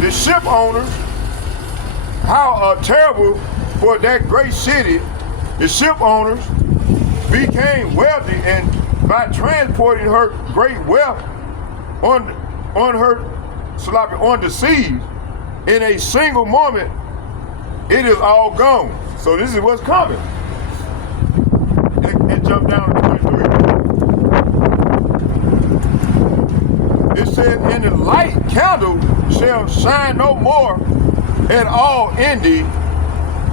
the ship owners, how terrible for that great city, the ship owners became wealthy, and by transporting her great wealth on the seas, in a single moment, it is all gone. So this is what's coming. And jump down to 23. It says, and the light candle shall shine no more at all in thee,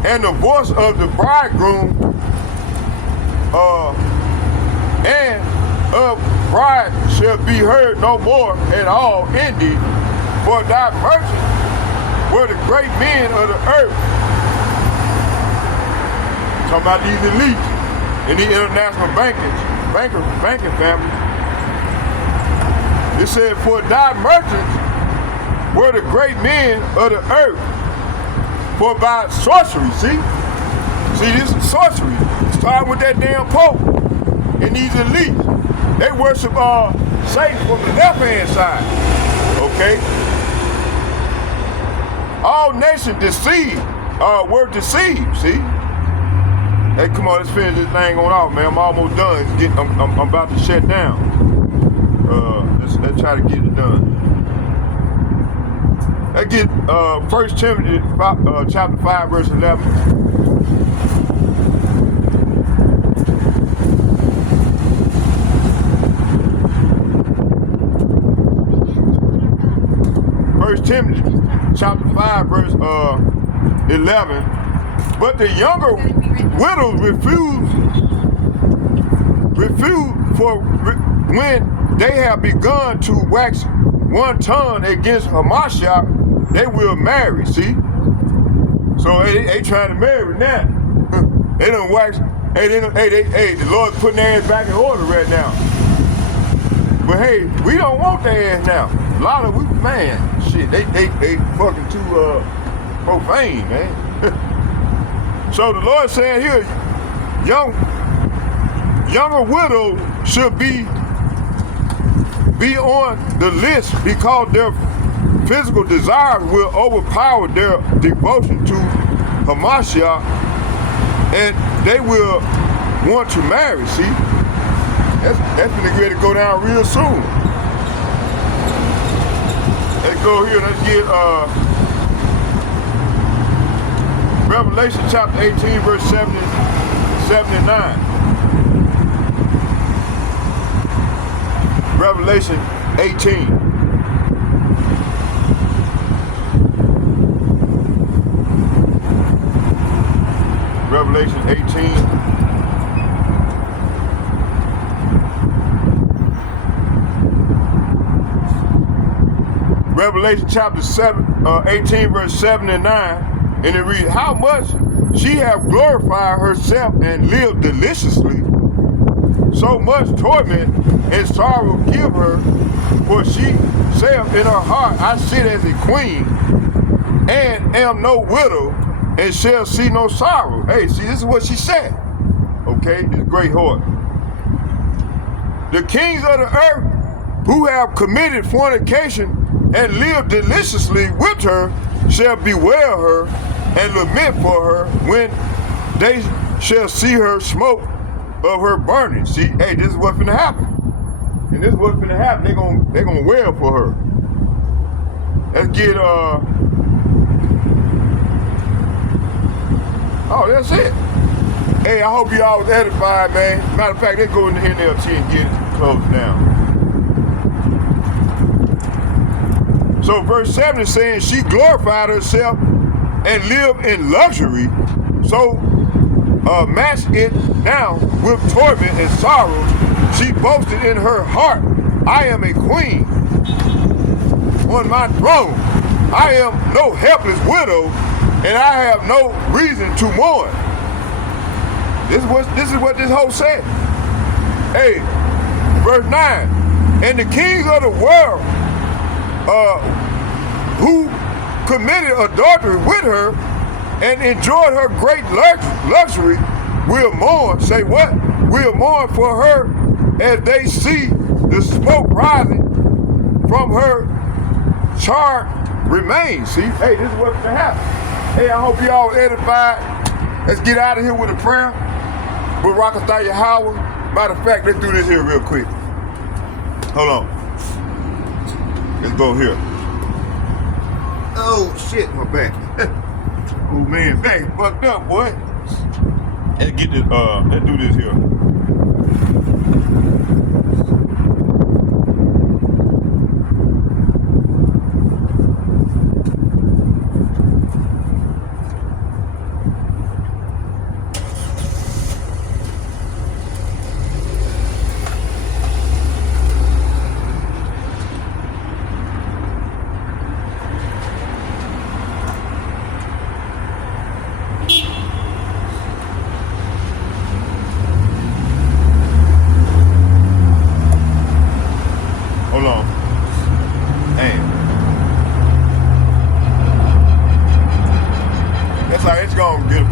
and the voice of the bridegroom and of bride shall be heard no more at all in thee, for thy merchants were the great men of the earth. Talking about these elites and these international bankers. banking family. It said, for thy merchants were the great men of the earth, for by sorcery, see, this is sorcery. Starting with that damn Pope and these elites. They worship Satan from the left-hand side, okay? All nations were deceived, see? Hey, come on, let's finish this thing on off, man. I'm almost done. I'm about to shut down. Let's try to get it done. Let's get 1 Timothy chapter 5, verse 11. First Timothy chapter 5, verse 11. But the younger widows refuse for when they have begun to wax one tongue against Hamashiach, they will marry, see? So they trying to marry now. They done wax, the Lord's putting their ass back in order right now. But hey, we don't want their ass now. A lot of man, shit, they fucking too profane, man. So the Lord saying here, younger widows should be on the list because their physical desires will overpower their devotion to Hamashiach, and they will want to marry, see? That's gonna get ready to go down real soon. Let's go here, let's get Revelation chapter 18, verse 79. Revelation 18. Revelation 18. Revelation chapter 18, verse 7 and 9. And it reads, how much she have glorified herself and lived deliciously, so much torment and sorrow give her, for she saith in her heart, I sit as a queen, and am no widow, and shall see no sorrow. Hey, see, this is what she said. Okay, this great whore. The kings of the earth who have committed fornication and lived deliciously with her shall bewail her and lament for her when they shall see her smoke of her burning. See, hey, this is what's finna happen. And this is what's finna happen. They're gonna wail for her. Let's get oh, that's it. Hey, I hope y'all was edified, man. Matter of fact, let's go in the NLT and get it closed down. So verse 7 is saying she glorified herself and lived in luxury. So match it now with torment and sorrow. She boasted in her heart, I am a queen on my throne. I am no helpless widow, and I have no reason to mourn. This is what this whole said. Hey, verse 9, and the kings of the world who committed adultery with her and enjoyed her great luxury will mourn. Say what? Will mourn for her as they see the smoke rising from her charred remains. See? Hey, this is what's going to happen. Hey, I hope y'all edified. Let's get out of here with a prayer. Barakatah Yahweh. Matter of fact, let's do this here real quick. Hold on. Let's go here. Oh shit, my back. Oh man, back fucked up, boy. Let's get this, let's do this here.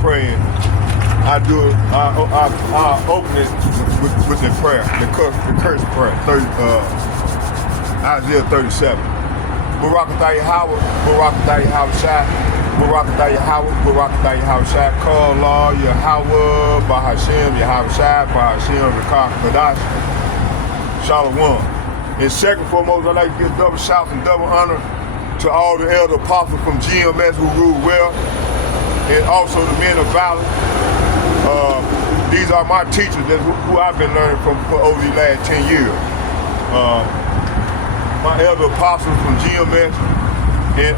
praying, I open it with the prayer, the curse prayer, Isaiah 37. Barakatah Yahweh, Barakatah Yahweh Shai, Barakatah Yahweh, Barakatah Yahweh Shai, Call Allah Yahweh, Bahashem, Yahweh Shai, Bahashem, Rekah Kadash, Shalom. And second foremost, I'd like to give double shouts and double honor to all the elder apostles from GMS who rule well, and also the men of valor. These are my teachers, that's who I've been learning from for over the last 10 years. My elder apostles from GMS and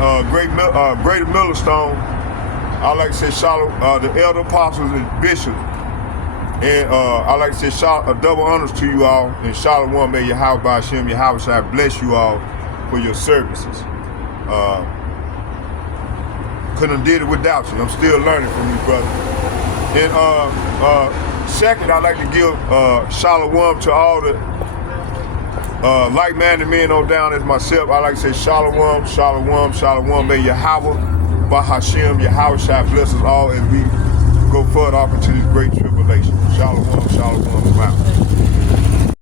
Greater Millstone, I like to say the elder apostles and bishops. And I like to say double honors to you all, and Shalom, may Yahweh Ba'ashem, Yahweh Shai bless you all for your services. Couldn't have did it without you. I'm still learning from you, brother. And second, I'd like to give Shalom to all the like-minded men on down as myself. I like to say Shalom, Shalom, Shalom. May Yahweh Ba'ashem, Yahweh Shai bless us all as we go further off into this great tribulation. Shalom.